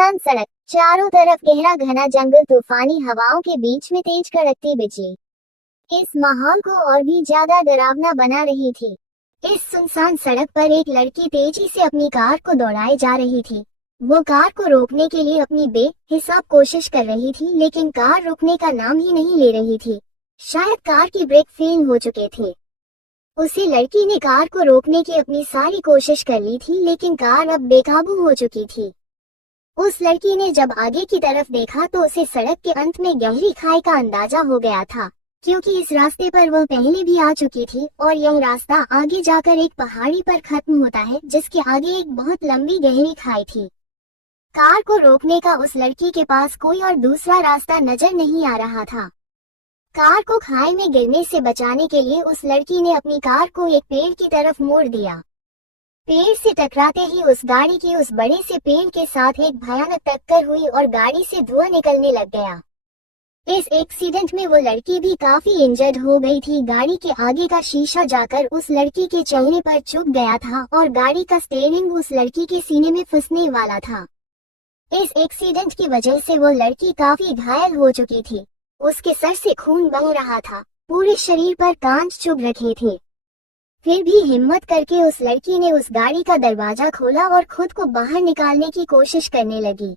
सुनसान सड़क, चारों तरफ गहरा घना जंगल, तूफानी हवाओं के बीच में तेज कड़कती बिजली इस माहौल को और भी ज्यादा डरावना बना रही थी। इस सुनसान सड़क पर एक लड़की तेजी से अपनी कार को दौड़ाए जा रही थी। वो कार को रोकने के लिए अपनी बेहिसाब कोशिश कर रही थी, लेकिन कार रुकने का नाम ही नहीं ले रही थी। शायद कार की ब्रेक फेल हो चुके थे। उसी लड़की ने कार को रोकने की अपनी सारी कोशिश कर ली थी, लेकिन कार अब बेकाबू हो चुकी थी। उस लड़की ने जब आगे की तरफ देखा तो उसे सड़क के अंत में गहरी खाई का अंदाजा हो गया था, क्योंकि इस रास्ते पर वह पहले भी आ चुकी थी और यह रास्ता आगे जाकर एक पहाड़ी पर खत्म होता है, जिसके आगे एक बहुत लंबी गहरी खाई थी। कार को रोकने का उस लड़की के पास कोई और दूसरा रास्ता नजर नहीं आ रहा था। कार को खाई में गिरने से बचाने के लिए उस लड़की ने अपनी कार को एक पेड़ की तरफ मोड़ दिया। पेड़ से टकराते ही उस गाड़ी की उस बड़े से पेड़ के साथ एक भयानक टक्कर हुई और गाड़ी से धुआं निकलने लग गया। इस एक्सीडेंट में वो लड़की भी काफी इंजर्ड हो गई थी। गाड़ी के आगे का शीशा जाकर उस लड़की के चेहरे पर चुभ गया था और गाड़ी का स्टीयरिंग उस लड़की के सीने में फंसने वाला था। इस एक्सीडेंट की वजह से वो लड़की काफी घायल हो चुकी थी। उसके सर से खून बह रहा था, पूरे शरीर पर कांच चुभ रखे थे। फिर भी हिम्मत करके उस लड़की ने उस गाड़ी का दरवाजा खोला और खुद को बाहर निकालने की कोशिश करने लगी।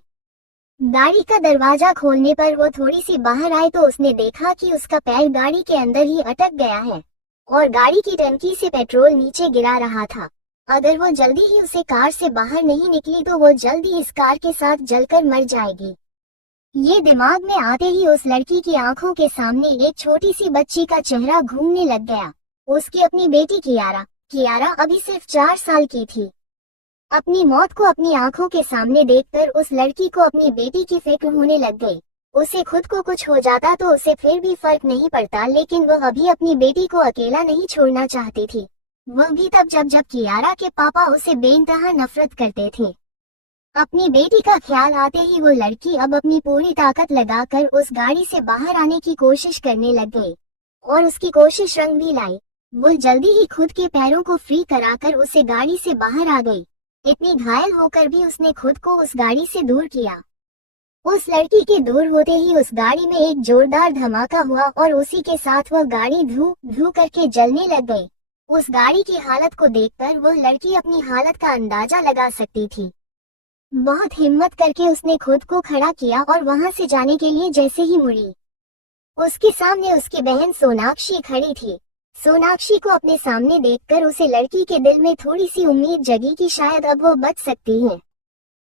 गाड़ी का दरवाजा खोलने पर वो थोड़ी सी बाहर आई तो उसने देखा कि उसका पैर गाड़ी के अंदर ही अटक गया है और गाड़ी की टंकी से पेट्रोल नीचे गिरा रहा था। अगर वो जल्दी ही उसे कार से बाहर नहीं निकली तो वो जल्दी इस कार के साथ जलकर मर जाएगी। ये दिमाग में आते ही उस लड़की की आंखों के सामने एक छोटी सी बच्ची का चेहरा घूमने लग गया। उसकी अपनी बेटी कियारा अभी सिर्फ 4 साल की थी। अपनी मौत को अपनी आंखों के सामने देखकर उस लड़की को अपनी बेटी की फिक्र होने लग गई। उसे खुद को कुछ हो जाता तो उसे फिर भी फर्क नहीं पड़ता, लेकिन वह अभी अपनी बेटी को अकेला नहीं छोड़ना चाहती थी। वह भी तब जब कियारा के पापा उसे बेइंतहा नफरत करते थे। अपनी बेटी का ख्याल आते ही वो लड़की अब अपनी पूरी ताकत लगाकर उस गाड़ी से बाहर आने की कोशिश करने लग गई और उसकी कोशिश रंग भी लाई। वो जल्दी ही खुद के पैरों को फ्री कराकर उसे गाड़ी से बाहर आ गई। इतनी घायल होकर भी उसने खुद को उस गाड़ी से दूर किया। उस लड़की के दूर होते ही उस गाड़ी में एक जोरदार धमाका हुआ और उसी के साथ वह गाड़ी धू धू करके जलने लग गई। उस गाड़ी की हालत को देखकर वो लड़की अपनी हालत का अंदाजा लगा सकती थी। बहुत हिम्मत करके उसने खुद को खड़ा किया और वहां से जाने के लिए जैसे ही मुड़ी, उसके सामने उसकी बहन सोनाक्षी खड़ी थी। सोनाक्षी को अपने सामने देखकर उसे लड़की के दिल में थोड़ी सी उम्मीद जगी कि शायद अब वो बच सकती है।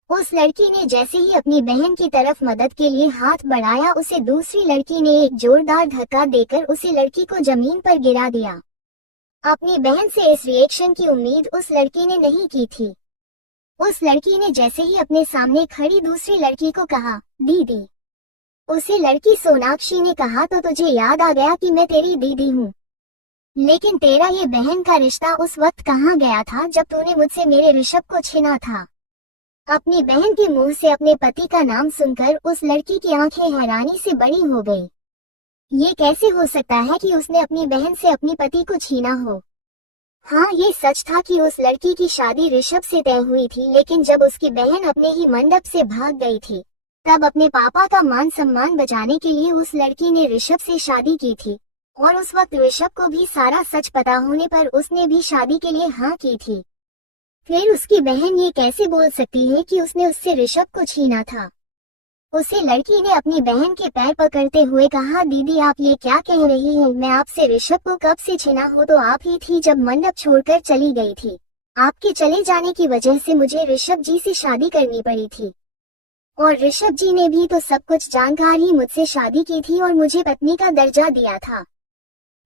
उस लड़की ने जैसे ही अपनी बहन की तरफ मदद के लिए हाथ बढ़ाया, उसे दूसरी लड़की ने एक जोरदार धक्का देकर उसे लड़की को जमीन पर गिरा दिया। अपनी बहन से इस रिएक्शन की उम्मीद उस लड़की ने नहीं की थी। उस लड़की ने जैसे ही अपने सामने खड़ी दूसरी लड़की को कहा, दीदी। उसे लड़की सोनाक्षी ने कहा, तो तुझे याद आ गया कि मैं तेरी दीदी हूँ। लेकिन तेरा ये बहन का रिश्ता उस वक्त कहाँ गया था जब तूने मुझसे मेरे ऋषभ को छीना था। अपनी बहन के मुंह से अपने पति का नाम सुनकर उस लड़की की आंखें हैरानी से बड़ी हो गई। ये कैसे हो सकता है कि उसने अपनी बहन से अपनी पति को छीना हो। हाँ, ये सच था कि उस लड़की की शादी ऋषभ से तय हुई थी, लेकिन जब उसकी बहन अपने ही मंडप से भाग गई थी तब अपने पापा का मान सम्मान बचाने के लिए उस लड़की ने ऋषभ से शादी की थी और उस वक्त ऋषभ को भी सारा सच पता होने पर उसने भी शादी के लिए हाँ की थी। फिर उसकी बहन ये कैसे बोल सकती है कि उसने उससे ऋषभ को छीना था। उसे लड़की ने अपनी बहन के पैर पकड़ते हुए कहा, दीदी आप ये क्या कह रही हैं? मैं आपसे ऋषभ को कब से छीना हो तो आप ही थी जब मंडप छोड़कर चली गई थी। आपके चले जाने की वजह से मुझे ऋषभ जी से शादी करनी पड़ी थी और ऋषभ जी ने भी तो सब कुछ जानकर ही मुझसे शादी की थी और मुझे पत्नी का दर्जा दिया था।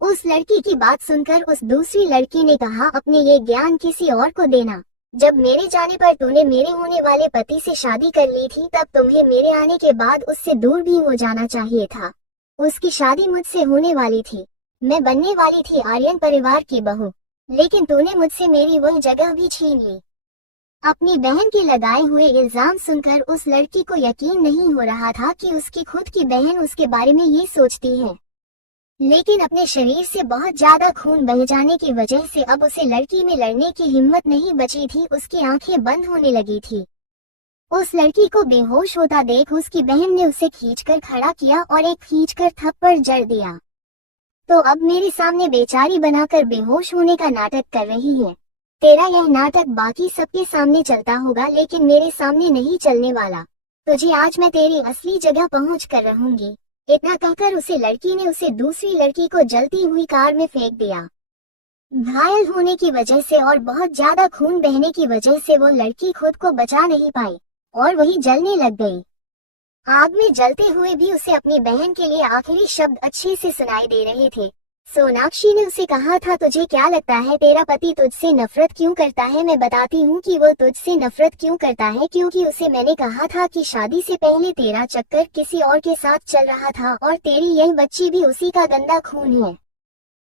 उस लड़की की बात सुनकर उस दूसरी लड़की ने कहा, अपने ये ज्ञान किसी और को देना। जब मेरे जाने पर तूने मेरे होने वाले पति से शादी कर ली थी तब तुम्हें मेरे आने के बाद उससे दूर भी हो जाना चाहिए था। उसकी शादी मुझसे होने वाली थी, मैं बनने वाली थी आर्यन परिवार की बहू, लेकिन तूने मुझसे मेरी वह जगह भी छीन ली। अपनी बहन के लगाए हुए इल्जाम सुनकर उस लड़की को यकीन नहीं हो रहा था कि उसकी खुद की बहन उसके बारे में ये सोचती है, लेकिन अपने शरीर से बहुत ज्यादा खून बह जाने की वजह से अब उसे लड़की में लड़ने की हिम्मत नहीं बची थी। उसकी आंखें बंद होने लगी थी। उस लड़की को बेहोश होता देख उसकी बहन ने उसे खींचकर खड़ा किया और एक खींचकर थप्पड़ जड़ दिया। तो अब मेरे सामने बेचारी बनाकर बेहोश होने का नाटक कर रही है। तेरा यह नाटक बाकी सबके सामने चलता होगा लेकिन मेरे सामने नहीं चलने वाला। तुझे आज मैं तेरी असली जगह पहुंच कर रहूंगी। इतना कहकर लड़की ने उसे दूसरी लड़की को जलती हुई कार में फेंक दिया। घायल होने की वजह से और बहुत ज्यादा खून बहने की वजह से वो लड़की खुद को बचा नहीं पाई और वही जलने लग गई। आग में जलते हुए भी उसे अपनी बहन के लिए आखिरी शब्द अच्छे से सुनाई दे रहे थे। सोनाक्षी ने उसे कहा था, तुझे क्या लगता है तेरा पति तुझसे नफरत क्यों करता है? मैं बताती हूँ कि वो तुझसे नफरत क्यों करता है, क्योंकि उसे मैंने कहा था कि शादी से पहले तेरा चक्कर किसी और के साथ चल रहा था और तेरी यह बच्ची भी उसी का गंदा खून है।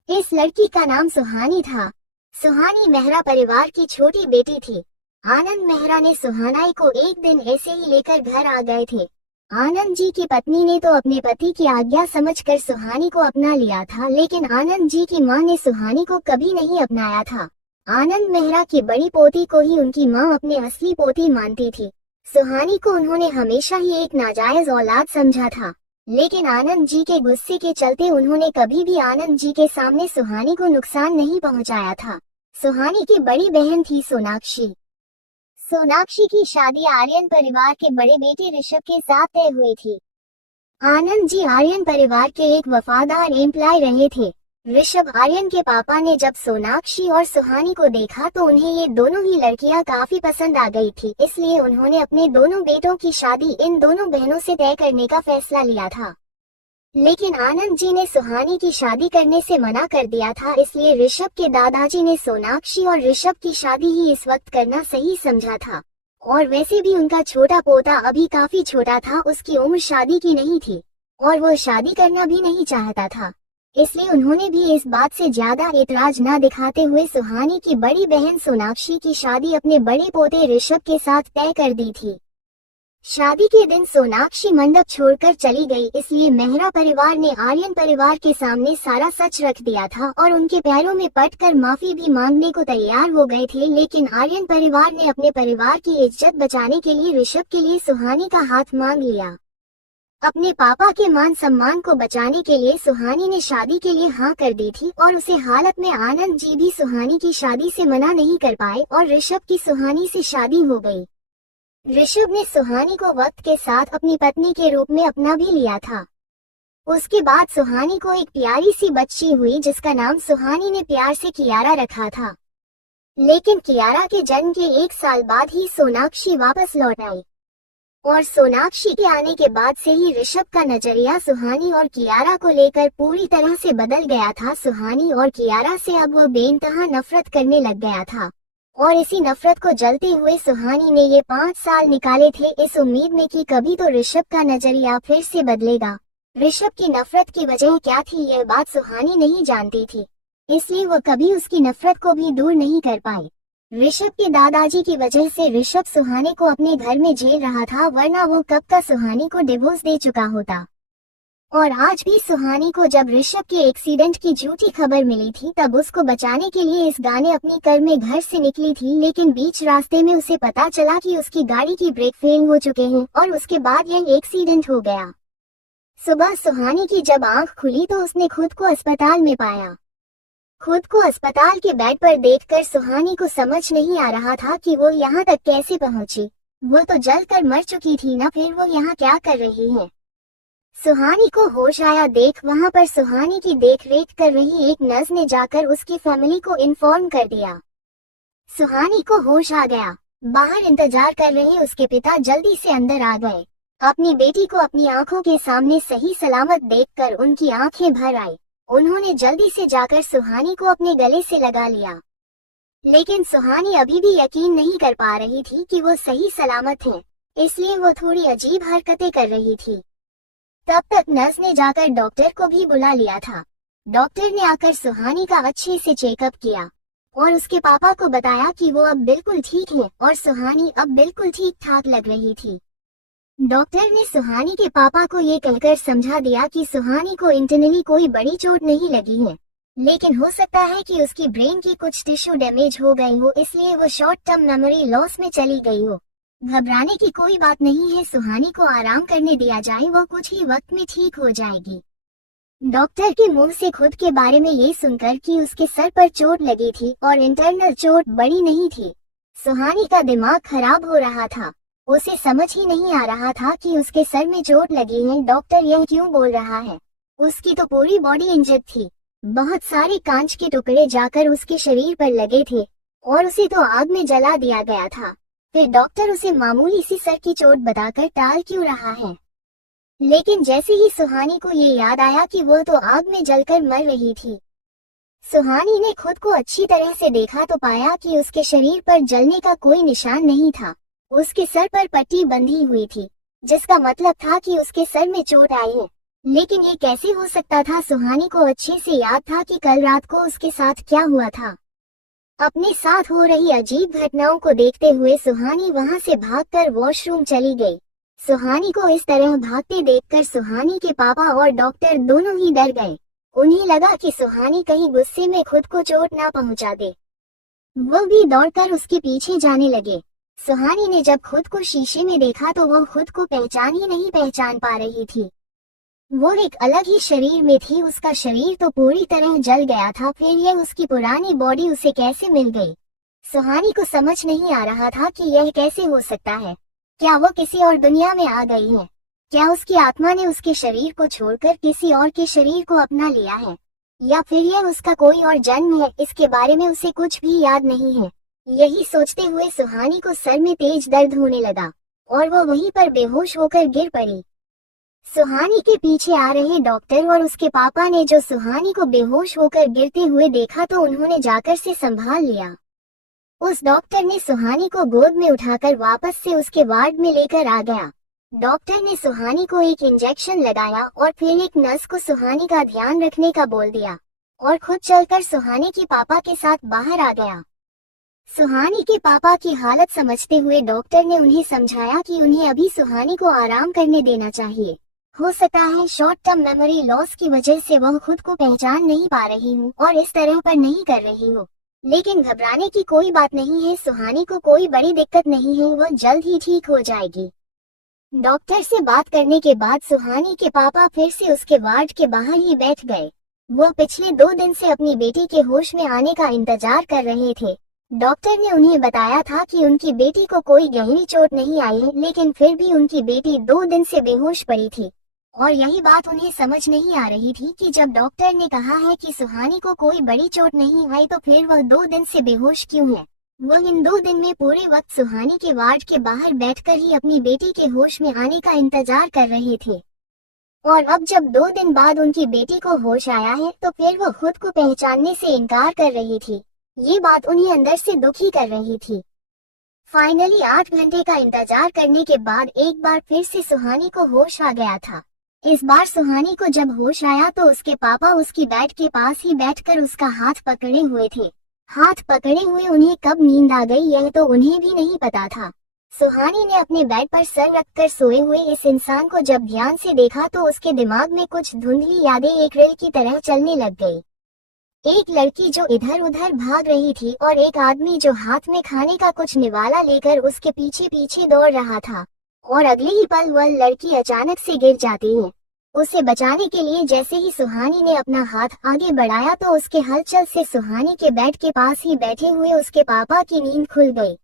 इस लड़की का नाम सुहानी था। सुहानी मेहरा परिवार की छोटी बेटी थी। आनंद मेहरा ने सुहानाई को एक दिन ऐसे ही लेकर घर आ गए थे। आनंद जी की पत्नी ने तो अपने पति की आज्ञा समझकर सुहानी को अपना लिया था, लेकिन आनंद जी की मां ने सुहानी को कभी नहीं अपनाया था। आनंद मेहरा की बड़ी पोती को ही उनकी मां अपनी असली पोती मानती थी। सुहानी को उन्होंने हमेशा ही एक नाजायज औलाद समझा था, लेकिन आनंद जी के गुस्से के चलते उन्होंने कभी भी आनंद जी के सामने सुहानी को नुकसान नहीं पहुंचाया था। सुहानी की बड़ी बहन थी सोनाक्षी। सोनाक्षी की शादी आर्यन परिवार के बड़े बेटे ऋषभ के साथ तय हुई थी। आनंद जी आर्यन परिवार के एक वफादार एम्प्लॉय रहे थे। ऋषभ आर्यन के पापा ने जब सोनाक्षी और सुहानी को देखा तो उन्हें ये दोनों ही लड़कियां काफी पसंद आ गई थी, इसलिए उन्होंने अपने दोनों बेटों की शादी इन दोनों बहनों से तय करने का फैसला लिया था। लेकिन आनंद जी ने सुहानी की शादी करने से मना कर दिया था, इसलिए ऋषभ के दादाजी ने सोनाक्षी और ऋषभ की शादी ही इस वक्त करना सही समझा था। और वैसे भी उनका छोटा पोता अभी काफी छोटा था, उसकी उम्र शादी की नहीं थी और वो शादी करना भी नहीं चाहता था, इसलिए उन्होंने भी इस बात से ज्यादा एतराज न दिखाते हुए सुहानी की बड़ी बहन सोनाक्षी की शादी अपने बड़े पोते ऋषभ के साथ तय कर दी थी। शादी के दिन सोनाक्षी मंडप छोड़कर चली गई, इसलिए मेहरा परिवार ने आर्यन परिवार के सामने सारा सच रख दिया था और उनके पैरों में पड़कर माफी भी मांगने को तैयार हो गए थे। लेकिन आर्यन परिवार ने अपने परिवार की इज्जत बचाने के लिए ऋषभ के लिए सुहानी का हाथ मांग लिया। अपने पापा के मान सम्मान को बचाने के लिए सुहानी ने शादी के लिए हाँ कर दी थी और उसे हालत में आनंद जी भी सुहानी की शादी से मना नहीं कर पाए और ऋषभ की सुहानी से शादी हो गई। ऋषभ ने सुहानी को वक्त के साथ अपनी पत्नी के रूप में अपना भी लिया था। उसके बाद सुहानी को एक प्यारी सी बच्ची हुई जिसका नाम सुहानी ने प्यार से कियारा रखा था। लेकिन कियारा के जन्म के 1 साल बाद ही सोनाक्षी वापस लौट आई और सोनाक्षी के आने के बाद से ही ऋषभ का नजरिया सुहानी और कियारा को लेकर पूरी तरह से बदल गया था। सुहानी और कियारा से अब वो बेइंतहा नफरत करने लग गया था और इसी नफरत को जलते हुए सुहानी ने ये 5 साल निकाले थे इस उम्मीद में कि कभी तो ऋषभ का नजरिया फिर से बदलेगा। ऋषभ की नफरत की वजह क्या थी यह बात सुहानी नहीं जानती थी, इसलिए वो कभी उसकी नफरत को भी दूर नहीं कर पाई। ऋषभ के दादाजी की वजह से ऋषभ सुहानी को अपने घर में झेल रहा था, वरना वो कब का सुहानी को डिवोर्स दे चुका होता। और आज भी सुहानी को जब ऋषभ के एक्सीडेंट की झूठी खबर मिली थी तब उसको बचाने के लिए इस गाने अपनी कार में घर से निकली थी, लेकिन बीच रास्ते में उसे पता चला कि उसकी गाड़ी की ब्रेक फेल हो चुके हैं और उसके बाद यह एक्सीडेंट हो गया। सुबह सुहानी की जब आंख खुली तो उसने खुद को अस्पताल में पाया। खुद को अस्पताल के बेड पर देखकर सुहानी को समझ नहीं आ रहा था कि वो यहाँ तक कैसे पहुंची। वो तो जलकर मर चुकी थी ना, फिर वो यहाँ क्या कर रही है। सुहानी को होश आया देख वहाँ पर सुहानी की देखरेख कर रही एक नर्स ने जाकर उसकी फैमिली को इन्फॉर्म कर दिया। सुहानी को होश आ गया। बाहर इंतजार कर रहे उसके पिता जल्दी से अंदर आ गए। अपनी बेटी को अपनी आंखों के सामने सही सलामत देखकर उनकी आंखें भर आई। उन्होंने जल्दी से जाकर सुहानी को अपने गले से लगा लिया, लेकिन सुहानी अभी भी यकीन नहीं कर पा रही थी कि वो सही सलामत है, इसलिए वो थोड़ी अजीब हरकतें कर रही थी। तब तक नर्स ने जाकर डॉक्टर को भी बुला लिया था। डॉक्टर ने आकर सुहानी का अच्छे से चेकअप किया और उसके पापा को बताया कि वो अब बिल्कुल ठीक है और सुहानी अब बिल्कुल ठीक ठाक लग रही थी। डॉक्टर ने सुहानी के पापा को ये कहकर समझा दिया कि सुहानी को इंटरनली कोई बड़ी चोट नहीं लगी है, लेकिन हो सकता है कि उसकी ब्रेन की कुछ टिश्यू डैमेज हो गई हो, इसलिए वो शॉर्ट टर्म मेमोरी लॉस में चली गई हो। घबराने की कोई बात नहीं है, सुहानी को आराम करने दिया जाए, वो कुछ ही वक्त में ठीक हो जाएगी। डॉक्टर के मुंह से खुद के बारे में ये सुनकर कि उसके सर पर चोट लगी थी और इंटरनल चोट बड़ी नहीं थी, सुहानी का दिमाग खराब हो रहा था। उसे समझ ही नहीं आ रहा था कि उसके सर में चोट लगी है, डॉक्टर यह क्यों बोल रहा है। उसकी तो पूरी बॉडी इंजर्ड थी, बहुत सारे कांच के टुकड़े जाकर उसके शरीर पर लगे थे और उसे तो आग में जला दिया गया था। फिर डॉक्टर उसे मामूली सी सर की चोट बताकर टाल क्यों रहा है। लेकिन जैसे ही सुहानी को ये याद आया कि वो तो आग में जलकर मर रही थी, सुहानी ने खुद को अच्छी तरह से देखा तो पाया कि उसके शरीर पर जलने का कोई निशान नहीं था। उसके सर पर पट्टी बंधी हुई थी, जिसका मतलब था कि उसके सर में चोट आई है। लेकिन ये कैसे हो सकता था। सुहानी को अच्छे से याद था कि कल रात को उसके साथ क्या हुआ था। अपने साथ हो रही अजीब घटनाओं को देखते हुए सुहानी वहां से भागकर वॉशरूम चली गई। सुहानी को इस तरह भागते देखकर सुहानी के पापा और डॉक्टर दोनों ही डर गए। उन्हें लगा कि सुहानी कहीं गुस्से में खुद को चोट ना पहुंचा दे। वो भी दौड़कर उसके पीछे जाने लगे। सुहानी ने जब खुद को शीशे में देखा तो वो खुद को नहीं पहचान पा रही थी। वो एक अलग ही शरीर में थी, उसका शरीर तो पूरी तरह जल गया था, फिर यह उसकी पुरानी बॉडी उसे कैसे मिल गई। सुहानी को समझ नहीं आ रहा था कि यह कैसे हो सकता है। क्या वो किसी और दुनिया में आ गई है? क्या उसकी आत्मा ने उसके शरीर को छोड़कर किसी और के शरीर को अपना लिया है, या फिर यह उसका कोई और जन्म है। इसके बारे में उसे कुछ भी याद नहीं है। यही सोचते हुए सुहानी को सर में तेज दर्द होने लगा और वो वहीं पर बेहोश होकर गिर पड़ी। सुहानी के पीछे आ रहे डॉक्टर और उसके पापा ने जो सुहानी को बेहोश होकर गिरते हुए देखा तो उन्होंने जाकर से संभाल लिया। उस डॉक्टर ने सुहानी को गोद में उठाकर वापस से उसके वार्ड में लेकर आ गया। डॉक्टर ने सुहानी को एक इंजेक्शन लगाया और फिर एक नर्स को सुहानी का ध्यान रखने का बोल दिया और खुद चलकर सुहानी के पापा के साथ बाहर आ गया। सुहानी के पापा की हालत समझते हुए डॉक्टर ने उन्हें समझाया कि उन्हें अभी सुहानी को आराम करने देना चाहिए। हो सकता है शॉर्ट टर्म मेमोरी लॉस की वजह से वह खुद को पहचान नहीं पा रही हूँ और इस तरह पर नहीं कर रही हूँ। लेकिन घबराने की कोई बात नहीं है, सुहानी को कोई बड़ी दिक्कत नहीं है, वह जल्द ही ठीक हो जाएगी। डॉक्टर से बात करने के बाद सुहानी के पापा फिर से उसके वार्ड के बाहर ही बैठ गए। वो पिछले 2 दिन से अपनी बेटी के होश में आने का इंतजार कर रहे थे। डॉक्टर ने उन्हें बताया था कि उनकी बेटी को कोई गहरी चोट नहीं आई है, लेकिन फिर भी उनकी बेटी 2 दिन से बेहोश पड़ी थी। और यही बात उन्हें समझ नहीं आ रही थी कि जब डॉक्टर ने कहा है कि सुहानी को कोई बड़ी चोट नहीं आई तो फिर वह 2 दिन से बेहोश क्यों है। वो इन 2 दिन में पूरे वक्त सुहानी के वार्ड के बाहर बैठकर ही अपनी बेटी के होश में आने का इंतजार कर रहे थे। और अब जब 2 दिन बाद उनकी बेटी को होश आया है तो फिर वो खुद को पहचानने से इनकार कर रही थी। ये बात उन्हें अंदर से दुखी कर रही थी। फाइनली 8 घंटे का इंतजार करने के बाद एक बार फिर से सुहानी को होश आ गया था। इस बार सुहानी को जब होश आया तो उसके पापा उसकी बेड के पास ही बैठकर उसका हाथ पकड़े हुए थे। हाथ पकड़े हुए उन्हें कब नींद आ गई यह तो उन्हें भी नहीं पता था। सुहानी ने अपने बेड पर सर रखकर सोए हुए इस इंसान को जब ध्यान से देखा तो उसके दिमाग में कुछ धुंधली यादें एक रेल की तरह चलने लग गई। एक लड़की जो इधर उधर भाग रही थी और एक आदमी जो हाथ में खाने का कुछ निवाला लेकर उसके पीछे पीछे दौड़ रहा था। और अगले ही पल वह लड़की अचानक से गिर जाती है। उसे बचाने के लिए जैसे ही सुहानी ने अपना हाथ आगे बढ़ाया तो उसके हलचल से सुहानी के बेड के पास ही बैठे हुए उसके पापा की नींद खुल गई।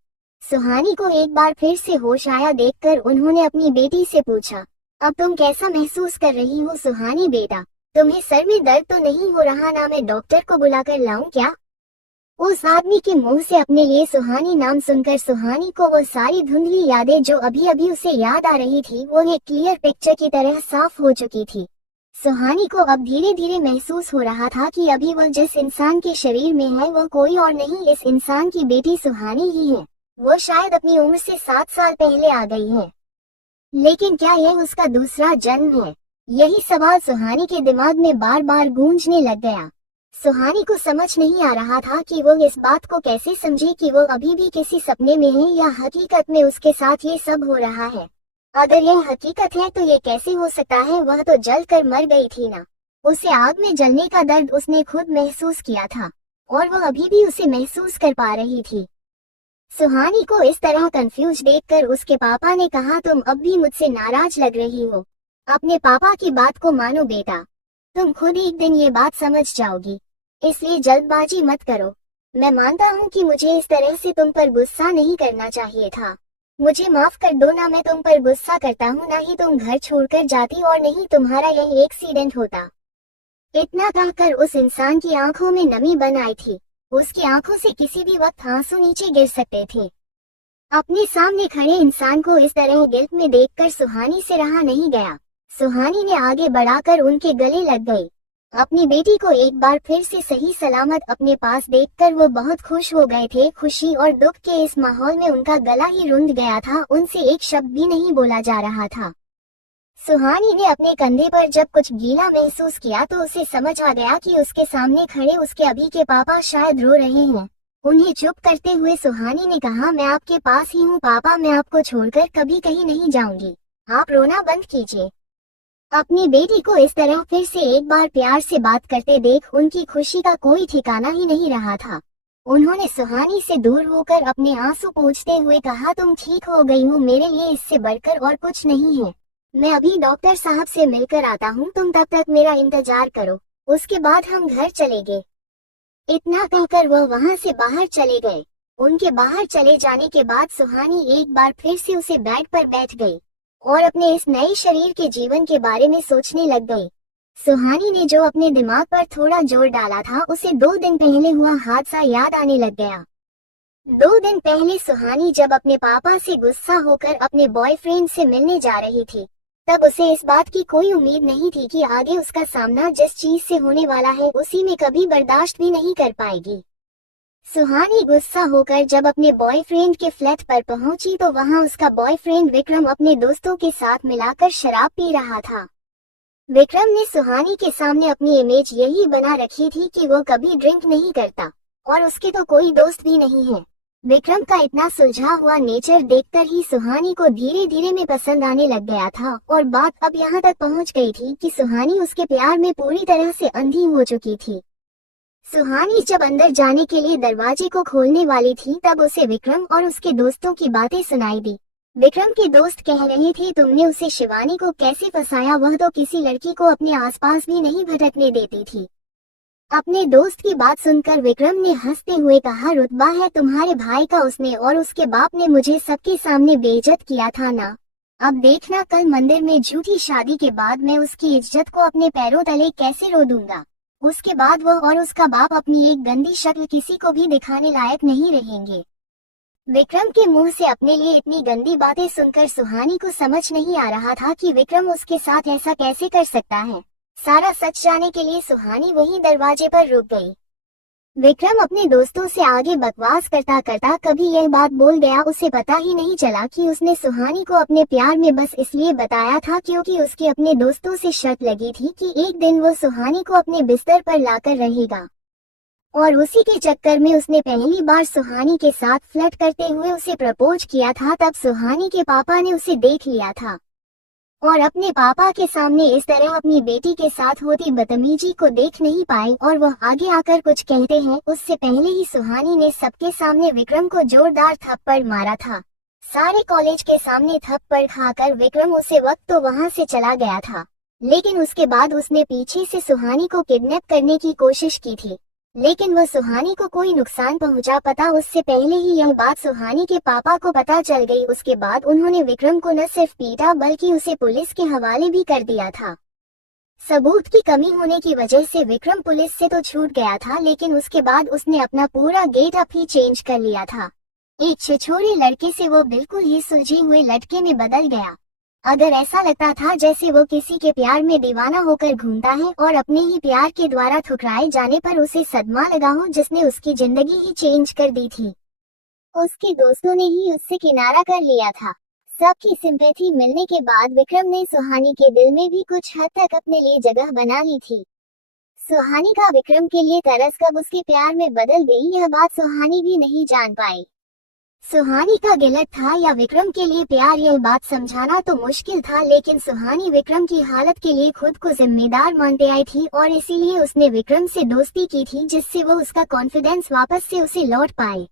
सुहानी को एक बार फिर से होश आया देखकर उन्होंने अपनी बेटी से पूछा, अब तुम कैसा महसूस कर रही हो सुहानी बेटा? तुम्हें सर में दर्द तो नहीं हो रहा ना? मैं डॉक्टर को बुलाकर लाऊं क्या? उस आदमी के मुंह से अपने लिए सुहानी नाम सुनकर सुहानी को वो सारी धुंधली यादें जो अभी अभी उसे याद आ रही थी वो एक क्लियर पिक्चर की तरह साफ हो चुकी थी। सुहानी को अब धीरे धीरे महसूस हो रहा था कि अभी वह जिस इंसान के शरीर में है वो कोई और नहीं, इस इंसान की बेटी सुहानी ही है। वो शायद अपनी उम्र से 7 साल पहले आ गई है, लेकिन क्या यह उसका दूसरा जन्म है? यही सवाल सुहानी के दिमाग में बार बार गूंजने लग गया। सुहानी को समझ नहीं आ रहा था कि वो इस बात को कैसे समझे कि वो अभी भी किसी सपने में है या हकीकत में उसके साथ ये सब हो रहा है। अगर यह हकीकत है तो ये कैसे हो सकता है? वह तो जल कर मर गई थी ना। उसे आग में जलने का दर्द उसने खुद महसूस किया था और वह अभी भी उसे महसूस कर पा रही थी। सुहानी को इस तरह कंफ्यूज देखकर उसके पापा ने कहा, तुम अब भी मुझसे नाराज लग रही हो। अपने पापा की बात को मानो बेटा, तुम खुद एक दिन ये बात समझ जाओगी, इसलिए जल्दबाजी मत करो। मैं मानता हूँ कि मुझे इस तरह से तुम पर गुस्सा नहीं करना चाहिए था। मुझे माफ कर दो ना, मैं तुम पर गुस्सा करता हूँ, ना ही तुम घर छोड़कर जाती और नहीं तुम्हारा यह एक्सीडेंट होता। इतना कहकर उस इंसान की आंखों में नमी बन आई थी। उसकी आंखों से किसी भी वक्त आंसू नीचे गिर सकते थे। अपने सामने खड़े इंसान को इस तरह गिल्ट में देखकर सुहानी से रहा नहीं गया। सुहानी ने आगे बढ़ाकर उनके गले लग गई। अपनी बेटी को एक बार फिर से सही सलामत अपने पास देखकर वो बहुत खुश हो गए थे। खुशी और दुख के इस माहौल में उनका गला ही रुंध गया था, उनसे एक शब्द भी नहीं बोला जा रहा था। सुहानी ने अपने कंधे पर जब कुछ गीला महसूस किया तो उसे समझ आ गया कि उसके सामने खड़े उसके अभी के पापा शायद रो रहे हैं। उन्हें चुप करते हुए सुहानी ने कहा, मैं आपके पास ही हूँ पापा, मैं आपको छोड़कर कभी कहीं नहीं जाऊंगी, आप रोना बंद कीजिए। अपनी बेटी को इस तरह फिर से एक बार प्यार से बात करते देख उनकी खुशी का कोई ठिकाना ही नहीं रहा था। उन्होंने सुहानी से दूर होकर अपने आंसू पोंछते हुए कहा, तुम ठीक हो गई हो, मेरे लिए इससे बढ़कर और कुछ नहीं है। मैं अभी डॉक्टर साहब से मिलकर आता हूँ, तुम तब तक मेरा इंतजार करो, उसके बाद हम घर चलेंगे। इतना कहकर वह वहाँ से बाहर चले गए। उनके बाहर चले जाने के बाद सुहानी एक बार फिर से उसे बेड पर बैठ गई और अपने इस नए शरीर के जीवन के बारे में सोचने लग गई। सुहानी ने जो अपने दिमाग पर थोड़ा जोर डाला था उसे 2 दिन पहले हुआ हादसा याद आने लग गया। 2 दिन पहले सुहानी जब अपने पापा से गुस्सा होकर अपने बॉयफ्रेंड से मिलने जा रही थी, तब उसे इस बात की कोई उम्मीद नहीं थी कि आगे उसका सामना जिस चीज से होने वाला है उसी में कभी बर्दाश्त भी नहीं कर पाएगी। सुहानी गुस्सा होकर जब अपने बॉयफ्रेंड के फ्लैट पर पहुंची तो वहां उसका बॉयफ्रेंड विक्रम अपने दोस्तों के साथ मिलाकर शराब पी रहा था। विक्रम ने सुहानी के सामने अपनी इमेज यही बना रखी थी कि वो कभी ड्रिंक नहीं करता और उसके तो कोई दोस्त भी नहीं है। विक्रम का इतना सुलझा हुआ नेचर देखकर ही सुहानी को धीरे धीरे में पसंद आने लग गया था और बात अब यहाँ तक पहुँच गई थी कि सुहानी उसके प्यार में पूरी तरह से अंधी हो चुकी थी। सुहानी जब अंदर जाने के लिए दरवाजे को खोलने वाली थी तब उसे विक्रम और उसके दोस्तों की बातें सुनाई दी। विक्रम के दोस्त कह रहे थे, तुमने उसे शिवानी को कैसे फंसाया, वह तो किसी लड़की को अपने आसपास भी नहीं भटकने देती थी। अपने दोस्त की बात सुनकर विक्रम ने हंसते हुए कहा, रुतबा है तुम्हारे भाई का, उसने और उसके बाप ने मुझे सबके सामने बेइज्जत किया था ना। अब देखना कल मंदिर में झूठी शादी के बाद मैं उसकी इज्जत को अपने पैरों तले कैसे रो दूंगा। उसके बाद वह और उसका बाप अपनी एक गंदी शक्ल किसी को भी दिखाने लायक नहीं रहेंगे। विक्रम के मुंह से अपने लिए इतनी गंदी बातें सुनकर सुहानी को समझ नहीं आ रहा था कि विक्रम उसके साथ ऐसा कैसे कर सकता है। सारा सच जानने के लिए सुहानी वहीं दरवाजे पर रुक गई। विक्रम अपने दोस्तों से आगे बकवास करता करता कभी यह बात बोल गया, उसे पता ही नहीं चला कि उसने सुहानी को अपने प्यार में बस इसलिए बताया था क्योंकि उसके अपने दोस्तों से शर्त लगी थी कि एक दिन वो सुहानी को अपने बिस्तर पर लाकर रहेगा। और उसी के चक्कर में उसने पहली बार सुहानी के साथ फ्लर्ट करते हुए उसे प्रपोज किया था। तब सुहानी के पापा ने उसे देख लिया था और अपने पापा के सामने इस तरह अपनी बेटी के साथ होती बदतमीजी को देख नहीं पाए और वह आगे आकर कुछ कहते हैं उससे पहले ही सुहानी ने सबके सामने विक्रम को जोरदार थप्पड़ मारा था। सारे कॉलेज के सामने थप्पड़ खाकर विक्रम उसे वक्त तो वहां से चला गया था, लेकिन उसके बाद उसने पीछे से सुहानी को किडनैप करने की कोशिश की थी, लेकिन वह सुहानी को कोई नुकसान पहुंचा पता उससे पहले ही यह बात सुहानी के पापा को पता चल गई। उसके बाद उन्होंने विक्रम को न सिर्फ पीटा बल्कि उसे पुलिस के हवाले भी कर दिया था। सबूत की कमी होने की वजह से विक्रम पुलिस से तो छूट गया था, लेकिन उसके बाद उसने अपना पूरा गेट अप ही चेंज कर लिया था। एक छिछोरे लड़के से वो बिल्कुल ही सुलझे हुए लड़के में बदल गया। अगर ऐसा लगता था जैसे वो किसी के प्यार में दीवाना होकर घूमता है और अपने ही प्यार के द्वारा ठुकराए जाने पर उसे सदमा लगा हो जिसने उसकी जिंदगी ही चेंज कर दी थी। उसके दोस्तों ने ही उससे किनारा कर लिया था। सबकी सिंपैथी मिलने के बाद विक्रम ने सुहानी के दिल में भी कुछ हद तक अपने लिए जगह बना ली थी। सुहानी का विक्रम के लिए तरस कब उसके प्यार में बदल गई यह बात सुहानी भी नहीं जान पाई। सुहानी का गिलट था या विक्रम के लिए प्यार, यह बात समझाना तो मुश्किल था, लेकिन सुहानी विक्रम की हालत के लिए खुद को जिम्मेदार मानते आई थी और इसीलिए उसने विक्रम से दोस्ती की थी जिससे वो उसका कॉन्फिडेंस वापस से उसे लौट पाए।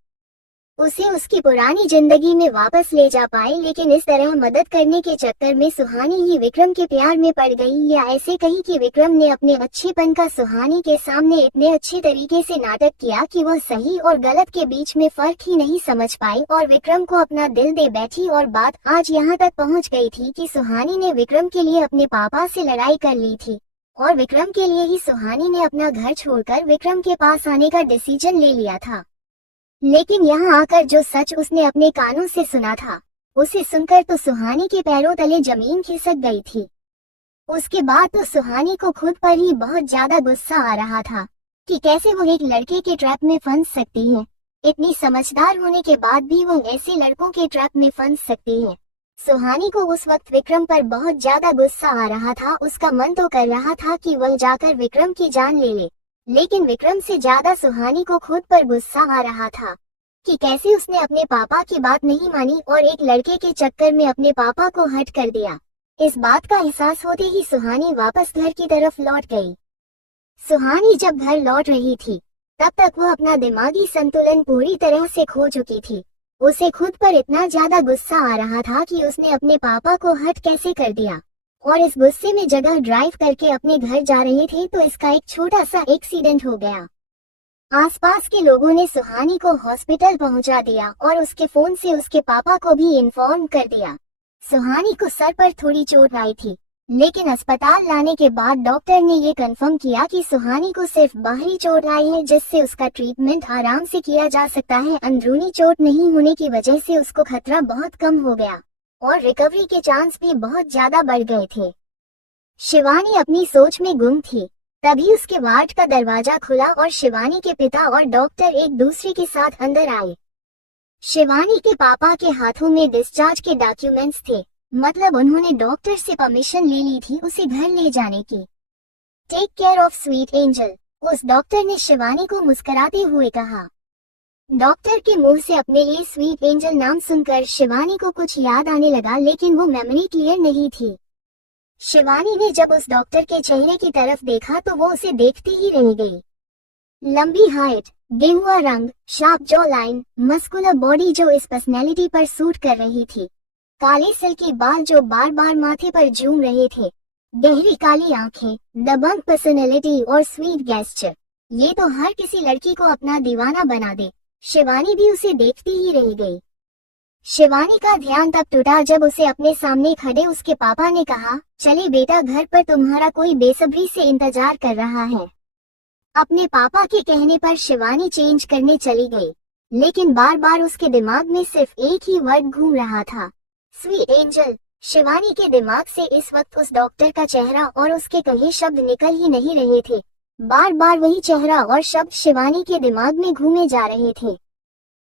उसे उसकी पुरानी जिंदगी में वापस ले जा पाए, लेकिन इस तरह मदद करने के चक्कर में सुहानी ही विक्रम के प्यार में पड़ गई, या ऐसे कहीं कि विक्रम ने अपने अच्छेपन का सुहानी के सामने इतने अच्छे तरीके से नाटक किया कि वह सही और गलत के बीच में फर्क ही नहीं समझ पाई और विक्रम को अपना दिल दे बैठी। और बात आज यहाँ तक पहुँच गई थी कि सुहानी ने विक्रम के लिए अपने पापा से लड़ाई कर ली थी और विक्रम के लिए ही सुहानी ने अपना घर छोड़कर विक्रम के पास आने का डिसीजन ले लिया था। लेकिन यहाँ आकर जो सच उसने अपने कानों से सुना था, उसे सुनकर तो सुहानी के पैरों तले जमीन खिसक गई थी। उसके बाद तो सुहानी को खुद पर ही बहुत ज्यादा गुस्सा आ रहा था कि कैसे वो एक लड़के के ट्रैप में फंस सकती है। इतनी समझदार होने के बाद भी वो ऐसे लड़कों के ट्रैप में फंस सकती है। सुहानी को उस वक्त विक्रम पर बहुत ज्यादा गुस्सा आ रहा था। उसका मन तो कर रहा था कि वह जाकर विक्रम की जान ले ले, लेकिन विक्रम से ज्यादा सुहानी को खुद पर गुस्सा आ रहा था कि कैसे उसने अपने पापा की बात नहीं मानी और एक लड़के के चक्कर में अपने पापा को हर्ट कर दिया। इस बात का एहसास होते ही सुहानी वापस घर की तरफ लौट गई। सुहानी जब घर लौट रही थी तब तक वह अपना दिमागी संतुलन पूरी तरह से खो चुकी थी। उसे खुद पर इतना ज्यादा गुस्सा आ रहा था कि उसने अपने पापा को हर्ट कैसे कर दिया, और इस गुस्से में जगह ड्राइव करके अपने घर जा रहे थे तो इसका एक छोटा सा एक्सीडेंट हो गया। आसपास के लोगों ने सुहानी को हॉस्पिटल पहुंचा दिया और उसके फोन से उसके पापा को भी इन्फॉर्म कर दिया। सुहानी को सर पर थोड़ी चोट आई थी, लेकिन अस्पताल लाने के बाद डॉक्टर ने ये कंफर्म किया कि सुहानी को सिर्फ बाहरी चोट आई है, जिससे उसका ट्रीटमेंट आराम से किया जा सकता है। अंदरूनी चोट नहीं होने की वजह से उसको खतरा बहुत कम हो गया और रिकवरी के चांस भी बहुत ज्यादा बढ़ गए थे। शिवानी अपनी सोच में गुम थी। तभी उसके वार्ड का दरवाजा खुला और शिवानी के पिता और डॉक्टर एक दूसरे के साथ अंदर आए। शिवानी के पापा के हाथों में डिस्चार्ज के डॉक्यूमेंट्स थे, मतलब उन्होंने डॉक्टर से परमिशन ले ली थी उसे घर ले जाने की। Take care of sweet angel, उस डॉक्टर ने शिवानी को मुस्कुराते हुए कहा। डॉक्टर के मुंह से अपने ये स्वीट एंजल नाम सुनकर शिवानी को कुछ याद आने लगा, लेकिन वो मेमोरी क्लियर नहीं थी। शिवानी ने जब उस डॉक्टर के चेहरे की तरफ देखा तो वो उसे देखती ही रह गई। लंबी हाइट, गेहुआ रंग, sharp jaw line, muscular body जो इस पर्सनैलिटी पर सूट कर रही थी, काले सिल्की बाल जो बार बार माथे पर झूम रहे थे, गहरी काली आंखें, दबंग पर्सनैलिटी और स्वीट गेस्चर, ये तो हर किसी लड़की को अपना दीवाना बना दे। शिवानी भी उसे देखती ही रह गई। शिवानी का ध्यान तब टूटा जब उसे अपने सामने खड़े उसके पापा ने कहा, चले बेटा, घर पर तुम्हारा कोई बेसब्री से इंतजार कर रहा है। अपने पापा के कहने पर शिवानी चेंज करने चली गई, लेकिन बार बार उसके दिमाग में सिर्फ एक ही वर्ड घूम रहा था, स्वीट एंजल। शिवानी के दिमाग से इस वक्त उस डॉक्टर का चेहरा और उसके कहे शब्द निकल ही नहीं रहे थे। बार बार वही चेहरा और शब्द शिवानी के दिमाग में घूमे जा रहे थे।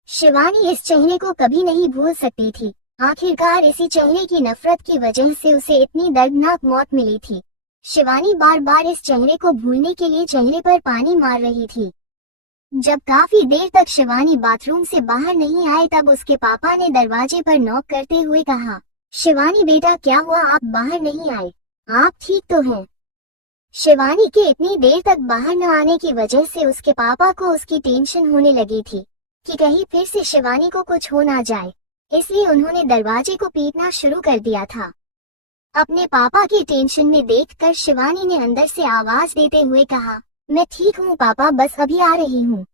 शिवानी इस चेहरे को कभी नहीं भूल सकती थी। आखिरकार इसी चेहरे की नफरत की वजह से उसे इतनी दर्दनाक मौत मिली थी। शिवानी बार बार इस चेहरे को भूलने के लिए चेहरे पर पानी मार रही थी। जब काफी देर तक शिवानी बाथरूम से बाहर नहीं आए तब उसके पापा ने दरवाजे पर नॉक करते हुए कहा, शिवानी बेटा क्या हुआ, आप बाहर नहीं आए, आप ठीक तो हैं? शिवानी के इतनी देर तक बाहर न आने की वजह से उसके पापा को उसकी टेंशन होने लगी थी कि कहीं फिर से शिवानी को कुछ हो ना जाए, इसलिए उन्होंने दरवाजे को पीटना शुरू कर दिया था। अपने पापा की टेंशन में देखकर शिवानी ने अंदर से आवाज देते हुए कहा, मैं ठीक हूँ पापा, बस अभी आ रही हूँ।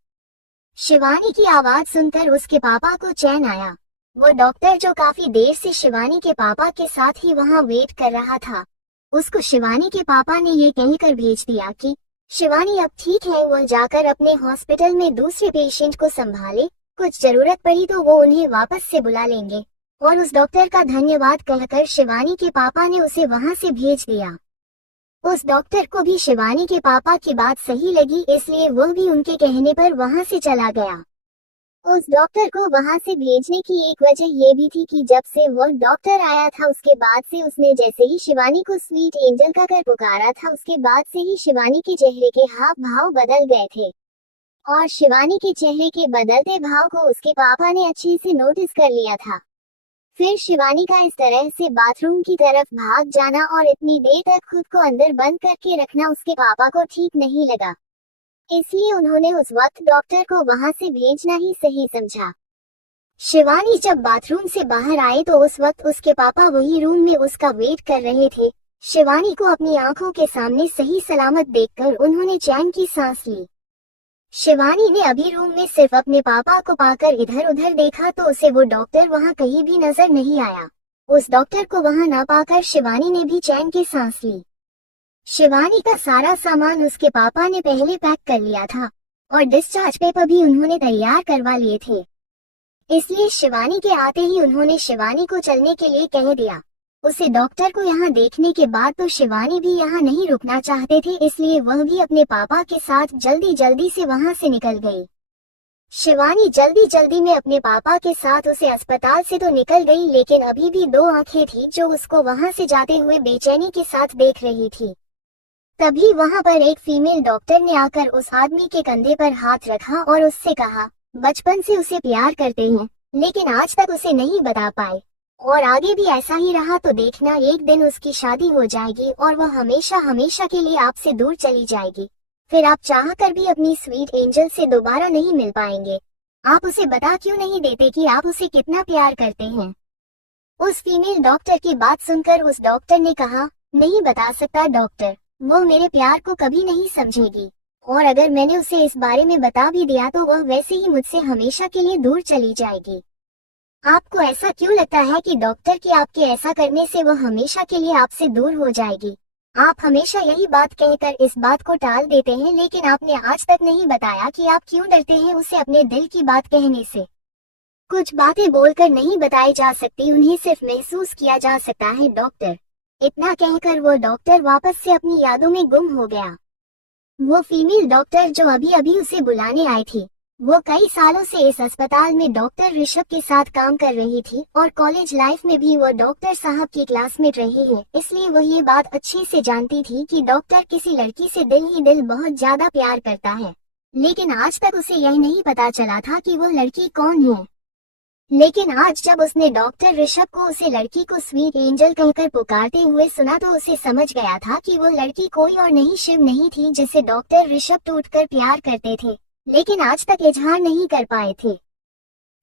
शिवानी की आवाज सुनकर उसके पापा को चैन आया। वो डॉक्टर जो काफी देर से शिवानी के पापा के साथ ही वहाँ वेट कर रहा था, उसको शिवानी के पापा ने ये कहकर भेज दिया कि शिवानी अब ठीक है, वो जाकर अपने हॉस्पिटल में दूसरे पेशेंट को संभाले, कुछ जरूरत पड़ी तो वो उन्हें वापस से बुला लेंगे। और उस डॉक्टर का धन्यवाद कहकर शिवानी के पापा ने उसे वहां से भेज दिया। उस डॉक्टर को भी शिवानी के पापा की बात सही लगी, इसलिए वो भी उनके कहने पर वहां से चला गया। उस डॉक्टर को वहां से भेजने की एक वजह ये भी थी कि जब से वो डॉक्टर आया था उसके बाद से उसने जैसे ही शिवानी को स्वीट एंजल का कर पुकारा था, उसके बाद से ही शिवानी के चेहरे के हाव भाव बदल गए थे और शिवानी के चेहरे के बदलते भाव को उसके पापा ने अच्छे से नोटिस कर लिया था। फिर शिवानी का इस तरह से बाथरूम की तरफ भाग जाना और इतनी देर तक खुद को अंदर बंद करके रखना उसके पापा को ठीक नहीं लगा, इसलिए उन्होंने उस वक्त डॉक्टर को वहां से भेजना ही सही समझा। शिवानी जब बाथरूम से बाहर आए तो उस वक्त उसके पापा वही रूम में उसका वेट कर रहे थे। शिवानी को अपनी आंखों के सामने सही सलामत देखकर उन्होंने चैन की सांस ली। शिवानी ने अभी रूम में सिर्फ अपने पापा को पाकर इधर उधर देखा तो उसे वो डॉक्टर वहां कहीं भी नजर नहीं आया। उस डॉक्टर को वहां ना पाकर शिवानी ने भी चैन की सांस ली। शिवानी का सारा सामान उसके पापा ने पहले पैक कर लिया था और डिस्चार्ज पेपर भी उन्होंने तैयार करवा लिए थे। इसलिए शिवानी के आते ही उन्होंने शिवानी को चलने के लिए कह दिया। उसे डॉक्टर को यहाँ देखने के बाद तो शिवानी भी यहाँ नहीं रुकना चाहते थे, इसलिए वह भी अपने पापा के साथ जल्दी जल्दी से वहाँ से निकल गई। शिवानी जल्दी जल्दी में अपने पापा के साथ उसे अस्पताल से तो निकल गई, लेकिन अभी भी दो आंखें थी जो उसको वहाँ से जाते हुए बेचैनी के साथ देख रही थी। तभी वहाँ पर एक फीमेल डॉक्टर ने आकर उस आदमी के कंधे पर हाथ रखा और उससे कहा, बचपन से उसे प्यार करते हैं लेकिन आज तक उसे नहीं बता पाए, और आगे भी ऐसा ही रहा तो देखना एक दिन उसकी शादी हो जाएगी और वह हमेशा हमेशा के लिए आपसे दूर चली जाएगी। फिर आप चाहकर भी अपनी स्वीट एंजल से दोबारा नहीं मिल पाएंगे। आप उसे बता क्यों नहीं देते कि आप उसे कितना प्यार करते हैं। उस फीमेल डॉक्टर की बात सुनकर उस डॉक्टर ने कहा, नहीं बता सकता डॉक्टर, वो मेरे प्यार को कभी नहीं समझेगी, और अगर मैंने उसे इस बारे में बता भी दिया तो वह वैसे ही मुझसे हमेशा के लिए दूर चली जाएगी। आपको ऐसा क्यों लगता है कि डॉक्टर की आपके ऐसा करने से वह हमेशा के लिए आपसे दूर हो जाएगी? आप हमेशा यही बात कहकर इस बात को टाल देते हैं, लेकिन आपने आज तक नहीं बताया कि आप क्यों डरते हैं उसे अपने दिल की बात कहने से। कुछ बातें बोलकर नहीं बताई जा सकती, उन्हें सिर्फ महसूस किया जा सकता है डॉक्टर। इतना कहकर वो डॉक्टर वापस से अपनी यादों में गुम हो गया। वो फीमेल डॉक्टर जो अभी अभी उसे बुलाने आई थी, वो कई सालों से इस अस्पताल में डॉक्टर ऋषभ के साथ काम कर रही थी और कॉलेज लाइफ में भी वो डॉक्टर साहब की क्लासमेट रही है, इसलिए वो ये बात अच्छे से जानती थी कि डॉक्टर किसी लड़की से दिल ही दिल बहुत ज्यादा प्यार करता है। लेकिन आज तक उसे यह नहीं पता चला था कि वो लड़की कौन है। लेकिन आज जब उसने डॉक्टर ऋषभ को उसे लड़की को स्वीट एंजल कहकर पुकारते हुए सुना तो उसे समझ गया था कि वो लड़की कोई और नहीं, शिव नहीं थी, जिसे डॉक्टर ऋषभ टूटकर प्यार करते थे लेकिन आज तक इजहार नहीं कर पाए थे।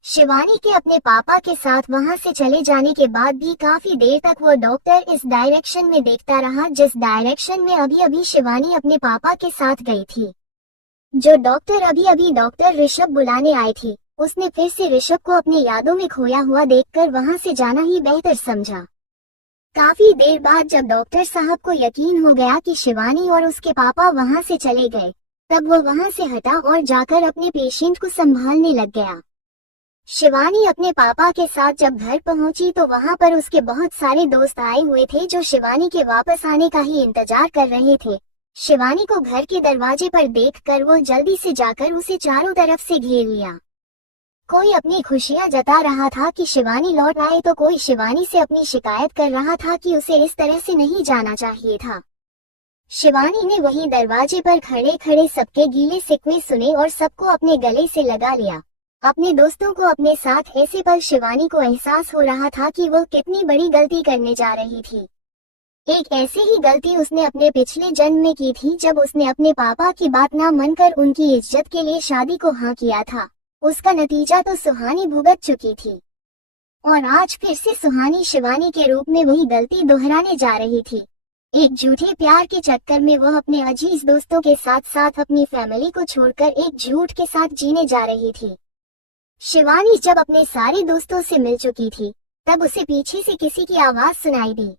शिवानी के अपने पापा के साथ वहां से चले जाने के बाद भी काफी देर तक वो डॉक्टर इस डायरेक्शन में देखता रहा जिस डायरेक्शन में अभी अभी शिवानी अपने पापा के साथ गई थी। जो डॉक्टर अभी अभी डॉक्टर ऋषभ बुलाने आई थी, उसने फिर से ऋषभ को अपने यादों में खोया हुआ देखकर वहां से जाना ही बेहतर समझा। काफी देर बाद जब डॉक्टर साहब को यकीन हो गया कि शिवानी और उसके पापा वहां से चले गए, तब वो वहां से हटा और जाकर अपने पेशेंट को संभालने लग गया। शिवानी अपने पापा के साथ जब घर पहुंची तो वहां पर उसके बहुत सारे दोस्त आए हुए थे जो शिवानी के वापस आने का ही इंतजार कर रहे थे। शिवानी को घर के दरवाजे पर देखकर वो जल्दी से जाकर उसे चारों तरफ से घेर लिया। कोई अपनी खुशियां जता रहा था कि शिवानी लौट आए तो कोई शिवानी से अपनी शिकायत कर रहा था कि उसे इस तरह से नहीं जाना चाहिए था। शिवानी ने वहीं दरवाजे पर खड़े खड़े सबके गीले शिकवे सुने और सबको अपने गले से लगा लिया। अपने दोस्तों को अपने साथ ऐसे पर शिवानी को एहसास हो रहा था कि वो कितनी बड़ी गलती करने जा रही थी। एक ऐसी ही गलती उसने अपने पिछले जन्म में की थी जब उसने अपने पापा की बात ना मानकर उनकी इज्जत के लिए शादी को हाँ किया था। उसका नतीजा तो सुहानी भुगत चुकी थी और आज फिर से सुहानी शिवानी के रूप में वही गलती दोहराने जा रही थी। एक झूठे प्यार के चक्कर में वह अपने अजीज दोस्तों के साथ साथ अपनी फैमिली को छोड़कर एक झूठ के साथ जीने जा रही थी। शिवानी जब अपने सारे दोस्तों से मिल चुकी थी, तब उसे पीछे से किसी की आवाज सुनाई दी,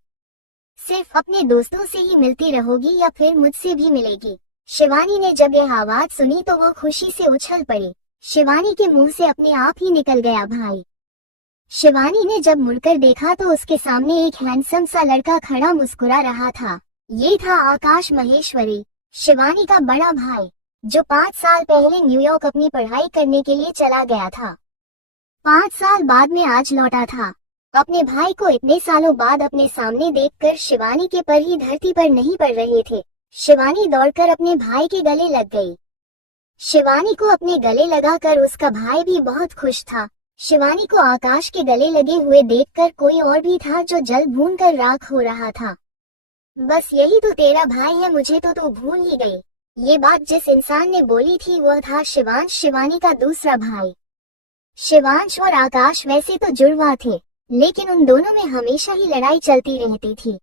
सिर्फ अपने दोस्तों से ही मिलती रहोगी या फिर मुझसे भी मिलेगी। शिवानी ने जब यह आवाज सुनी तो वो खुशी से उछल पड़ी। शिवानी के मुंह से अपने आप ही निकल गया भाई। शिवानी ने जब मुड़कर देखा तो उसके सामने एक हैंडसम सा लड़का खड़ा मुस्कुरा रहा था। ये था आकाश महेश्वरी, शिवानी का बड़ा भाई, जो 5 साल पहले न्यूयॉर्क अपनी पढ़ाई करने के लिए चला गया था। 5 साल बाद में आज लौटा था। अपने भाई को इतने सालों बाद अपने सामने देखकर शिवानी के पर ही धरती पर नहीं पड़ रहे थे। शिवानी दौड़कर अपने भाई के गले लग गई। शिवानी को अपने गले लगाकर उसका भाई भी बहुत खुश था। शिवानी को आकाश के गले लगे हुए देखकर कोई और भी था जो जल भून कर राख हो रहा था। बस यही तो तेरा भाई है, मुझे तो तू भूल ही गई। ये बात जिस इंसान ने बोली थी वह था शिवांश, शिवानी का दूसरा भाई। शिवांश और आकाश वैसे तो जुड़वा थे, लेकिन उन दोनों में हमेशा ही लड़ाई चलती रहती थी।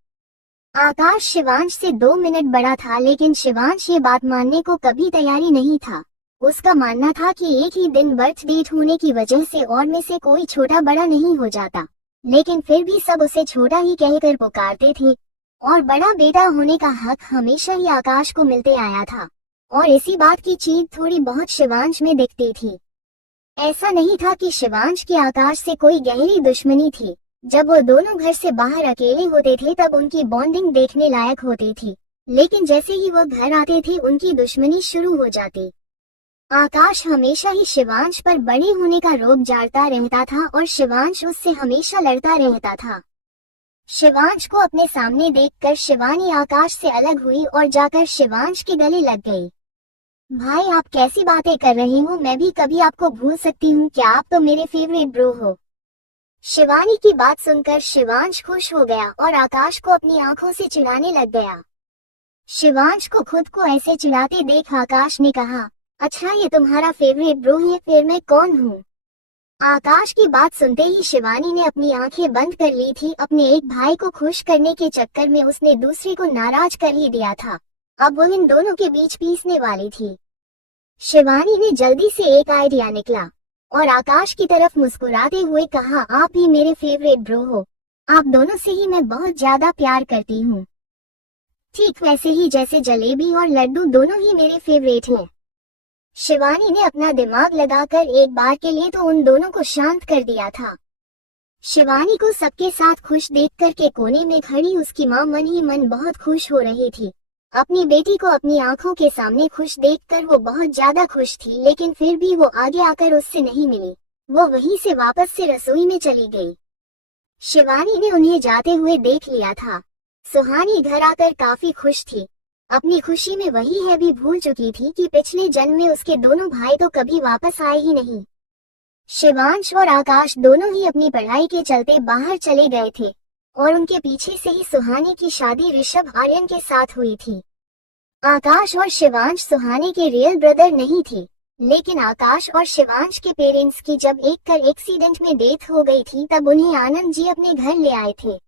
आकाश शिवांश से 2 मिनट बड़ा था, लेकिन शिवांश ये बात मानने को कभी तैयारी नहीं था। उसका मानना था कि एक ही दिन बर्थ डेट होने की वजह से और में से कोई छोटा बड़ा नहीं हो जाता, लेकिन फिर भी सब उसे छोटा ही कहकर पुकारते थे। और बड़ा बेटा होने का हक हमेशा ही आकाश को मिलते आया था, और इसी बात की चीज थोड़ी बहुत शिवांश में दिखती थी। ऐसा नहीं था कि शिवांश की आकाश से कोई गहरी दुश्मनी थी। जब वो दोनों घर से बाहर अकेले होते थे तब उनकी बॉन्डिंग देखने लायक होती थी, लेकिन जैसे ही वो घर आते थे उनकी दुश्मनी शुरू हो जाती। आकाश हमेशा ही शिवांश पर बड़े होने का रोब जारता रहता था और शिवांश उससे हमेशा लड़ता रहता था। शिवांश को अपने सामने देखकर शिवानी आकाश से अलग हुई और जाकर शिवांश के गले लग गई। भाई, आप कैसी बातें कर रहे हो? मैं भी कभी आपको भूल सकती हूँ क्या? आप तो मेरे फेवरेट ब्रो हो। शिवानी की बात सुनकर शिवांश खुश हो गया और आकाश को अपनी आंखों से चिढ़ाने लग गया। शिवांश को खुद को ऐसे चिढ़ाते देख आकाश ने कहा, अच्छा ये तुम्हारा फेवरेट ब्रो है, फिर मैं कौन हूँ? आकाश की बात सुनते ही शिवानी ने अपनी आंखें बंद कर ली थी। अपने एक भाई को खुश करने के चक्कर में उसने दूसरे को नाराज कर ही दिया था। अब वो इन दोनों के बीच पीसने वाली थी। शिवानी ने जल्दी से एक आइडिया निकला और आकाश की तरफ मुस्कुराते हुए कहा, आप ही मेरे फेवरेट ब्रो हो। आप दोनों से ही मैं बहुत ज्यादा प्यार करती हूँ, ठीक वैसे ही जैसे जलेबी और लड्डू दोनों ही मेरे फेवरेट हैं। शिवानी ने अपना दिमाग लगाकर एक बार के लिए तो उन दोनों को शांत कर दिया था। शिवानी को सबके साथ खुश देखकर के कोने में खड़ी उसकी माँ मन ही मन बहुत खुश हो रही थी। अपनी बेटी को अपनी आंखों के सामने खुश देखकर वो बहुत ज्यादा खुश थी, लेकिन फिर भी वो आगे आकर उससे नहीं मिली। वो वहीं से वापस से रसोई में चली गई। शिवानी ने उन्हें जाते हुए देख लिया था। सुहानी घर आकर काफी खुश थी। अपनी खुशी में वही है भी भूल चुकी थी कि पिछले जन्म में उसके दोनों भाई तो कभी वापस आए ही नहीं। शिवांश और आकाश दोनों ही अपनी पढ़ाई के चलते बाहर चले गए थे और उनके पीछे से ही सुहानी की शादी ऋषभ आर्यन के साथ हुई थी। आकाश और शिवांश सुहानी के रियल ब्रदर नहीं थे, लेकिन आकाश और शिवांश के पेरेंट्स की जब एक कर एक्सीडेंट में डेथ हो गई थी तब उन्हें आनंद जी अपने घर ले आए थे।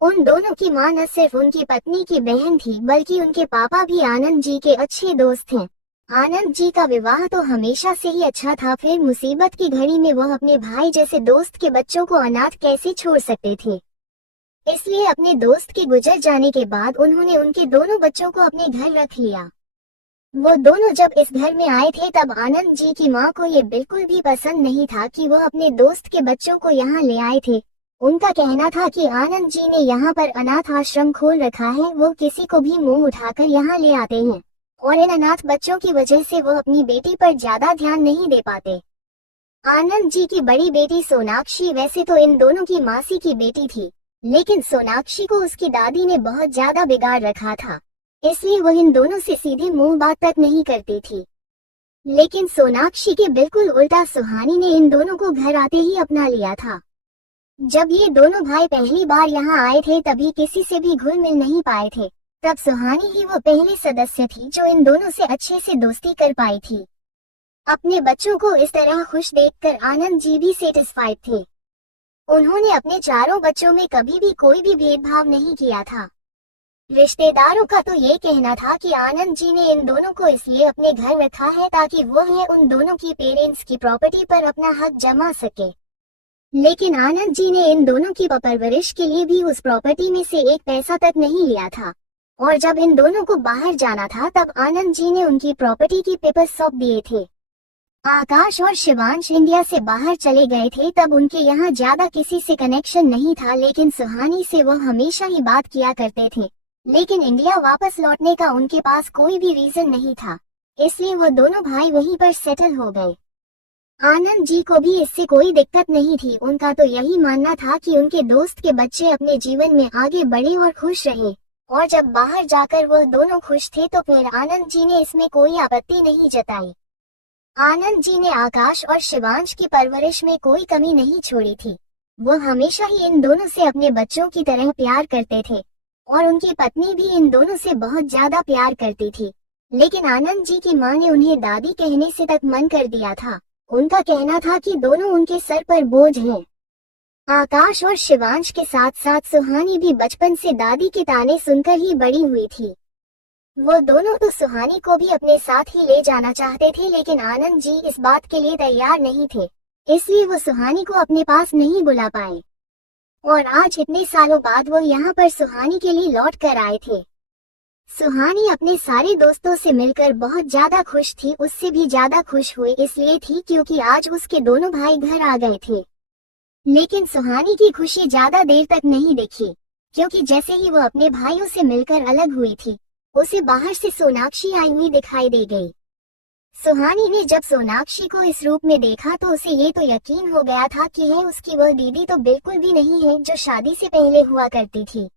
उन दोनों की मां न सिर्फ उनकी पत्नी की बहन थी, बल्कि उनके पापा भी आनंद जी के अच्छे दोस्त थे। आनंद जी का विवाह तो हमेशा से ही अच्छा था, फिर मुसीबत की घड़ी में वह अपने भाई जैसे दोस्त के बच्चों को अनाथ कैसे छोड़ सकते थे। इसलिए अपने दोस्त के गुजर जाने के बाद उन्होंने उनके दोनों बच्चों को अपने घर रख लिया। वो दोनों जब इस घर में आए थे तब आनंद जी की मां को ये बिल्कुल भी पसंद नहीं था कि वह अपने दोस्त के बच्चों को यहाँ ले आए थे। उनका कहना था कि आनंद जी ने यहाँ पर अनाथ आश्रम खोल रखा है, वो किसी को भी मुंह उठाकर यहाँ ले आते हैं और इन अनाथ बच्चों की वजह से वो अपनी बेटी पर ज्यादा ध्यान नहीं दे पाते। आनंद जी की बड़ी बेटी सोनाक्षी वैसे तो इन दोनों की मासी की बेटी थी, लेकिन सोनाक्षी को उसकी दादी ने बहुत ज्यादा बिगाड़ रखा था, इसलिए वह इन दोनों से सीधे मुंह बात तक नहीं करती थी। लेकिन सोनाक्षी के बिल्कुल उल्टा सुहानी ने इन दोनों को घर आते ही अपना लिया था। जब ये दोनों भाई पहली बार यहाँ आए थे तभी किसी से भी घुल मिल नहीं पाए थे। तब सुहानी ही वो पहले सदस्य थी जो इन दोनों से अच्छे से दोस्ती कर पाई थी। अपने बच्चों को इस तरह खुश देखकर आनंद जी भी सेटिस्फाइड थे। उन्होंने अपने चारों बच्चों में कभी भी कोई भी भेदभाव नहीं किया था। रिश्तेदारों का तो ये कहना था कि आनंद जी ने इन दोनों को इसलिए अपने घर रखा है ताकि वो है उन दोनों की पेरेंट्स की प्रॉपर्टी पर अपना हक जमा सके। लेकिन आनंद जी ने इन दोनों की परवरिश के लिए भी उस प्रॉपर्टी में से एक पैसा तक नहीं लिया था, और जब इन दोनों को बाहर जाना था तब आनंद जी ने उनकी प्रॉपर्टी की पेपर्स सौंप दिए थे। आकाश और शिवांश इंडिया से बाहर चले गए थे तब उनके यहाँ ज्यादा किसी से कनेक्शन नहीं था, लेकिन सुहानी से वह हमेशा ही बात किया करते थे। लेकिन इंडिया वापस लौटने का उनके पास कोई भी रीजन नहीं था, इसलिए वो दोनों भाई वहीं पर सेटल हो गए। आनंद जी को भी इससे कोई दिक्कत नहीं थी। उनका तो यही मानना था कि उनके दोस्त के बच्चे अपने जीवन में आगे बढ़े और खुश रहे, और जब बाहर जाकर वह दोनों खुश थे तो फिर आनंद जी ने इसमें कोई आपत्ति नहीं जताई। आनंद जी ने आकाश और शिवांश की परवरिश में कोई कमी नहीं छोड़ी थी। वो हमेशा ही इन दोनों से अपने बच्चों की तरह प्यार करते थे, और उनकी पत्नी भी इन दोनों से बहुत ज्यादा प्यार करती थी। लेकिन आनंद जी की मां ने उन्हें दादी कहने से तक मन कर दिया था, उनका कहना था कि दोनों उनके सर पर बोझ हैं। आकाश और शिवांश के साथ साथ सुहानी भी बचपन से दादी के ताने सुनकर ही बड़ी हुई थी। वो दोनों तो सुहानी को भी अपने साथ ही ले जाना चाहते थे, लेकिन आनंद जी इस बात के लिए तैयार नहीं थे, इसलिए वो सुहानी को अपने पास नहीं बुला पाए। और आज इतने सालों बाद वो यहाँ पर सुहानी के लिए लौट कर आए थे। सुहानी अपने सारे दोस्तों से मिलकर बहुत ज्यादा खुश थी, उससे भी ज्यादा खुश हुई इसलिए थी क्योंकि आज उसके दोनों भाई घर आ गए थे। लेकिन सुहानी की खुशी ज्यादा देर तक नहीं दिखी, क्योंकि जैसे ही वो अपने भाइयों से मिलकर अलग हुई थी, उसे बाहर से सोनाक्षी आई हुई दिखाई दे गई। सुहानी ने जब सोनाक्षी को इस रूप में देखा तो उसे ये तो यकीन हो गया था कि है उसकी वह दीदी तो बिल्कुल भी नहीं है जो शादी से पहले हुआ करती थी।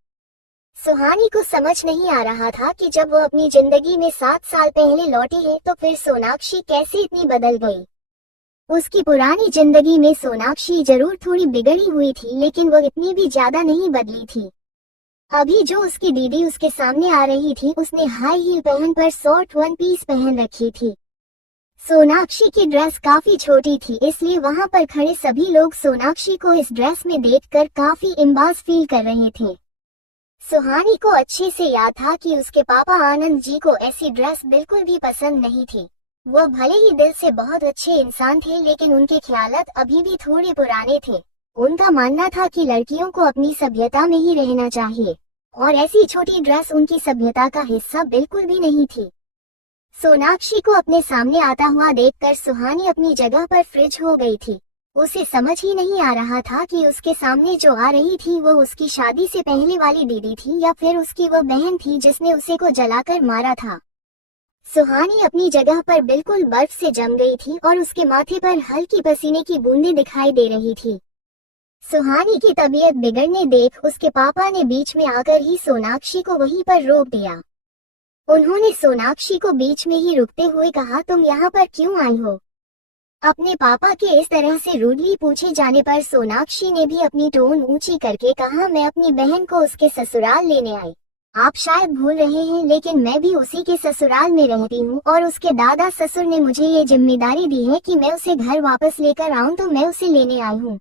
सुहानी को समझ नहीं आ रहा था कि जब वो अपनी जिंदगी में 7 साल पहले लौटी है तो फिर सोनाक्षी कैसे इतनी बदल गई। उसकी पुरानी जिंदगी में सोनाक्षी जरूर थोड़ी बिगड़ी हुई थी, लेकिन वो इतनी भी ज्यादा नहीं बदली थी। अभी जो उसकी दीदी उसके सामने आ रही थी, उसने हाई हील पहन कर शॉर्ट वन पीस पहन रखी थी। सोनाक्षी की ड्रेस काफी छोटी थी, इसलिए वहां पर खड़े सभी लोग सोनाक्षी को इस ड्रेस में देखकर काफी इम्बास फील कर रहे थे। सुहानी को अच्छे से याद था कि उसके पापा आनंद जी को ऐसी ड्रेस बिल्कुल भी पसंद नहीं थी। वो भले ही दिल से बहुत अच्छे इंसान थे, लेकिन उनके ख्यालात अभी भी थोड़े पुराने थे। उनका मानना था कि लड़कियों को अपनी सभ्यता में ही रहना चाहिए, और ऐसी छोटी ड्रेस उनकी सभ्यता का हिस्सा बिल्कुल भी नहीं थी। सोनाक्षी को अपने सामने आता हुआ देखकर सुहानी अपनी जगह पर फ्रिज हो गई थी। उसे समझ ही नहीं आ रहा था कि उसके सामने जो आ रही थी वो उसकी शादी से पहले वाली दीदी थी या फिर उसकी वो बहन थी जिसने उसे को जलाकर मारा था। सुहानी अपनी जगह पर बिल्कुल बर्फ से जम गई थी और उसके माथे पर हल्की पसीने की बूंदें दिखाई दे रही थी। सुहानी की तबीयत बिगड़ने देख उसके पापा ने बीच में आकर ही सोनाक्षी को वहीं पर रोक दिया। उन्होंने सोनाक्षी को बीच में ही रुकते हुए कहा, तुम यहाँ पर क्यों आई हो? अपने पापा के इस तरह से रूडली पूछे जाने पर सोनाक्षी ने भी अपनी टोन ऊंची करके कहा, मैं अपनी बहन को उसके ससुराल लेने आई। आप शायद भूल रहे हैं, लेकिन मैं भी उसी के ससुराल में रहती हूँ और उसके दादा ससुर ने मुझे ये जिम्मेदारी दी है कि मैं उसे घर वापस लेकर आऊँ, तो मैं उसे लेने आई हूँ।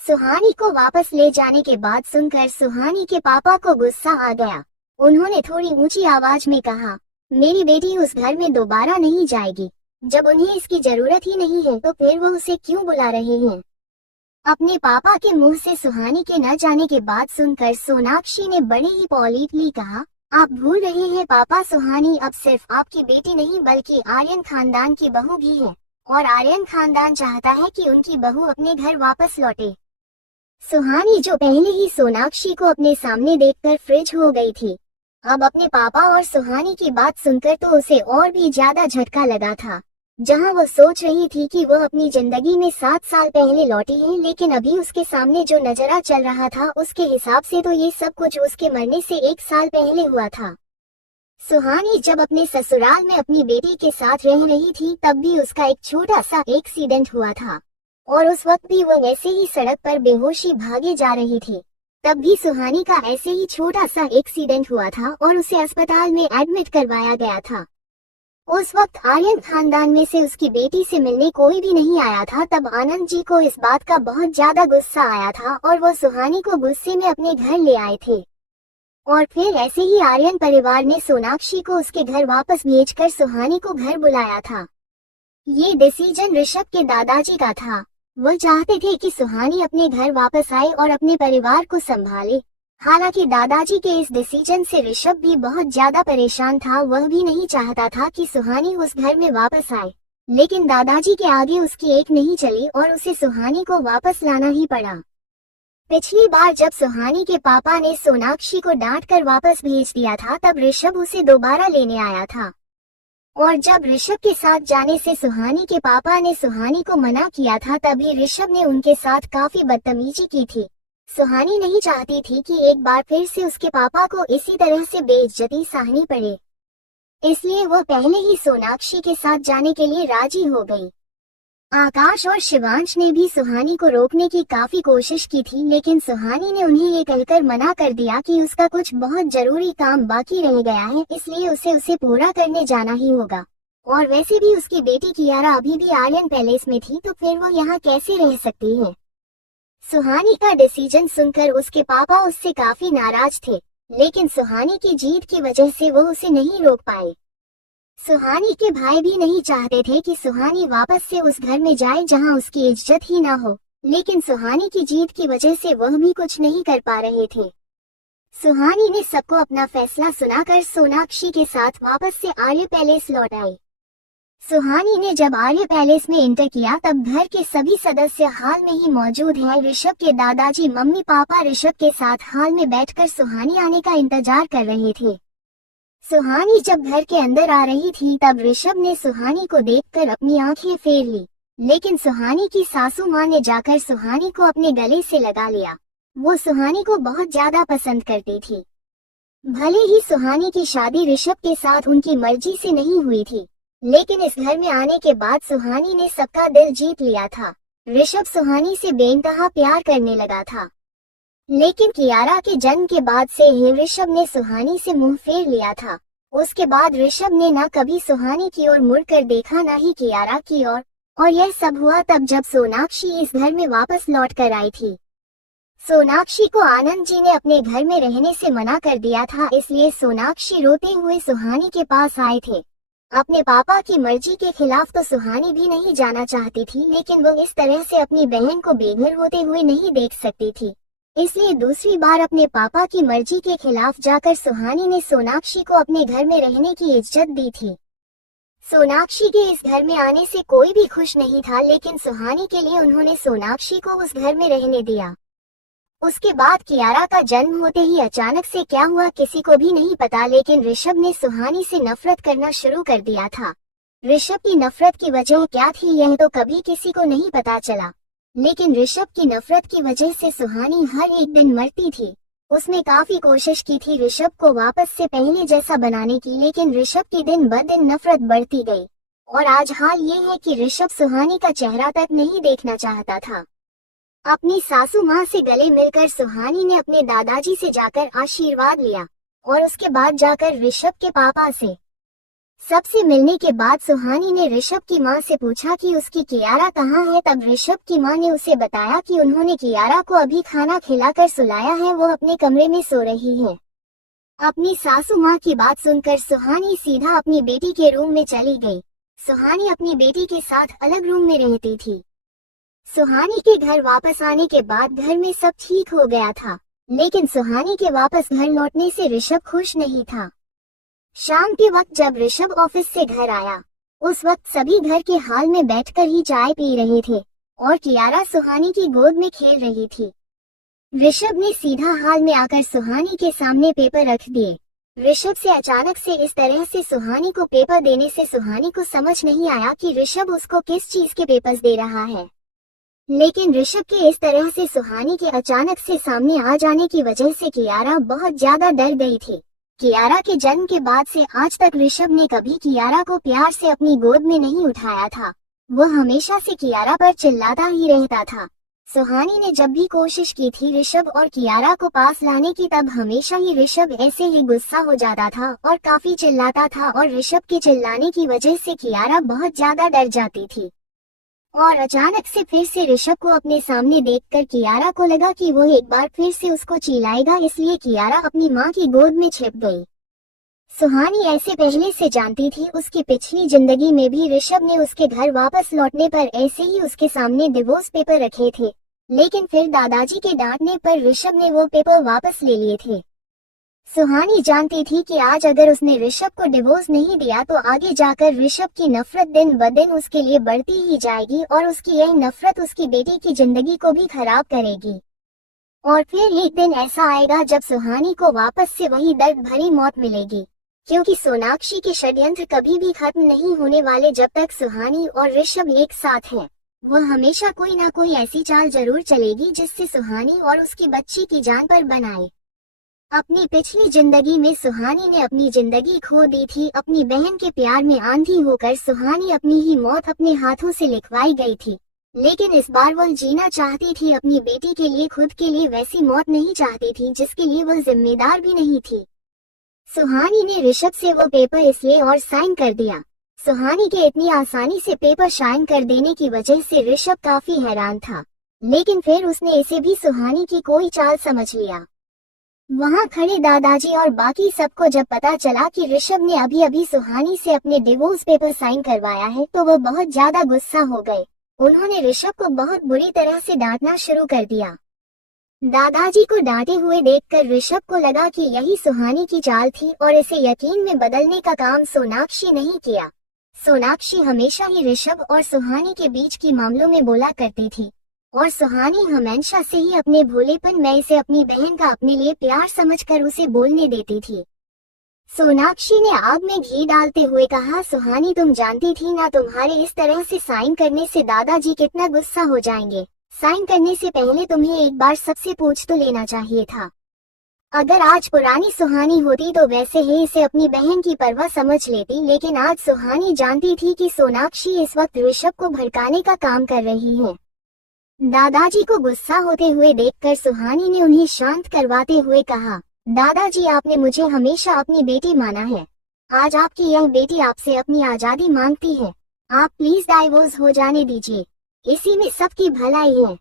सुहानी को वापस ले जाने के बाद सुनकर सुहानी के पापा को गुस्सा आ गया। उन्होंने थोड़ी ऊंची आवाज में कहा, मेरी बेटी उस घर में दोबारा नहीं जाएगी। जब उन्हें इसकी जरूरत ही नहीं है तो फिर वो उसे क्यों बुला रहे हैं? अपने पापा के मुंह से सुहानी के न जाने के बाद सुनकर सोनाक्षी ने बड़े ही पॉलिटली कहा, आप भूल रहे हैं पापा, सुहानी अब सिर्फ आपकी बेटी नहीं बल्कि आर्यन खानदान की बहू भी है, और आर्यन खानदान चाहता है कि उनकी बहू अपने घर वापस लौटे। सुहानी जो पहले ही सोनाक्षी को अपने सामने देखकर फ्रिज हो गई थी, अब अपने पापा और सुहानी की बात सुनकर तो उसे और भी ज्यादा झटका लगा था। जहां वो सोच रही थी कि वो अपनी जिंदगी में 7 साल पहले लौटी है, लेकिन अभी उसके सामने जो नजारा चल रहा था उसके हिसाब से तो ये सब कुछ उसके मरने से 1 साल पहले हुआ था। सुहानी जब अपने ससुराल में अपनी बेटी के साथ रह रही थी तब भी उसका एक छोटा सा एक्सीडेंट हुआ था, और उस वक्त भी वो वैसे ही सड़क पर बेहोशी भागे जा रही थी। तब भी सुहानी का ऐसे ही छोटा सा एक्सीडेंट हुआ था और उसे अस्पताल में एडमिट करवाया गया था। उस वक्त आर्यन खानदान में से उसकी बेटी से मिलने कोई भी नहीं आया था। तब आनंद जी को इस बात का बहुत ज्यादा गुस्सा आया था और वो सुहानी को गुस्से में अपने घर ले आए थे। और फिर ऐसे ही आर्यन परिवार ने सोनाक्षी को उसके घर वापस भेजकर सुहानी को घर बुलाया था। ये डिसीजन ऋषभ के दादाजी का था। वो चाहते थे कि सुहानी अपने घर वापस आए और अपने परिवार को संभाले। हालांकि दादाजी के इस डिसीजन से ऋषभ भी बहुत ज्यादा परेशान था। वह भी नहीं चाहता था कि सुहानी उस घर में वापस आए, लेकिन दादाजी के आगे उसकी एक नहीं चली और उसे सुहानी को वापस लाना ही पड़ा। पिछली बार जब सुहानी के पापा ने सोनाक्षी को डांट कर वापस भेज दिया था तब ऋषभ उसे दोबारा लेने आया था, और जब ऋषभ के साथ जाने से सुहानी के पापा ने सुहानी को मना किया था तभी ऋषभ ने उनके साथ काफी बदतमीजी की थी। सुहानी नहीं चाहती थी कि एक बार फिर से उसके पापा को इसी तरह से बेइज्जती सहनी पड़े, इसलिए वो पहले ही सोनाक्षी के साथ जाने के लिए राजी हो गई। आकाश और शिवांश ने भी सुहानी को रोकने की काफी कोशिश की थी, लेकिन सुहानी ने उन्हें ये कहकर मना कर दिया कि उसका कुछ बहुत जरूरी काम बाकी रह गया है, इसलिए उसे पूरा करने जाना ही होगा। और वैसे भी उसकी बेटी कियारा अभी भी आर्यन पैलेस में थी, तो फिर वो यहाँ कैसे रह सकती है। सुहानी का डिसीजन सुनकर उसके पापा उससे काफी नाराज थे, लेकिन सुहानी की जीत की वजह से वो उसे नहीं रोक पाए। सुहानी के भाई भी नहीं चाहते थे कि सुहानी वापस से उस घर में जाए जहां उसकी इज्जत ही ना हो, लेकिन सुहानी की जीत की वजह से वह भी कुछ नहीं कर पा रहे थे। सुहानी ने सबको अपना फैसला सुनाकर सोनाक्षी के साथ वापस से आर्य पैलेस लौट आई। सुहानी ने जब आर्य पैलेस में एंटर किया तब घर के सभी सदस्य हाल में ही मौजूद हैं। ऋषभ के दादाजी मम्मी पापा ऋषभ के साथ हाल में बैठकर सुहानी आने का इंतजार कर रहे थे। सुहानी जब घर के अंदर आ रही थी तब ऋषभ ने सुहानी को देखकर अपनी आंखें फेर ली, लेकिन सुहानी की सासू मां ने जाकर सुहानी को अपने गले से लगा लिया। वो सुहानी को बहुत ज्यादा पसंद करती थी। भले ही सुहानी की शादी ऋषभ के साथ उनकी मर्जी से नहीं हुई थी, लेकिन इस घर में आने के बाद सुहानी ने सबका दिल जीत लिया था। ऋषभ सुहानी से बेइंतहा प्यार करने लगा था, लेकिन कियारा के जन्म के बाद से ही ऋषभ ने सुहानी से मुंह फेर लिया था। उसके बाद ऋषभ ने न कभी सुहानी की ओर मुड़कर देखा, न ही कियारा की ओर। और यह सब हुआ तब जब सोनाक्षी इस घर में वापस लौट कर आई थी। सोनाक्षी को आनंद जी ने अपने घर में रहने से मना कर दिया था, इसलिए सोनाक्षी रोते हुए सुहानी के पास आए थे। अपने पापा की मर्जी के खिलाफ तो सुहानी भी नहीं जाना चाहती थी, लेकिन वो इस तरह से अपनी बहन को बेघर होते हुए नहीं देख सकती थी, इसलिए दूसरी बार अपने पापा की मर्जी के खिलाफ जाकर सुहानी ने सोनाक्षी को अपने घर में रहने की इज्जत दी थी। सोनाक्षी के इस घर में आने से कोई भी खुश नहीं था, लेकिन सुहानी के लिए उन्होंने सोनाक्षी को उस घर में रहने दिया। उसके बाद कियारा का जन्म होते ही अचानक से क्या हुआ किसी को भी नहीं पता, लेकिन ऋषभ ने सुहानी से नफरत करना शुरू कर दिया था। ऋषभ की नफरत की वजह क्या थी यह तो कभी किसी को नहीं पता चला, लेकिन ऋषभ की नफरत की वजह से सुहानी हर एक दिन मरती थी। उसने काफी कोशिश की थी ऋषभ को वापस से पहले जैसा बनाने की, लेकिन ऋषभ की दिन ब दिन नफरत बढ़ती गई। और आज हाल ये है कि ऋषभ सुहानी का चेहरा तक नहीं देखना चाहता था। अपनी सासू मां से गले मिलकर सुहानी ने अपने दादाजी से जाकर आशीर्वाद लिया और उसके बाद जाकर ऋषभ के पापा से सबसे मिलने के बाद सुहानी ने ऋषभ की मां से पूछा कि उसकी कियारा कहाँ है। तब ऋषभ की मां ने उसे बताया कि उन्होंने कियारा को अभी खाना खिलाकर सुलाया है, वो अपने कमरे में सो रही है। अपनी सासू मां की बात सुनकर सुहानी सीधा अपनी बेटी के रूम में चली गई। सुहानी अपनी बेटी के साथ अलग रूम में रहती थी। सुहानी के घर वापस आने के बाद घर में सब ठीक हो गया था, लेकिन सुहानी के वापस घर लौटने से ऋषभ खुश नहीं था। शाम के वक्त जब ऋषभ ऑफिस से घर आया, उस वक्त सभी घर के हाल में बैठकर ही चाय पी रहे थे और कियारा सुहानी की गोद में खेल रही थी। ऋषभ ने सीधा हाल में आकर सुहानी के सामने पेपर रख दिए। ऋषभ से अचानक से इस तरह से सुहानी को पेपर देने से सुहानी को समझ नहीं आया कि ऋषभ उसको किस चीज के पेपर्स दे रहा है, लेकिन ऋषभ के इस तरह से सुहानी के अचानक से सामने आ जाने की वजह से कियारा बहुत ज्यादा डर गई थी। कियारा के जन्म के बाद से आज तक ऋषभ ने कभी कियारा को प्यार से अपनी गोद में नहीं उठाया था। वो हमेशा से कियारा पर चिल्लाता ही रहता था। सुहानी ने जब भी कोशिश की थी ऋषभ और कियारा को पास लाने की, तब हमेशा ही ऋषभ ऐसे ही गुस्सा हो जाता था और काफी चिल्लाता था, और ऋषभ के चिल्लाने की वजह से कियारा बहुत ज्यादा डर जाती थी। और अचानक से फिर से ऋषभ को अपने सामने देखकर कियारा को लगा कि वो एक बार फिर से उसको चिल्लाएगा, इसलिए कियारा अपनी मां की गोद में छिप गई। सुहानी ऐसे पहले से जानती थी, उसकी पिछली जिंदगी में भी ऋषभ ने उसके घर वापस लौटने पर ऐसे ही उसके सामने डिवोर्स पेपर रखे थे, लेकिन फिर दादाजी के डांटने पर ऋषभ ने वो पेपर वापस ले लिए थे। सुहानी जानती थी कि आज अगर उसने ऋषभ को डिवोर्स नहीं दिया तो आगे जाकर ऋषभ की नफरत दिन ब दिन उसके लिए बढ़ती ही जाएगी और उसकी यह नफरत उसकी बेटी की जिंदगी को भी खराब करेगी। और फिर एक दिन ऐसा आएगा जब सुहानी को वापस से वही दर्द भरी मौत मिलेगी, क्योंकि सोनाक्षी के षड्यंत्र कभी भी खत्म नहीं होने वाले जब तक सुहानी और ऋषभ एक साथ हैं। वह हमेशा कोई ना कोई ऐसी चाल जरूर चलेगी जिससे सुहानी और उसकी बच्ची की जान पर बनाए। अपनी पिछली जिंदगी में सुहानी ने अपनी जिंदगी खो दी थी। अपनी बहन के प्यार में आंधी होकर सुहानी अपनी ही मौत अपने हाथों से लिखवाई गई थी, लेकिन इस बार वह जीना चाहती थी अपनी बेटी के लिए, खुद के लिए वैसी मौत नहीं चाहती थी जिसके लिए वह जिम्मेदार भी नहीं थी। सुहानी ने ऋषभ से वो पेपर इसलिए और साइन कर दिया। सुहानी के इतनी आसानी से पेपर शाइन कर देने की वजह से ऋषभ काफी हैरान था, लेकिन फिर उसने इसे भी सुहानी की कोई चाल समझ लिया। वहां खड़े दादाजी और बाकी सबको जब पता चला कि ऋषभ ने अभी अभी सुहानी से अपने डिवोर्स पेपर साइन करवाया है तो वो बहुत ज्यादा गुस्सा हो गए। उन्होंने ऋषभ को बहुत बुरी तरह से डांटना शुरू कर दिया। दादाजी को डांटे हुए देखकर ऋषभ को लगा कि यही सुहानी की चाल थी और इसे यकीन में बदलने का काम सोनाक्षी नहीं किया। सोनाक्षी हमेशा ही ऋषभ और सुहानी के बीच की मामलों में बोला करती थी और सुहानी हमेशा से ही अपने भोलेपन में इसे अपनी बहन का अपने लिए प्यार समझकर उसे बोलने देती थी। सोनाक्षी ने आग में घी डालते हुए कहा, सुहानी तुम जानती थी ना तुम्हारे इस तरह से साइन करने से दादाजी कितना गुस्सा हो जाएंगे। साइन करने से पहले तुम्हें एक बार सबसे पूछ तो लेना चाहिए था। अगर आज पुरानी सुहानी होती तो वैसे ही इसे अपनी बहन की परवाह समझ लेती, लेकिन आज सुहानी जानती थी कि सोनाक्षी इस वक्त ऋषभ को भड़काने का काम कर रही है। दादाजी को गुस्सा होते हुए देखकर सुहानी ने उन्हें शांत करवाते हुए कहा, दादाजी आपने मुझे हमेशा अपनी बेटी माना है। आज आपकी यह बेटी आपसे अपनी आजादी मांगती है। आप प्लीज डाइवोर्स हो जाने दीजिए, इसी में सबकी भलाई है।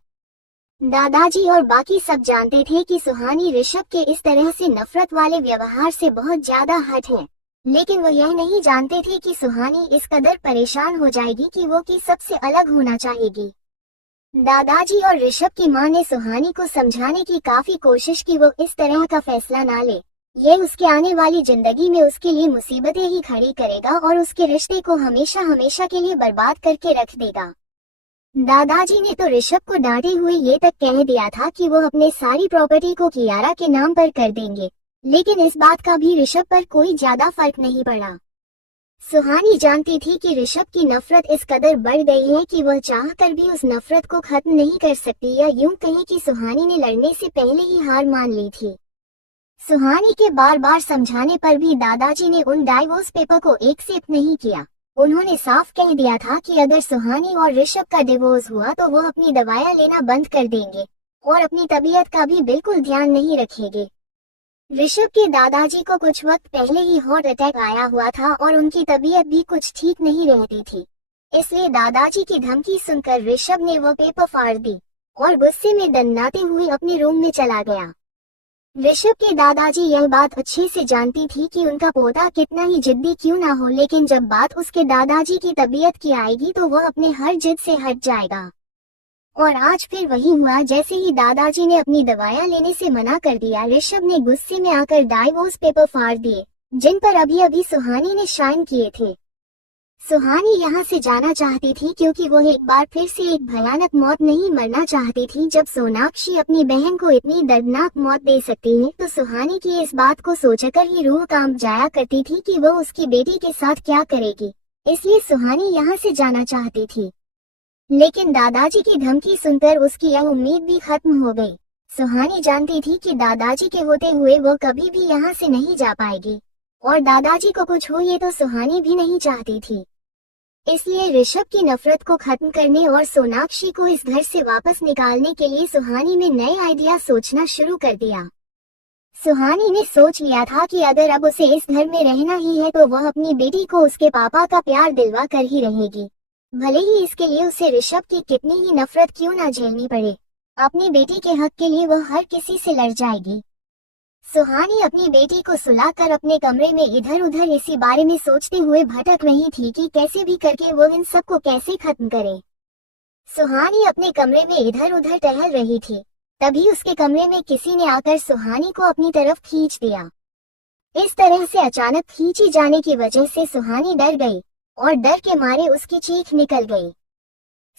दादाजी और बाकी सब जानते थे कि सुहानी ऋषभ के इस तरह से नफरत वाले व्यवहार से बहुत ज्यादा हट है, लेकिन वो यह नहीं जानते थे कि सुहानी इस कदर परेशान हो जाएगी कि वो कि सबसे अलग होना चाहेगी। दादाजी और ऋषभ की मां ने सुहानी को समझाने की काफी कोशिश की वो इस तरह का फैसला ना ले, ये उसके आने वाली जिंदगी में उसके लिए मुसीबतें ही खड़ी करेगा और उसके रिश्ते को हमेशा हमेशा के लिए बर्बाद करके रख देगा। दादाजी ने तो ऋषभ को डांटे हुए ये तक कह दिया था कि वो अपने सारी प्रॉपर्टी को कियारा के नाम पर कर देंगे, लेकिन इस बात का भी ऋषभ पर कोई ज्यादा फर्क नहीं पड़ा। सुहानी जानती थी कि ऋषभ की नफरत इस कदर बढ़ गई है कि वह चाहकर भी उस नफरत को खत्म नहीं कर सकती, या यूं कहें कि सुहानी ने लड़ने से पहले ही हार मान ली थी। सुहानी के बार बार समझाने पर भी दादाजी ने उन डाइवोर्स पेपर को एक्सेप्ट नहीं किया। उन्होंने साफ कह दिया था कि अगर सुहानी और ऋषभ का डिवोर्स हुआ तो वो अपनी दवाइयां लेना बंद कर देंगे और अपनी तबीयत का भी बिल्कुल ध्यान नहीं रखेंगे। ऋषभ के दादाजी को कुछ वक्त पहले ही हार्ट अटैक आया हुआ था और उनकी तबीयत भी कुछ ठीक नहीं रहती थी, इसलिए दादाजी की धमकी सुनकर ऋषभ ने वो पेपर फाड़ दी और गुस्से में दन्नाते हुए अपने रूम में चला गया। ऋषभ के दादाजी यह बात अच्छे से जानती थी कि उनका पोता कितना ही जिद्दी क्यों ना हो, लेकिन जब बात उसके दादाजी की तबीयत की आएगी तो वह अपने हर जिद से हट जाएगा। और आज फिर वही हुआ। जैसे ही दादाजी ने अपनी दवाइयां लेने से मना कर दिया, ऋषभ ने गुस्से में आकर डाइवोर्स पेपर फाड़ दिए जिन पर अभी अभी सुहानी ने साइन किए थे। सुहानी यहाँ से जाना चाहती थी क्योंकि वो एक बार फिर से एक भयानक मौत नहीं मरना चाहती थी। जब सोनाक्षी अपनी बहन को इतनी दर्दनाक मौत दे सकती है तो सुहानी की इस बात को सोचकर ही रूह कांप जाया करती थी कि वो उसकी बेटी के साथ क्या करेगी, इसलिए सुहानी यहाँ से जाना चाहती थी। लेकिन दादाजी की धमकी सुनकर उसकी यह उम्मीद भी खत्म हो गई। सुहानी जानती थी कि दादाजी के होते हुए वो कभी भी यहाँ से नहीं जा पाएगी और दादाजी को कुछ हो ये तो सुहानी भी नहीं चाहती थी। इसलिए ऋषभ की नफरत को खत्म करने और सोनाक्षी को इस घर से वापस निकालने के लिए सुहानी ने नए आइडिया सोचना शुरू कर दिया। सुहानी ने सोच लिया था कि अगर अब उसे इस घर में रहना ही है तो वह अपनी बेटी को उसके पापा का प्यार दिलवा कर ही रहेगी, भले ही इसके लिए उसे ऋषभ की कितनी ही नफरत क्यों ना झेलनी पड़े। अपनी बेटी के हक के लिए वह हर किसी से लड़ जाएगी। सुहानी अपनी बेटी को सुलाकर अपने कमरे में इधर उधर इसी बारे में सोचते हुए भटक रही थी कि कैसे भी करके वो इन सब को कैसे खत्म करे। सुहानी अपने कमरे में इधर उधर टहल रही थी, तभी उसके कमरे में किसी ने आकर सुहानी को अपनी तरफ खींच दिया। इस तरह से अचानक खींची जाने की वजह से सुहानी डर गई और डर के मारे उसकी चीख निकल गई।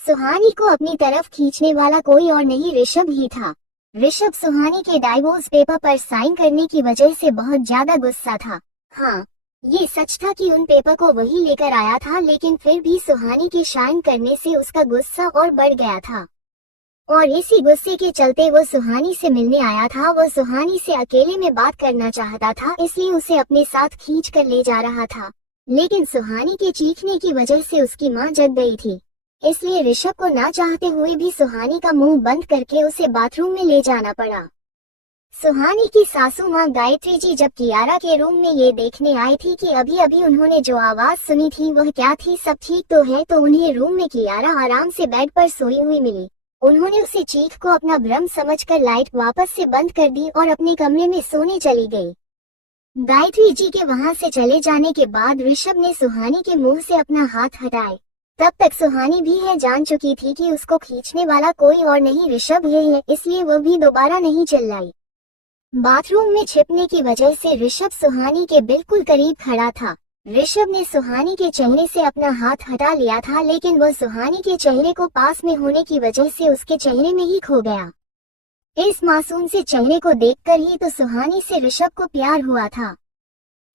सुहानी को अपनी तरफ खींचने वाला कोई और नहीं ऋषभ ही था। ऋषभ सुहानी के डाइवोर्स पेपर पर साइन करने की वजह से बहुत ज्यादा गुस्सा था। हाँ, ये सच था कि उन पेपर को वही लेकर आया था, लेकिन फिर भी सुहानी के साइन करने से उसका गुस्सा और बढ़ गया था और इसी गुस्से के चलते वो सुहानी से मिलने आया था। वो सुहानी से अकेले में बात करना चाहता था, इसलिए उसे अपने साथ खींच कर ले जा रहा था, लेकिन सुहानी के चीखने की वजह से उसकी मां जग गई थी, इसलिए ऋषभ को ना चाहते हुए भी सुहानी का मुंह बंद करके उसे बाथरूम में ले जाना पड़ा। सुहानी की सासू माँ गायत्री जी जब कियारा के रूम में ये देखने आई थी कि अभी अभी उन्होंने जो आवाज सुनी थी वह क्या थी, सब ठीक तो है, तो उन्हें रूम में कियारा आराम से बेड पर सोई हुई मिली। उन्होंने उसे चीख को अपना भ्रम समझकर लाइट वापस से बंद कर दी और अपने कमरे में सोने चली गई। गायत्री जी के वहां से चले जाने के बाद ऋषभ ने सुहानी के मुंह से अपना हाथ हटाए। तब तक सुहानी भी है जान चुकी थी कि उसको खींचने वाला कोई और नहीं ऋषभ है, इसलिए वह भी दोबारा नहीं चिल्लाई। बाथरूम में छिपने की वजह से ऋषभ सुहानी के बिल्कुल करीब खड़ा था। ऋषभ ने सुहानी के चेहरे से अपना हाथ हटा लिया था, लेकिन वह सुहानी के चेहरे को पास में होने की वजह से उसके चेहरे में ही खो गया। इस मासूम से चेहरे को देखकर ही तो सुहानी से ऋषभ को प्यार हुआ था।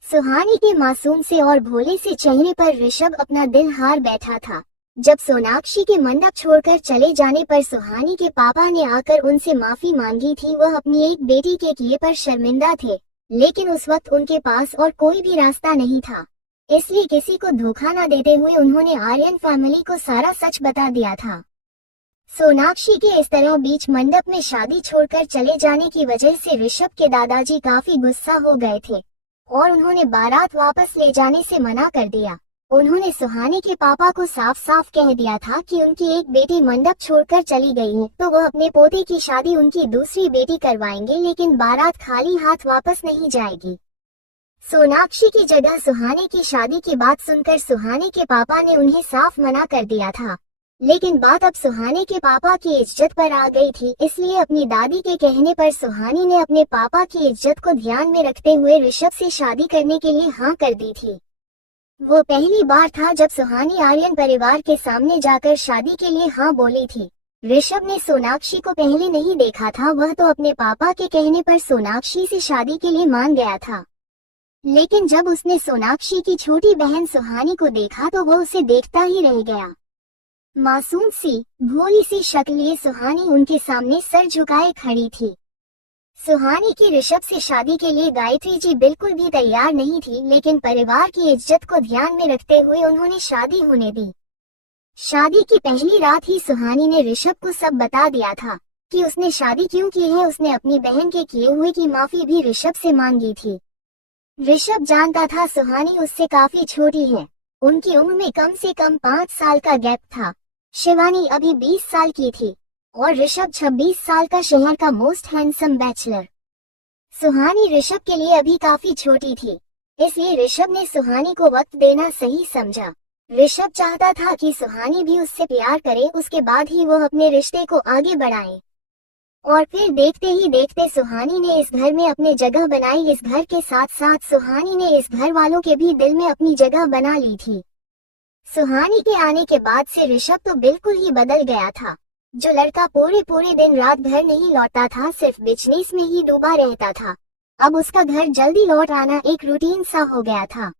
सुहानी के मासूम से और भोले से चेहरे पर ऋषभ अपना दिल हार बैठा था। जब सोनाक्षी के मंडप छोड़कर चले जाने पर सुहानी के पापा ने आकर उनसे माफी मांगी थी। वह अपनी एक बेटी के किए पर शर्मिंदा थे, लेकिन उस वक्त उनके पास और कोई भी रास्ता नहीं था, इसलिए किसी को धोखा न देते हुए उन्होंने आर्यन फैमिली को सारा सच बता दिया था। सोनाक्षी के इस तरह बीच मंडप में शादी छोड़कर चले जाने की वजह से ऋषभ के दादाजी काफी गुस्सा हो गए थे और उन्होंने बारात वापस ले जाने से मना कर दिया। उन्होंने सुहानी के पापा को साफ साफ कह दिया था कि उनकी एक बेटी मंडप छोड़कर चली गई है तो वह अपने पोते की शादी उनकी दूसरी बेटी करवाएंगे, लेकिन बारात खाली हाथ वापस नहीं जाएगी। सोनाक्षी की जगह सुहानी की शादी की बात सुनकर सुहानी के पापा ने उन्हें साफ मना कर दिया था, लेकिन बात अब सुहानी के पापा की इज्जत पर आ गई थी, इसलिए अपनी दादी के कहने पर सुहानी ने अपने पापा की इज्जत को ध्यान में रखते हुए ऋषभ से शादी करने के लिए हाँ कर दी थी। वो पहली बार था जब सुहानी आर्यन परिवार के सामने जाकर शादी के लिए हाँ बोली थी। ऋषभ ने सोनाक्षी को पहले नहीं देखा था, वह तो अपने पापा के कहने पर सोनाक्षी से शादी के लिए मान गया था, लेकिन जब उसने सोनाक्षी की छोटी बहन सुहानी को देखा तो वह उसे देखता ही रह गया। मासूम सी भोली सी शक्ल लिए सुहानी उनके सामने सर झुकाए खड़ी थी। सुहानी की ऋषभ से शादी के लिए गायत्री जी बिल्कुल भी तैयार नहीं थी, लेकिन परिवार की इज्जत को ध्यान में रखते हुए उन्होंने शादी होने दी। शादी की पहली रात ही सुहानी ने ऋषभ को सब बता दिया था कि उसने शादी क्यों की है। उसने अपनी बहन के किए हुए की माफी भी ऋषभ से मांगी थी। ऋषभ जानता था सुहानी उससे काफी छोटी है, उनकी उम्र में कम से कम 5 साल का गैप था। शिवानी अभी 20 साल की थी और ऋषभ 26 साल का शहर का मोस्ट हैंडसम बैचलर। सुहानी ऋषभ के लिए अभी काफी छोटी थी, इसलिए ऋषभ ने सुहानी को वक्त देना सही समझा। ऋषभ चाहता था कि सुहानी भी उससे प्यार करे, उसके बाद ही वह अपने रिश्ते को आगे बढ़ाए। और फिर देखते ही देखते सुहानी ने इस घर में अपनी जगह बनाई। इस घर के साथ साथ सुहानी ने इस घर वालों के भी दिल में अपनी जगह बना ली थी। सुहानी के आने के बाद से ऋषभ तो बिल्कुल ही बदल गया था। जो लड़का पूरे पूरे दिन रात घर नहीं लौटता था, सिर्फ बिजनेस में ही डूबा रहता था, अब उसका घर जल्दी लौट आना एक रूटीन सा हो गया था।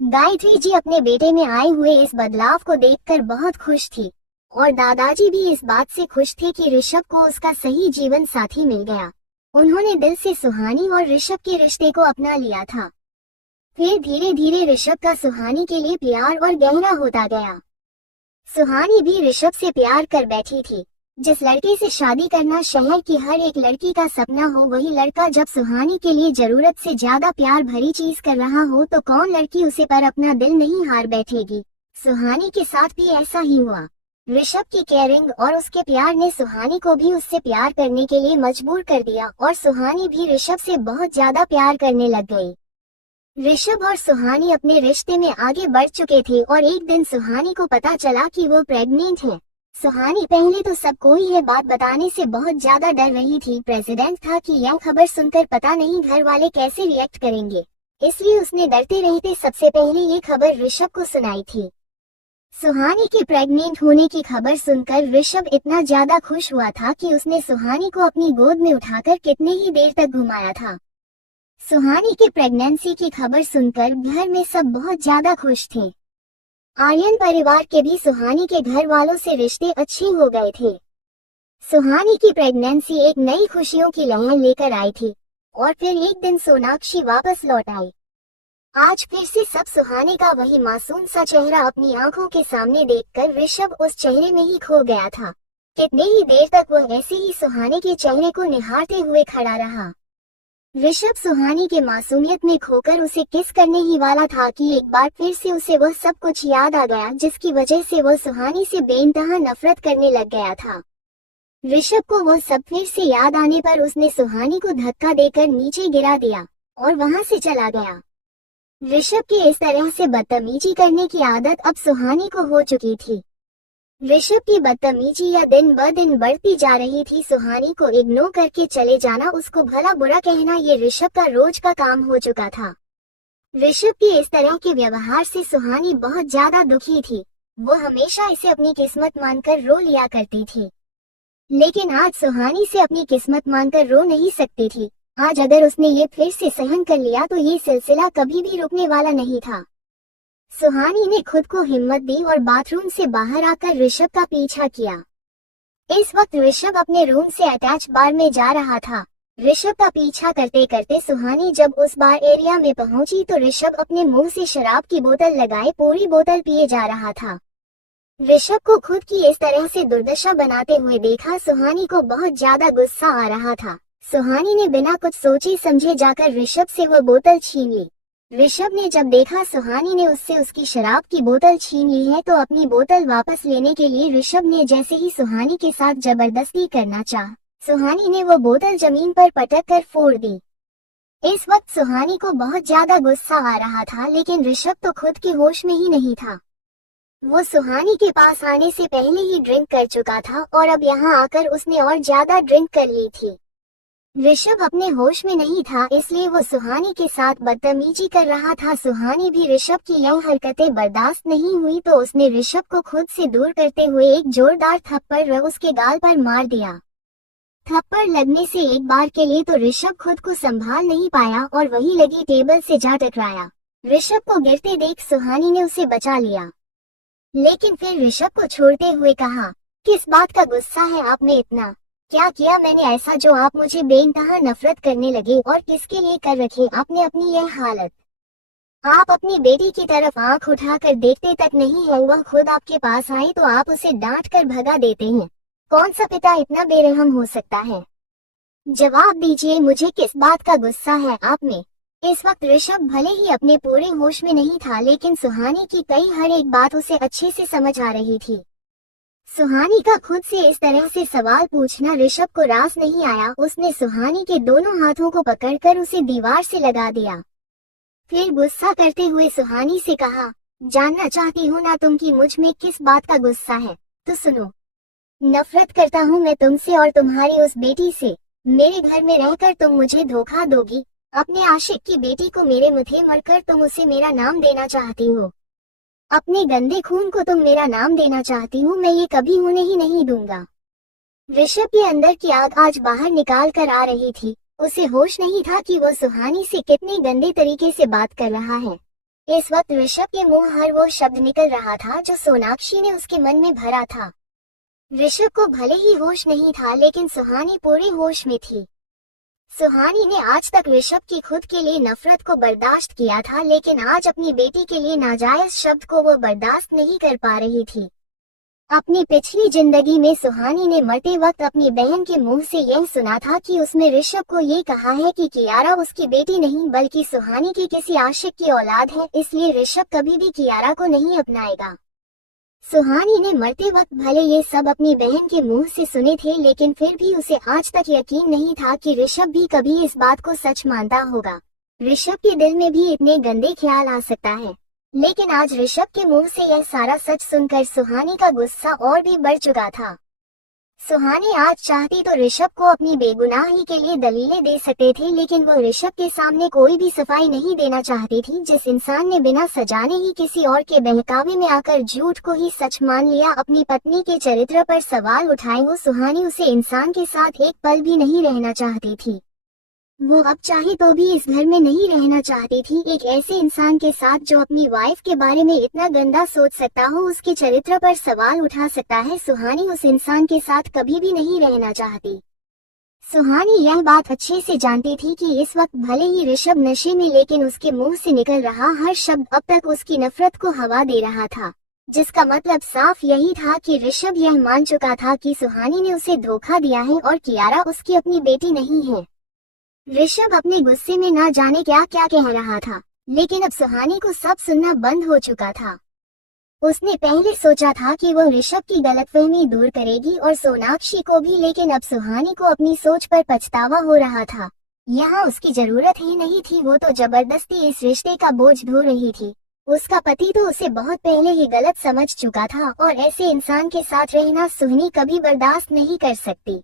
गायत्री जी अपने बेटे में आए हुए इस बदलाव को देखकर बहुत खुश थी और दादाजी भी इस बात से खुश थे कि ऋषभ को उसका सही जीवन साथी मिल गया। उन्होंने दिल से सुहानी और ऋषभ के रिश्ते को अपना लिया था। फिर धीरे धीरे ऋषभ का सुहानी के लिए प्यार और गहरा होता गया। सुहानी भी ऋषभ से प्यार कर बैठी थी। जिस लड़के से शादी करना शहर की हर एक लड़की का सपना हो, वही लड़का जब सुहानी के लिए जरूरत से ज्यादा प्यार भरी चीज कर रहा हो तो कौन लड़की उसे पर अपना दिल नहीं हार बैठेगी। सुहानी के साथ भी ऐसा ही हुआ। ऋषभ की केयरिंग और उसके प्यार ने सुहानी को भी उससे प्यार करने के लिए मजबूर कर दिया और सुहानी भी ऋषभ से बहुत ज्यादा प्यार करने लग गई। ऋषभ और सुहानी अपने रिश्ते में आगे बढ़ चुके थे और एक दिन सुहानी को पता चला कि वो प्रेग्नेंट है। सुहानी पहले तो सबको यह बात बताने से बहुत ज्यादा डर रही थी। प्रेसिडेंट था कि यह खबर सुनकर पता नहीं घर वाले कैसे रिएक्ट करेंगे, इसलिए उसने डरते रहते सबसे पहले ये खबर ऋषभ को सुनाई थी। सुहानी के प्रेग्नेंट होने की खबर सुनकर ऋषभ इतना ज्यादा खुश हुआ था कि उसने सुहानी को अपनी गोद में उठाकर कितने ही देर तक घुमाया था। सुहानी की प्रेगनेंसी की खबर सुनकर घर में सब बहुत ज्यादा खुश थे। आर्यन परिवार के भी सुहानी के घर वालों से रिश्ते अच्छे हो गए थे। सुहानी की प्रेगनेंसी एक नई खुशियों की लहर लेकर आई थी और फिर एक दिन सोनाक्षी वापस लौट आई। आज फिर से सब सुहानी का वही मासूम सा चेहरा अपनी आंखों के सामने देखकर ऋषभ उस चेहरे में ही खो गया था। कितने ही देर तक वह ऐसे ही सुहानी के चेहरे को निहारते हुए खड़ा रहा। ऋषभ सुहानी के मासूमियत में खोकर उसे किस करने ही वाला था कि एक बार फिर से उसे वह सब कुछ याद आ गया जिसकी वजह से वह सुहानी से बेइंतहा नफरत करने लग गया था। ऋषभ को वह सब फिर से याद आने पर उसने सुहानी को धक्का देकर नीचे गिरा दिया और वहां से चला गया। ऋषभ के इस तरह से बदतमीजी करने की आदत अब सुहानी को हो चुकी थी। ऋषभ की बदतमीजी या दिन ब दिन बढ़ती जा रही थी। सुहानी को इग्नोर करके चले जाना, उसको भला बुरा कहना, ये ऋषभ का रोज का काम हो चुका था। ऋषभ के इस तरह के व्यवहार से सुहानी बहुत ज्यादा दुखी थी। वो हमेशा इसे अपनी किस्मत मानकर रो लिया करती थी, लेकिन आज सुहानी से अपनी किस्मत मानकर रो नहीं सकती थी। आज अगर उसने ये फिर से सहन कर लिया तो ये सिलसिला कभी भी रुकने वाला नहीं था। सुहानी ने खुद को हिम्मत दी और बाथरूम से बाहर आकर ऋषभ का पीछा किया। इस वक्त ऋषभ अपने रूम से अटैच बार में जा रहा था। ऋषभ का पीछा करते करते सुहानी जब उस बार एरिया में पहुंची तो ऋषभ अपने मुंह से शराब की बोतल लगाए पूरी बोतल पिए जा रहा था। ऋषभ को खुद की इस तरह से दुर्दशा बनाते हुए देखा सुहानी को बहुत ज्यादा गुस्सा आ रहा था। सुहानी ने बिना कुछ सोचे समझे जाकर ऋषभ से वो बोतल छीन ली। ऋषभ ने जब देखा सुहानी ने उससे उसकी शराब की बोतल छीन ली है तो अपनी बोतल वापस लेने के लिए ऋषभ ने जैसे ही सुहानी के साथ जबरदस्ती करना चाहा, सुहानी ने वो बोतल जमीन पर पटक कर फोड़ दी। इस वक्त सुहानी को बहुत ज्यादा गुस्सा आ रहा था, लेकिन ऋषभ तो खुद के होश में ही नहीं था। वो सुहानी के पास आने से पहले ही ड्रिंक कर चुका था और अब यहाँ आकर उसने और ज्यादा ड्रिंक कर ली थी। ऋषभ अपने होश में नहीं था, इसलिए वो सुहानी के साथ बदतमीजी कर रहा था। सुहानी भी ऋषभ की यह हरकतें बर्दाश्त नहीं हुई तो उसने ऋषभ को खुद से दूर करते हुए एक जोरदार थप्पड़ उसके गाल पर मार दिया। थप्पड़ लगने से एक बार के लिए तो ऋषभ खुद को संभाल नहीं पाया और वहीं लगी टेबल से जा टकराया। ऋषभ को गिरते देख सुहानी ने उसे बचा लिया, लेकिन फिर ऋषभ को छोड़ते हुए कहा, किस बात का गुस्सा है आप में इतना? क्या किया मैंने ऐसा जो आप मुझे बेइंतहा नफरत करने लगे? और किसके लिए कर रखे आपने अपनी यह हालत? आप अपनी बेटी की तरफ आंख उठाकर देखते तक नहीं है। वह खुद आपके पास आई तो आप उसे डांट कर भगा देते हैं। कौन सा पिता इतना बेरहम हो सकता है? जवाब दीजिए, मुझे किस बात का गुस्सा है आप में? इस वक्त ऋषभ भले ही अपने पूरे होश में नहीं था, लेकिन सुहानी की कई हर एक बात उसे अच्छे से समझ आ रही थी। सुहानी का खुद से इस तरह से सवाल पूछना ऋषभ को रास नहीं आया। उसने सुहानी के दोनों हाथों को पकड़कर उसे दीवार से लगा दिया। फिर गुस्सा करते हुए सुहानी से कहा, जानना चाहती हूँ ना तुम कि मुझ में किस बात का गुस्सा है? तो सुनो, नफरत करता हूँ मैं तुमसे और तुम्हारी उस बेटी से। मेरे घर में रहकर तुम मुझे धोखा दोगी। अपने आशिक की बेटी को मेरे मुँहे मरकर तुम उसे मेरा नाम देना चाहती हो। अपने गंदे खून को तुम मेरा नाम देना चाहती हूँ, मैं ये कभी होने ही नहीं दूंगा। ऋषभ के अंदर की आग आज बाहर निकाल कर आ रही थी। उसे होश नहीं था कि वो सुहानी से कितने गंदे तरीके से बात कर रहा है। इस वक्त ऋषभ के मुंह हर वो शब्द निकल रहा था जो सोनाक्षी ने उसके मन में भरा था। ऋषभ को भले ही होश नहीं था, लेकिन सुहानी पूरे होश में थी। सुहानी ने आज तक ऋषभ की खुद के लिए नफरत को बर्दाश्त किया था, लेकिन आज अपनी बेटी के लिए नाजायज शब्द को वो बर्दाश्त नहीं कर पा रही थी। अपनी पिछली जिंदगी में सुहानी ने मरते वक्त अपनी बहन के मुंह से यह सुना था कि उसने ऋषभ को ये कहा है कि कियारा उसकी बेटी नहीं बल्कि सुहानी की किसी आशिक की औलाद है, इसलिए ऋषभ कभी भी कियारा को नहीं अपनाएगा। सुहानी ने मरते वक्त भले ये सब अपनी बहन के मुंह से सुने थे, लेकिन फिर भी उसे आज तक यकीन नहीं था कि ऋषभ भी कभी इस बात को सच मानता होगा। ऋषभ के दिल में भी इतने गंदे ख्याल आ सकता है, लेकिन आज ऋषभ के मुंह से यह सारा सच सुनकर सुहानी का गुस्सा और भी बढ़ चुका था। सुहानी आज चाहती तो ऋषभ को अपनी बेगुनाही के लिए दलीलें दे सकते थे, लेकिन वो ऋषभ के सामने कोई भी सफाई नहीं देना चाहती थी। जिस इंसान ने बिना सजाने ही किसी और के बहकावे में आकर झूठ को ही सच मान लिया, अपनी पत्नी के चरित्र पर सवाल उठाए, वो सुहानी उसे इंसान के साथ एक पल भी नहीं रहना चाहती थी। वो अब चाहे तो भी इस घर में नहीं रहना चाहती थी। एक ऐसे इंसान के साथ जो अपनी वाइफ के बारे में इतना गंदा सोच सकता हो, उसके चरित्र पर सवाल उठा सकता है, सुहानी उस इंसान के साथ कभी भी नहीं रहना चाहती। सुहानी यह बात अच्छे से जानती थी कि इस वक्त भले ही ऋषभ नशे में, लेकिन उसके मुंह से निकल रहा हर शब्द अब तक उसकी नफरत को हवा दे रहा था, जिसका मतलब साफ यही था कि ऋषभ यह मान चुका था कि सुहानी ने उसे धोखा दिया है और कियारा उसकी अपनी बेटी नहीं है। ऋषभ अपने गुस्से में ना जाने क्या क्या कह रहा था, लेकिन अब सुहानी को सब सुनना बंद हो चुका था। उसने पहले सोचा था कि वो ऋषभ की गलतफहमी दूर करेगी और सोनाक्षी को भी, लेकिन अब सुहानी को अपनी सोच पर पछतावा हो रहा था। यहाँ उसकी जरूरत ही नहीं थी, वो तो जबरदस्ती इस रिश्ते का बोझ ढो रही थी। उसका पति तो उसे बहुत पहले ही गलत समझ चुका था और ऐसे इंसान के साथ रहना सुहानी कभी बर्दाश्त नहीं कर सकती।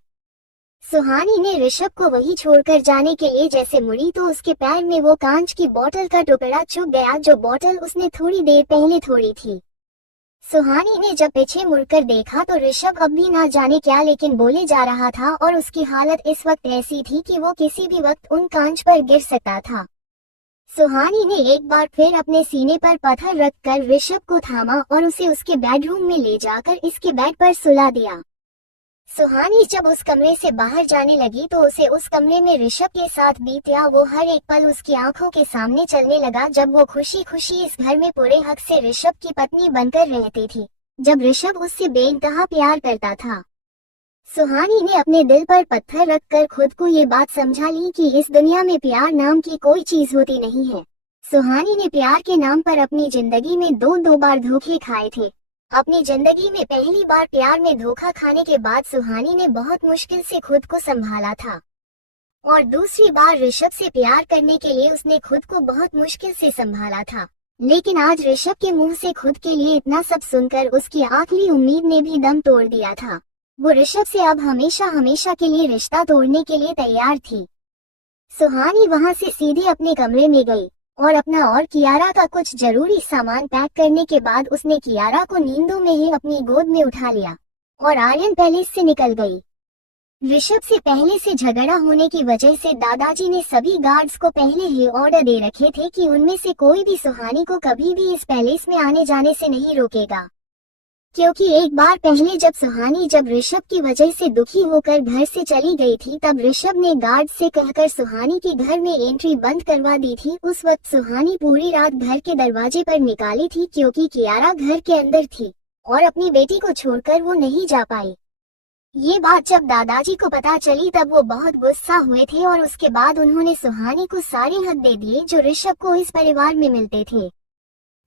सुहानी ने ऋषभ को वही छोड़कर जाने के लिए जैसे मुड़ी तो उसके पैर में वो कांच की बोतल का टुकड़ा चुभ गया, जो बोतल उसने थोड़ी देर पहले तोड़ी थी। सुहानी ने जब पीछे मुड़कर देखा तो ऋषभ अब भी ना जाने क्या लेकिन बोले जा रहा था और उसकी हालत इस वक्त ऐसी थी कि वो किसी भी वक्त उन कांच पर गिर सकता था। सुहानी ने एक बार फिर अपने सीने पर पत्थर रखकर ऋषभ को थामा और उसे उसके बेडरूम में ले जाकर इसके बेड पर सुला दिया। सुहानी जब उस कमरे से बाहर जाने लगी तो उसे उस कमरे में ऋषभ के साथ बीता वो हर एक पल उसकी आंखों के सामने चलने लगा, जब वो खुशी खुशी इस घर में पूरे हक से ऋषभ की पत्नी बनकर रहती थी, जब ऋषभ उससे बेइंतहा प्यार करता था। सुहानी ने अपने दिल पर पत्थर रखकर खुद को ये बात समझा ली कि इस दुनिया में प्यार नाम की कोई चीज होती नहीं है। सुहानी ने प्यार के नाम पर अपनी जिंदगी में दो बार धोखे खाए थे। अपनी जिंदगी में पहली बार प्यार में धोखा खाने के बाद सुहानी ने बहुत मुश्किल से खुद को संभाला था और दूसरी बार ऋषभ से प्यार करने के लिए उसने खुद को बहुत मुश्किल से संभाला था। लेकिन आज ऋषभ के मुंह से खुद के लिए इतना सब सुनकर उसकी आखिरी उम्मीद ने भी दम तोड़ दिया था। वो ऋषभ से अब हमेशा हमेशा के लिए रिश्ता तोड़ने के लिए तैयार थी। सुहानी वहां से सीधे अपने कमरे में गई और अपना और कियारा का कुछ जरूरी सामान पैक करने के बाद उसने कियारा को नींदों में ही अपनी गोद में उठा लिया और आर्यन पैलेस से निकल गई। ऋषभ से पहले से झगड़ा होने की वजह से दादाजी ने सभी गार्ड्स को पहले ही ऑर्डर दे रखे थे कि उनमें से कोई भी सुहानी को कभी भी इस पैलेस में आने जाने से नहीं रोकेगा, क्योंकि एक बार पहले जब सुहानी ऋषभ की वजह से दुखी होकर घर से चली गई थी तब ऋषभ ने गार्ड से कहकर सुहानी के घर में एंट्री बंद करवा दी थी। उस वक्त सुहानी पूरी रात घर के दरवाजे पर निकाली थी क्योंकि कियारा घर के अंदर थी और अपनी बेटी को छोड़कर वो नहीं जा पाई। ये बात जब दादाजी को पता चली तब वो बहुत गुस्सा हुए थे और उसके बाद उन्होंने सुहानी को सारे हक दे दिए जो ऋषभ को इस परिवार में मिलते थे।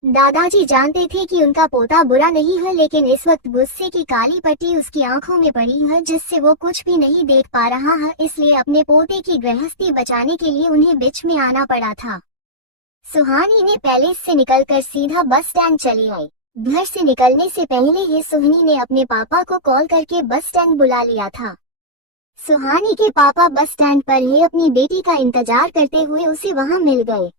दादाजी जानते थे कि उनका पोता बुरा नहीं है, लेकिन इस वक्त गुस्से की काली पट्टी उसकी आंखों में पड़ी है जिससे वो कुछ भी नहीं देख पा रहा है, इसलिए अपने पोते की गृहस्थी बचाने के लिए उन्हें बीच में आना पड़ा था। सुहानी ने पैलेस से निकलकर सीधा बस स्टैंड चली आई। घर से निकलने से पहले ही सुहानी ने अपने पापा को कॉल करके बस स्टैंड बुला लिया था। सुहानी के पापा बस स्टैंड पर ही अपनी बेटी का इंतजार करते हुए उसे वहां मिल गए।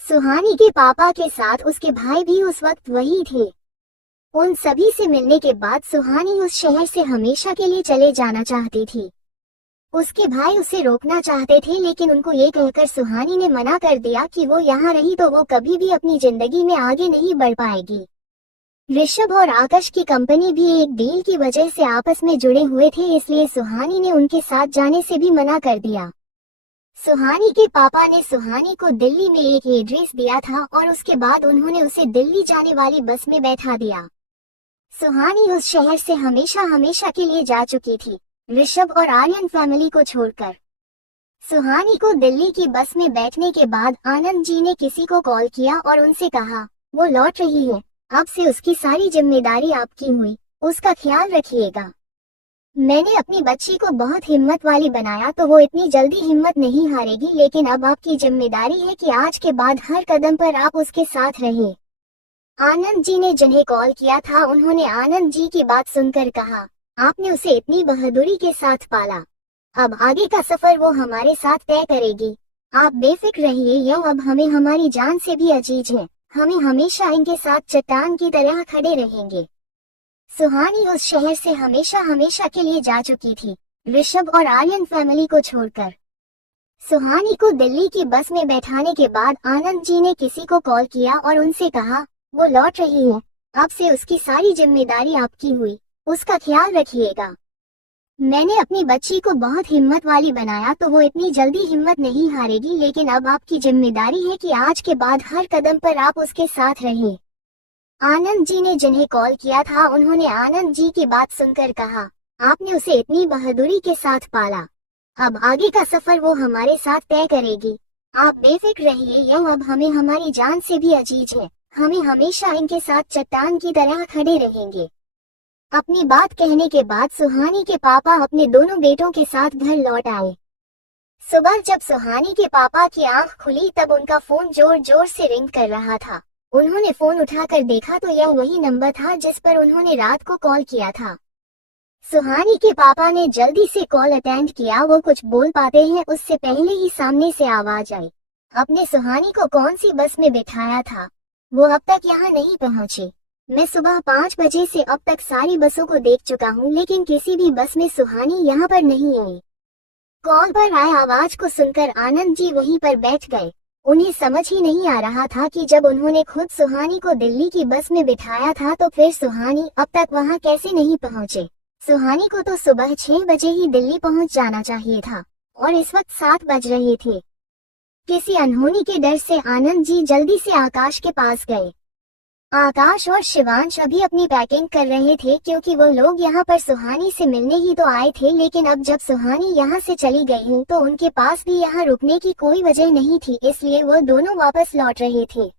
सुहानी के पापा के साथ उसके भाई भी उस वक्त वही थे। उन सभी से मिलने के बाद सुहानी उस शहर से हमेशा के लिए चले जाना चाहती थी। उसके भाई उसे रोकना चाहते थे लेकिन उनको ये कहकर सुहानी ने मना कर दिया कि वो यहाँ रही तो वो कभी भी अपनी जिंदगी में आगे नहीं बढ़ पाएगी। ऋषभ और आकाश की कंपनी भी एक डील की वजह से आपस में जुड़े हुए थे, इसलिए सुहानी ने उनके साथ जाने से भी मना कर दिया। सुहानी के पापा ने सुहानी को दिल्ली में एक एड्रेस दिया था और उसके बाद उन्होंने उसे दिल्ली जाने वाली बस में बैठा दिया। सुहानी उस शहर से हमेशा हमेशा के लिए जा चुकी थी, ऋषभ और आर्यन फैमिली को छोड़कर। सुहानी को दिल्ली की बस में बैठने के बाद आनंद जी ने किसी को कॉल किया और उनसे कहा वो लौट रही है, अब से उसकी सारी जिम्मेदारी आपकी हुई, उसका ख्याल रखिएगा। मैंने अपनी बच्ची को बहुत हिम्मत वाली बनाया तो वो इतनी जल्दी हिम्मत नहीं हारेगी, लेकिन अब आपकी जिम्मेदारी है कि आज के बाद हर कदम पर आप उसके साथ रहें। आनंद जी ने जिन्हें कॉल किया था उन्होंने आनंद जी की बात सुनकर कहा, आपने उसे इतनी बहादुरी के साथ पाला, अब आगे का सफर वो हमारे साथ तय करेगी। आप बेफिक्र रहिए, यह अब हमें हमारी जान से भी अजीज है, हमें हमेशा इनके साथ चट्टान की तरह खड़े रहेंगे। सुहानी उस शहर से हमेशा हमेशा के लिए जा चुकी थी, ऋषभ और आर्यन फैमिली को छोड़कर। सुहानी को दिल्ली की बस में बैठाने के बाद आनंद जी ने किसी को कॉल किया और उनसे कहा वो लौट रही है, अब से उसकी सारी जिम्मेदारी आपकी हुई, उसका ख्याल रखिएगा। मैंने अपनी बच्ची को बहुत हिम्मत वाली बनाया तो वो इतनी जल्दी हिम्मत नहीं हारेगी, लेकिन अब आपकी जिम्मेदारी है कि आज के बाद हर कदम पर आप उसके साथ रहें। आनंद जी ने जिन्हें कॉल किया था उन्होंने आनंद जी की बात सुनकर कहा, आपने उसे इतनी बहादुरी के साथ पाला, अब आगे का सफर वो हमारे साथ तय करेगी। आप बेफिक्र रहिए, यह अब हमें हमारी जान से भी अजीज है। हमें हमेशा इनके साथ चट्टान की तरह खड़े रहेंगे। अपनी बात कहने के बाद सुहानी के पापा अपने दोनों बेटों के साथ घर लौट आए। सुबह जब सुहानी के पापा की आंख खुली तब उनका फोन जोर जोर से रिंग कर रहा था। उन्होंने फोन उठाकर देखा तो यह वही नंबर था जिस पर उन्होंने रात को कॉल किया था। सुहानी के पापा ने जल्दी से कॉल अटेंड किया। वो कुछ बोल पाते हैं उससे पहले ही सामने से आवाज आई। अपने सुहानी को कौन सी बस में बिठाया था? वो अब तक यहाँ नहीं पहुँची। मैं सुबह 5 बजे से अब तक सारी बसों को देख चुका हूँ, लेकिन किसी भी बस में सुहानी यहाँ पर नहीं आई। कॉल पर आए आवाज को सुनकर आनंद जी वहीं पर बैठ गए। उन्हें समझ ही नहीं आ रहा था कि जब उन्होंने खुद सुहानी को दिल्ली की बस में बिठाया था तो फिर सुहानी अब तक वहां कैसे नहीं पहुंचे। सुहानी को तो सुबह 6 बजे ही दिल्ली पहुंच जाना चाहिए था और इस वक्त 7 बज रहे थे। किसी अनहोनी के डर से आनंद जी जल्दी से आकाश के पास गए। आकाश और शिवांश अभी अपनी पैकिंग कर रहे थे क्योंकि वो लोग यहाँ पर सुहानी से मिलने ही तो आए थे, लेकिन अब जब सुहानी यहाँ से चली गई तो उनके पास भी यहाँ रुकने की कोई वजह नहीं थी, इसलिए वो दोनों वापस लौट रहे थे।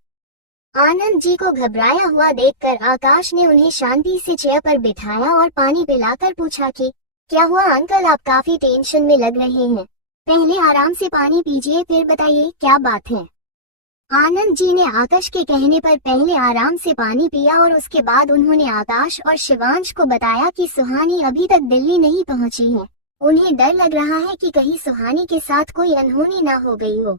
आनंद जी को घबराया हुआ देखकर आकाश ने उन्हें शांति से चेयर पर बिठाया और पानी पिलाकर पूछा कि क्या हुआ अंकल, आप काफी टेंशन में लग रहे हैं। पहले आराम से पानी पीजिए फिर बताइए क्या बात है। आनंद जी ने आकाश के कहने पर पहले आराम से पानी पिया और उसके बाद उन्होंने आकाश और शिवांश को बताया कि सुहानी अभी तक दिल्ली नहीं पहुंची है। उन्हें डर लग रहा है कि कहीं सुहानी के साथ कोई अनहोनी ना हो गई हो।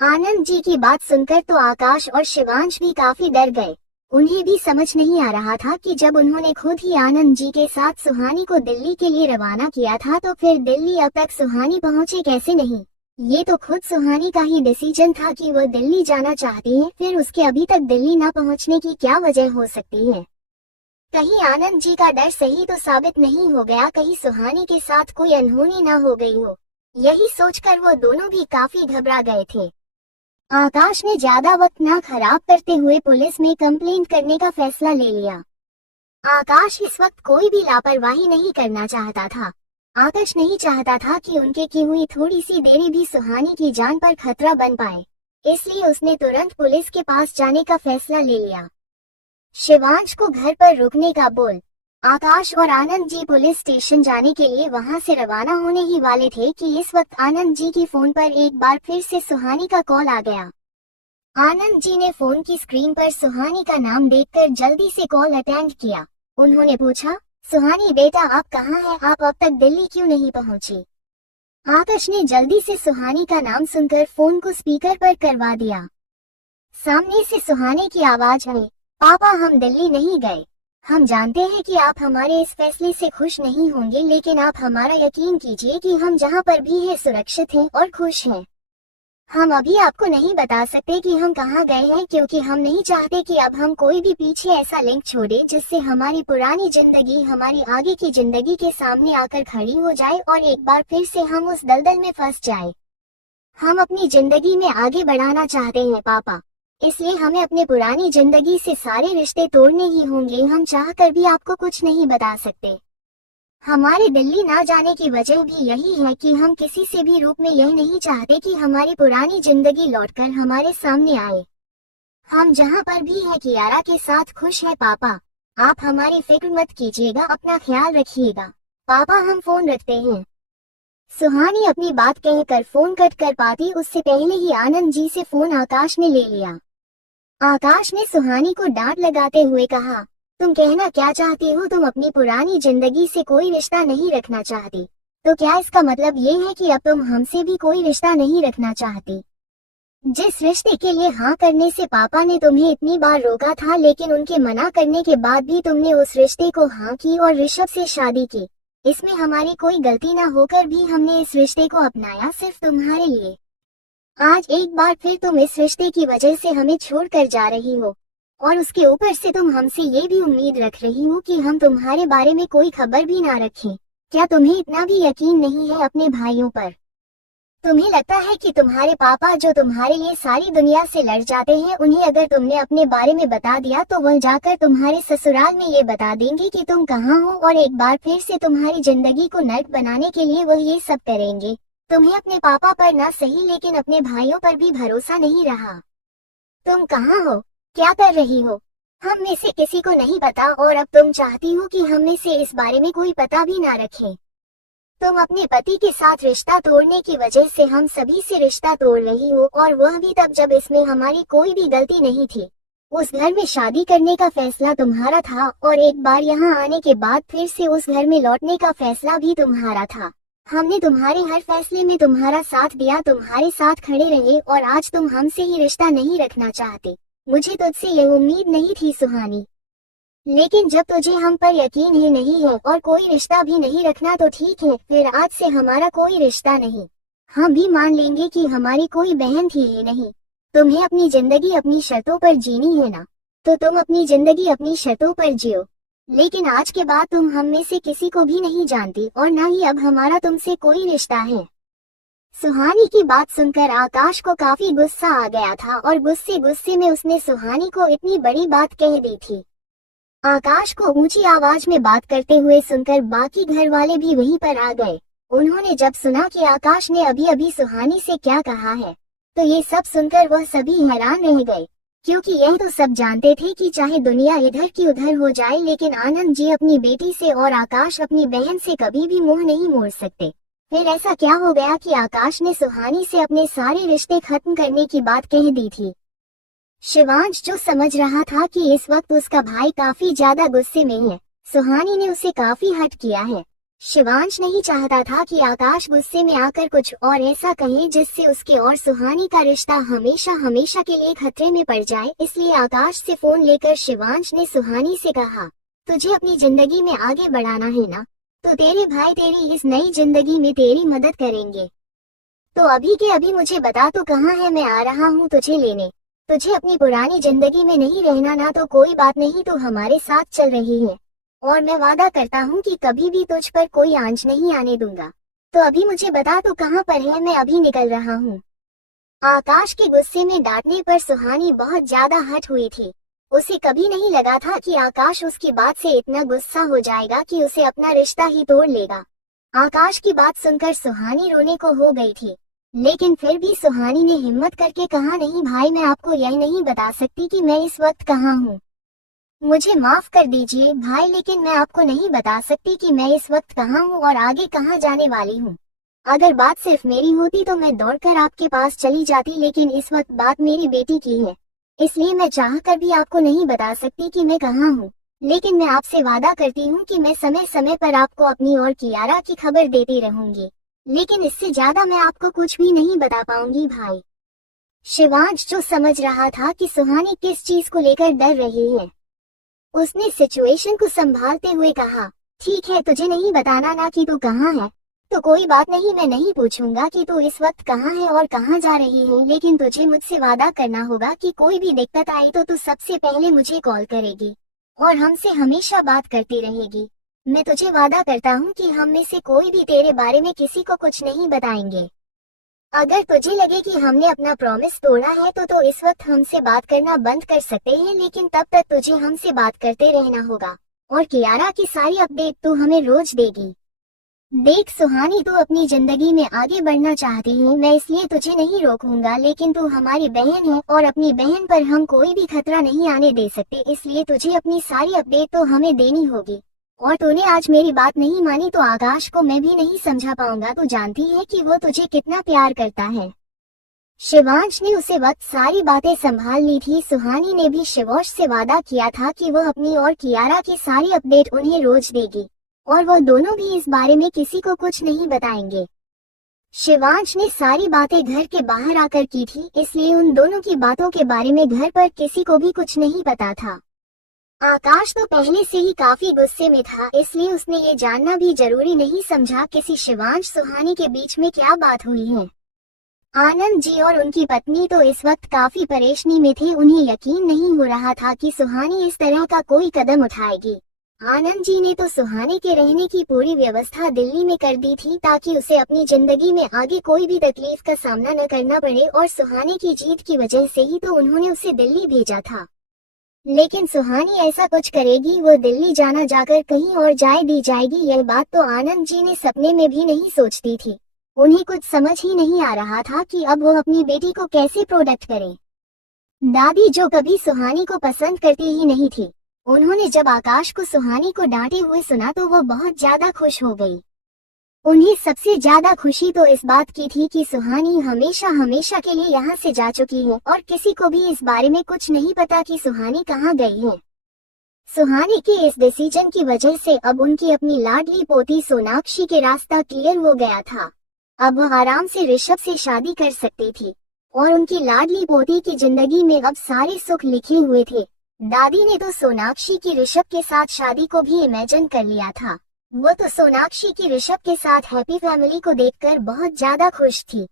आनंद जी की बात सुनकर तो आकाश और शिवांश भी काफी डर गए। उन्हें भी समझ नहीं आ रहा था कि जब उन्होंने खुद ही आनंद जी के साथ सुहानी को दिल्ली के लिए रवाना किया था तो फिर दिल्ली अब तक सुहानी पहुंचे कैसे नहीं। ये तो खुद सुहानी का ही डिसीजन था कि वो दिल्ली जाना चाहती है, फिर उसके अभी तक दिल्ली ना पहुंचने की क्या वजह हो सकती है। कहीं आनंद जी का डर सही तो साबित नहीं हो गया, कहीं सुहानी के साथ कोई अनहोनी ना हो गई हो। यही सोचकर वो दोनों भी काफी घबरा गए थे। आकाश ने ज्यादा वक्त ना खराब करते हुए पुलिस में कंप्लेंट करने का फैसला ले लिया। आकाश इस वक्त कोई भी लापरवाही नहीं करना चाहता था। आकाश नहीं चाहता था कि उनके की हुई थोड़ी सी देरी भी सुहानी की जान पर खतरा बन पाए, इसलिए उसने तुरंत पुलिस के पास जाने का फैसला ले लिया। शिवांश को घर पर रुकने का बोल। आकाश और आनंद जी पुलिस स्टेशन जाने के लिए वहां से रवाना होने ही वाले थे कि इस वक्त आनंद जी की फोन पर एक बार फिर से सुहानी का कॉल आ गया। आनंद जी ने फोन की स्क्रीन पर सुहानी का नाम देखकर जल्दी से कॉल अटेंड किया। उन्होंने पूछा, सुहानी बेटा आप कहाँ हैं, आप अब तक दिल्ली क्यों नहीं पहुंची। आकाश ने जल्दी से सुहानी का नाम सुनकर फोन को स्पीकर पर करवा दिया। सामने से सुहानी की आवाज आई, पापा हम दिल्ली नहीं गए। हम जानते हैं कि आप हमारे इस फैसले से खुश नहीं होंगे, लेकिन आप हमारा यकीन कीजिए कि हम जहाँ पर भी हैं सुरक्षित हैं और खुश हैं। हम अभी आपको नहीं बता सकते कि हम कहाँ गए हैं क्योंकि हम नहीं चाहते कि अब हम कोई भी पीछे ऐसा लिंक छोड़े जिससे हमारी पुरानी जिंदगी हमारी आगे की जिंदगी के सामने आकर खड़ी हो जाए और एक बार फिर से हम उस दलदल में फंस जाए। हम अपनी जिंदगी में आगे बढ़ाना चाहते हैं पापा, इसलिए हमें अपने पुरानी जिंदगी से सारे रिश्ते तोड़ने ही होंगे। हम चाहकर भी आपको कुछ नहीं बता सकते। हमारे दिल्ली ना जाने की वजह भी यही है कि हम किसी से भी रूप में यह नहीं चाहते कि हमारी पुरानी जिंदगी लौटकर हमारे सामने आए। हम जहाँ पर भी है कियारा के साथ खुश है पापा। आप हमारी फिक्र मत कीजिएगा, अपना ख्याल रखिएगा। पापा हम फोन रखते हैं। सुहानी अपनी बात कहकर फोन कट कर पाती उससे पहले ही आनंद जी से फोन आकाश ने ले लिया। आकाश ने सुहानी को डांट लगाते हुए कहा, तुम कहना क्या चाहती हो, तुम अपनी पुरानी जिंदगी से कोई रिश्ता नहीं रखना चाहती, तो क्या इसका मतलब ये है कि अब तुम हमसे भी कोई रिश्ता नहीं रखना चाहती। जिस रिश्ते के लिए हाँ करने से पापा ने तुम्हें इतनी बार रोका था, लेकिन उनके मना करने के बाद भी तुमने उस रिश्ते को हाँ की और ऋषभ से शादी की। इसमें हमारी कोई गलती ना होकर भी हमने इस रिश्ते को अपनाया सिर्फ तुम्हारे लिए। आज एक बार फिर तुम इस रिश्ते की वजह से हमें छोड़ कर जा रही हो और उसके ऊपर से तुम हमसे ये भी उम्मीद रख रही हो कि हम तुम्हारे बारे में कोई खबर भी ना रखें। क्या तुम्हें इतना भी यकीन नहीं है अपने भाइयों पर? तुम्हें लगता है कि तुम्हारे पापा जो तुम्हारे लिए सारी दुनिया से लड़ जाते हैं, उन्हें अगर तुमने अपने बारे में बता दिया तो वह जाकर तुम्हारे ससुराल में ये बता देंगे कि तुम कहाँ हो, और एक बार फिर से तुम्हारी जिंदगी को नर्क बनाने के लिए वह ये सब करेंगे। तुम्हें अपने पापा पर ना सही लेकिन अपने भाइयों पर भी भरोसा नहीं रहा। तुम कहाँ हो, क्या कर रही हो, हम में से किसी को नहीं पता, और अब तुम चाहती हो कि हम में से इस बारे में कोई पता भी ना रखे। तुम अपने पति के साथ रिश्ता तोड़ने की वजह से हम सभी से रिश्ता तोड़ रही हो, और वह भी तब जब इसमें हमारी कोई भी गलती नहीं थी। उस घर में शादी करने का फैसला तुम्हारा था, और एक बार यहाँ आने के बाद फिर से उस घर में लौटने का फैसला भी तुम्हारा था। हमने तुम्हारे हर फैसले में तुम्हारा साथ दिया, तुम्हारे साथ खड़े रहे, और आज तुम हमसे ही रिश्ता नहीं रखना चाहते। मुझे तुझसे यह उम्मीद नहीं थी सुहानी, लेकिन जब तुझे हम पर यकीन ही नहीं है और कोई रिश्ता भी नहीं रखना तो ठीक है, फिर आज से हमारा कोई रिश्ता नहीं। हम भी मान लेंगे कि हमारी कोई बहन थी ही नहीं। तुम्हें अपनी जिंदगी अपनी शर्तों पर जीनी है ना, तो तुम अपनी जिंदगी अपनी शर्तों पर जियो, लेकिन आज के बाद तुम हम में से किसी को भी नहीं जानती, और न ही अब हमारा तुमसे कोई रिश्ता है। सुहानी की बात सुनकर आकाश को काफी गुस्सा आ गया था, और गुस्से गुस्से में उसने सुहानी को इतनी बड़ी बात कह दी थी। आकाश को ऊंची आवाज में बात करते हुए सुनकर बाकी घर वाले भी वहीं पर आ गए। उन्होंने जब सुना कि आकाश ने अभी अभी सुहानी से क्या कहा है, तो ये सब सुनकर वह सभी हैरान रह गए, क्योंकि यह तो सब जानते थे कि चाहे दुनिया इधर की उधर हो जाए, लेकिन आनंद जी अपनी बेटी से और आकाश अपनी बहन से कभी भी मुंह नहीं मोड़ सकते। फिर ऐसा क्या हो गया कि आकाश ने सुहानी से अपने सारे रिश्ते खत्म करने की बात कह दी थी। शिवांश जो समझ रहा था कि इस वक्त उसका भाई काफी ज्यादा गुस्से में है, सुहानी ने उसे काफी हर्ट किया है। शिवांश नहीं चाहता था कि आकाश गुस्से में आकर कुछ और ऐसा कहे जिससे उसके और सुहानी का रिश्ता हमेशा हमेशा के लिए खतरे में पड़ जाए। इसलिए आकाश से फोन लेकर शिवांश ने सुहानी से कहा, तुझे अपनी जिंदगी में आगे बढ़ाना है ना, तो तेरे भाई तेरी इस नई जिंदगी में तेरी मदद करेंगे। तो अभी के अभी मुझे बता तो कहाँ है, मैं आ रहा हूँ तुझे लेने। तुझे अपनी पुरानी जिंदगी में नहीं रहना ना तो कोई बात नहीं, तो हमारे साथ चल रही है, और मैं वादा करता हूँ कि कभी भी तुझ पर कोई आंच नहीं आने दूंगा। तो अभी मुझे बता तो कहाँ पर है, मैं अभी निकल रहा हूँ। आकाश के गुस्से में डांटने पर सुहानी बहुत ज्यादा हर्ट हुई थी। उसे कभी नहीं लगा था कि आकाश उसकी बात से इतना गुस्सा हो जाएगा कि उसे अपना रिश्ता ही तोड़ लेगा। आकाश की बात सुनकर सुहानी रोने को हो गई थी, लेकिन फिर भी सुहानी ने हिम्मत करके कहा, नहीं भाई, मैं आपको यह नहीं बता सकती कि मैं इस वक्त कहाँ हूँ। मुझे माफ कर दीजिए भाई, लेकिन मैं आपको नहीं बता सकती कि मैं इस वक्त कहाँ हूँ और आगे कहाँ जाने वाली हूँ। अगर बात सिर्फ मेरी होती तो मैं दौड़कर आपके पास चली जाती, लेकिन इस वक्त बात मेरी बेटी की है, इसलिए मैं चाहकर भी आपको नहीं बता सकती कि मैं कहाँ हूँ। लेकिन मैं आपसे वादा करती हूँ कि मैं समय समय पर आपको अपनी और कियारा की खबर देती रहूंगी, लेकिन इससे ज्यादा मैं आपको कुछ भी नहीं बता पाऊंगी भाई। शिवांश जो समझ रहा था कि सुहानी किस चीज को लेकर डर रही है, उसने सिचुएशन को संभालते हुए कहा, ठीक है, तुझे नहीं बताना ना कि तू कहाँ है, तो कोई बात नहीं, मैं नहीं पूछूंगा कि तू इस वक्त कहाँ है और कहाँ जा रही है, लेकिन तुझे मुझसे वादा करना होगा कि कोई भी दिक्कत आई तो तू सबसे पहले मुझे कॉल करेगी और हमसे हमेशा बात करती रहेगी। मैं तुझे वादा करता हूँ कि हम में से कोई भी तेरे बारे में किसी को कुछ नहीं बताएंगे। अगर तुझे लगे कि हमने अपना प्रॉमिस तोड़ा है तो इस वक्त हमसे बात करना बंद कर सकते हैं, लेकिन तब तक तुझे हमसे बात करते रहना होगा, और कियारा की सारी अपडेट तू हमें रोज देगी। देख सुहानी, तू अपनी जिंदगी में आगे बढ़ना चाहती है, मैं इसलिए तुझे नहीं रोकूंगा, लेकिन तू हमारी बहन है और अपनी बहन पर हम कोई भी खतरा नहीं आने दे सकते, इसलिए तुझे अपनी सारी अपडेट तो हमें देनी होगी। और तूने आज मेरी बात नहीं मानी तो आकाश को मैं भी नहीं समझा पाऊंगा। तू जानती है कि वो तुझे कितना प्यार करता है। शिवांश ने उसे वक्त सारी बातें संभाल ली थी। सुहानी ने भी शिवांश से वादा किया था कि वह अपनी और कियारा की सारी अपडेट उन्हें रोज देगी, और वो दोनों भी इस बारे में किसी को कुछ नहीं बताएंगे। शिवांश ने सारी बातें घर के बाहर आकर की थी, इसलिए उन दोनों की बातों के बारे में घर पर किसी को भी कुछ नहीं पता था। आकाश तो पहले से ही काफी गुस्से में था, इसलिए उसने ये जानना भी जरूरी नहीं समझा किसी शिवांश सुहानी के बीच में क्या बात हुई है। आनंद जी और उनकी पत्नी तो इस वक्त काफी परेशानी में थे। उन्हें यकीन नहीं हो रहा था कि सुहानी इस तरह का कोई कदम उठाएगी। आनंद जी ने तो सुहाने के रहने की पूरी व्यवस्था दिल्ली में कर दी थी ताकि उसे अपनी जिंदगी में आगे कोई भी तकलीफ का सामना न करना पड़े, और सुहाने की जीत की वजह से ही तो उन्होंने उसे दिल्ली भेजा था। लेकिन सुहानी ऐसा कुछ करेगी, वो दिल्ली जाना जाकर कहीं और जाए दी जाएगी, यह बात तो आनंद जी ने सपने में भी नहीं सोचती थी। उन्हें कुछ समझ ही नहीं आ रहा था कि अब वो अपनी बेटी को कैसे प्रोटेक्ट करे। दादी जो कभी सुहानी को पसंद करती ही नहीं थी, उन्होंने जब आकाश को सुहानी को डांटे हुए सुना तो वो बहुत ज्यादा खुश हो गई। उन्हें सबसे ज्यादा खुशी तो इस बात की थी कि सुहानी हमेशा हमेशा के लिए यहाँ से जा चुकी है और किसी को भी इस बारे में कुछ नहीं पता कि सुहानी कहाँ गई है। सुहानी के इस डिसीजन की वजह से अब उनकी अपनी लाडली पोती सोनाक्षी के रास्ता क्लियर हो गया था। अब वह आराम से ऋषभ से शादी कर सकती थी और उनकी लाडली पोती की जिंदगी में अब सारे सुख लिखे हुए थे। दादी ने तो सोनाक्षी की ऋषभ के साथ शादी को भी इमेजिन कर लिया था। वो तो सोनाक्षी की ऋषभ के साथ हैप्पी फैमिली को देखकर बहुत ज्यादा खुश थी।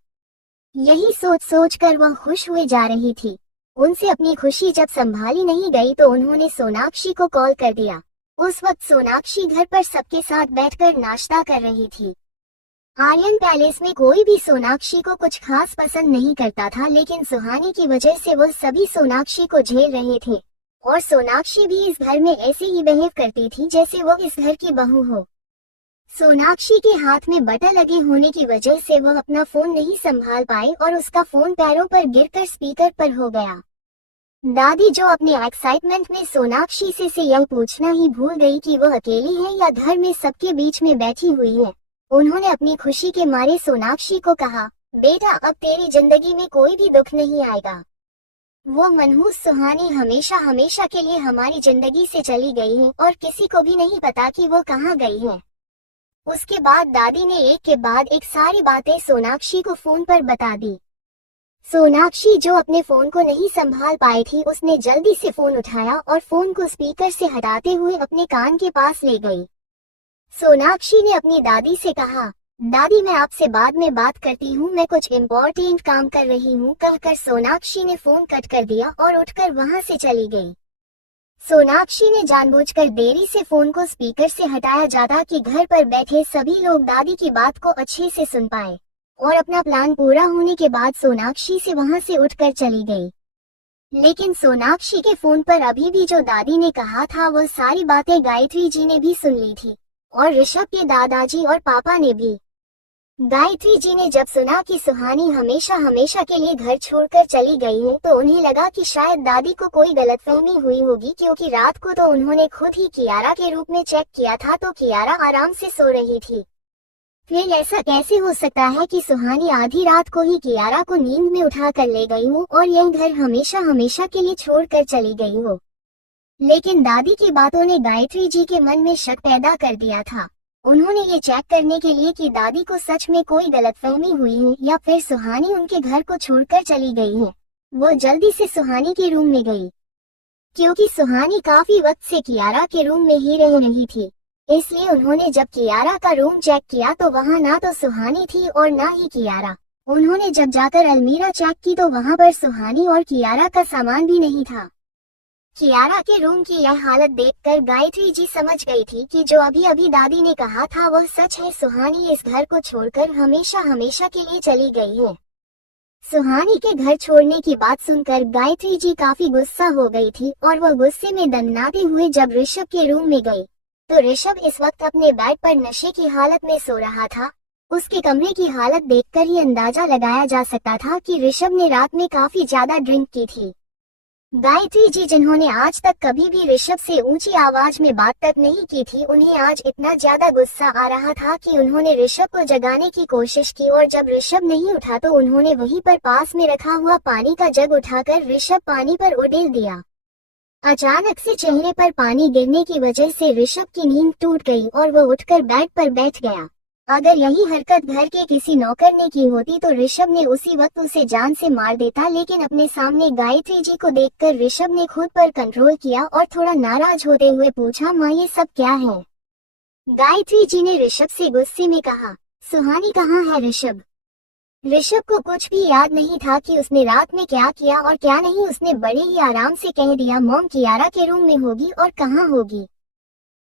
यही सोच सोच कर वह खुश हुए जा रही थी। उनसे अपनी खुशी जब संभाली नहीं गई तो उन्होंने सोनाक्षी को कॉल कर दिया। उस वक्त सोनाक्षी घर पर सबके साथ बैठकर नाश्ता कर रही थी। आर्यन पैलेस में कोई भी सोनाक्षी को कुछ खास पसंद नहीं करता था, लेकिन सुहानी की वजह से वो सभी सोनाक्षी को झेल रहे थे और सोनाक्षी भी इस घर में ऐसे ही बिहेव करती थी जैसे वो इस घर की बहू हो। सोनाक्षी के हाथ में बटन लगे होने की वजह से वह अपना फोन नहीं संभाल पाए और उसका फोन पैरों पर गिरकर स्पीकर पर हो गया। दादी जो अपने एक्साइटमेंट में सोनाक्षी से यह पूछना ही भूल गई कि वह अकेली है या घर में सबके बीच में बैठी हुई है। उन्होंने अपनी खुशी के मारे सोनाक्षी को कहा, बेटा अब तेरी जिंदगी में कोई भी दुख नहीं आएगा। वो मनहूस सुहानी हमेशा हमेशा के लिए हमारी जिंदगी से चली गई है और किसी को भी नहीं पता कि वो कहाँ गई है। उसके बाद दादी ने एक के बाद एक सारी बातें सोनाक्षी को फोन पर बता दी। सोनाक्षी जो अपने फोन को नहीं संभाल पाई थी, उसने जल्दी से फोन उठाया और फोन को स्पीकर से हटाते हुए अपने कान के पास ले गई। सोनाक्षी ने अपनी दादी से कहा, दादी मैं आपसे बाद में बात करती हूँ, मैं कुछ इम्पोर्टेंट काम कर रही हूँ। कहकर सोनाक्षी ने फोन कट कर दिया और उठकर वहाँ से चली गई। सोनाक्षी ने जानबूझकर देरी से फोन को स्पीकर से हटाया जाता कि घर पर बैठे सभी लोग दादी की बात को अच्छे से सुन पाए, और अपना प्लान पूरा होने के बाद सोनाक्षी से वहाँ से उठकर चली गई। लेकिन सोनाक्षी के फोन पर अभी भी जो दादी ने कहा था वह सारी बातें गायत्री जी ने भी सुन ली थी और ऋषभ के दादाजी और पापा ने भी। गायत्री जी ने जब सुना कि सुहानी हमेशा हमेशा के लिए घर छोड़कर चली गई है तो उन्हें लगा कि शायद दादी को कोई गलतफहमी हुई होगी, क्योंकि रात को तो उन्होंने खुद ही कियारा के रूप में चेक किया था तो कियारा आराम से सो रही थी। फिर ऐसा कैसे हो सकता है कि सुहानी आधी रात को ही कियारा को नींद में उठा कर ले गई हो और यह घर हमेशा हमेशा के लिए छोड़कर चली गई हो। लेकिन दादी की बातों ने गायत्री जी के मन में शक पैदा कर दिया था। उन्होंने ये चेक करने के लिए कि दादी को सच में कोई गलतफहमी हुई है या फिर सुहानी उनके घर को छोड़कर चली गई है, वो जल्दी से सुहानी के रूम में गई। क्योंकि सुहानी काफी वक्त से कियारा के रूम में ही रह रही थी, इसलिए उन्होंने जब कियारा का रूम चेक किया तो वहाँ ना तो सुहानी थी और ना ही कियारा। उन्होंने जब जाकर अलमीरा चेक की तो वहाँ पर सुहानी और कियारा का सामान भी नहीं था। कियारा के रूम की यह हालत देखकर गायत्री जी समझ गई थी कि जो अभी अभी दादी ने कहा था वह सच है। सुहानी इस घर को छोड़कर हमेशा हमेशा के लिए चली गई है। सुहानी के घर छोड़ने की बात सुनकर गायत्री जी काफी गुस्सा हो गई थी और वह गुस्से में दंडनाते हुए जब ऋषभ के रूम में गई तो ऋषभ इस वक्त अपने बेड पर नशे की हालत में सो रहा था। उसके कमरे की हालत देखकर ही अंदाजा लगाया जा सकता था कि ऋषभ ने रात में काफी ज्यादा ड्रिंक की थी। गायत्री जी जिन्होंने आज तक कभी भी ऋषभ से ऊंची आवाज में बात तक नहीं की थी, उन्हें आज इतना ज्यादा गुस्सा आ रहा था कि उन्होंने ऋषभ को जगाने की कोशिश की और जब ऋषभ नहीं उठा तो उन्होंने वहीं पर पास में रखा हुआ पानी का जग उठाकर ऋषभ पानी पर उड़ेल दिया। अचानक से चेहरे पर पानी गिरने की वजह से ऋषभ की नींद टूट गई और वह उठकर बेड पर बैठ गया। अगर यही हरकत घर के किसी नौकर ने की होती तो ऋषभ ने उसी वक्त उसे जान से मार देता, लेकिन अपने सामने गायत्री जी को देखकर ऋषभ ने खुद पर कंट्रोल किया और थोड़ा नाराज होते हुए पूछा, माँ ये सब क्या है? गायत्री जी ने ऋषभ से गुस्से में कहा, सुहानी कहाँ है ऋषभ? ऋषभ को कुछ भी याद नहीं था कि उसने रात में क्या किया और क्या नहीं। उसने बड़े ही आराम से कह दिया, मॉम कियारा के रूम में होगी और कहाँ होगी।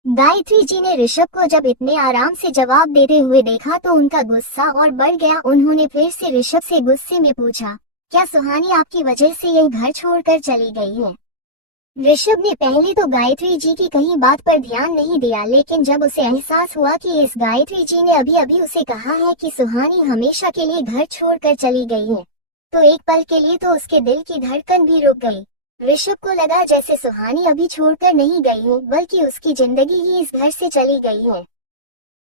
गायत्री जी ने ऋषभ को जब इतने आराम से जवाब देते हुए देखा तो उनका गुस्सा और बढ़ गया। उन्होंने फिर से ऋषभ से गुस्से में पूछा, क्या सुहानी आपकी वजह से यह घर छोड़कर चली गई है? ऋषभ ने पहले तो गायत्री जी की कही बात पर ध्यान नहीं दिया, लेकिन जब उसे एहसास हुआ कि इस गायत्री जी ने अभी अभी उसे कहा है कि सुहानी हमेशा के लिए घर छोड़कर चली गई है, तो एक पल के लिए तो उसके दिल की धड़कन भी रुक गई। ऋषभ को लगा जैसे सुहानी अभी छोड़कर नहीं गई है, बल्कि उसकी जिंदगी ही इस घर से चली गई है।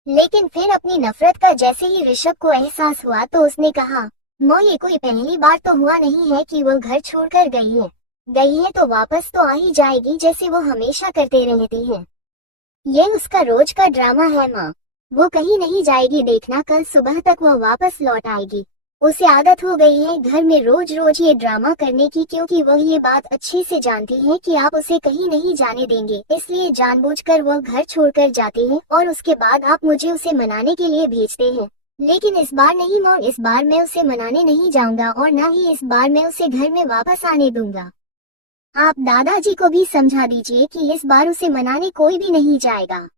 लेकिन फिर अपनी नफरत का जैसे ही ऋषभ को एहसास हुआ तो उसने कहा, मो ये कोई पहली बार तो हुआ नहीं है कि वो घर छोड़कर गई है तो वापस तो आ ही जाएगी, जैसे वो हमेशा करते रहती है। ये उसका रोज का ड्रामा है माँ। वो कहीं नहीं जाएगी, देखना कल सुबह तक वो वापस लौट आएगी। उसे आदत हो गई है घर में रोज रोज ये ड्रामा करने की, क्योंकि वह ये बात अच्छे से जानती है कि आप उसे कहीं नहीं जाने देंगे, इसलिए जानबूझकर वह घर छोड़कर जाती है और उसके बाद आप मुझे उसे मनाने के लिए भेजते हैं। लेकिन इस बार नहीं मौ, इस बार मैं उसे मनाने नहीं जाऊंगा और न ही इस बार मैं उसे घर में वापस आने दूंगा। आप दादाजी को भी समझा दीजिए कि इस बार उसे मनाने कोई भी नहीं जाएगा।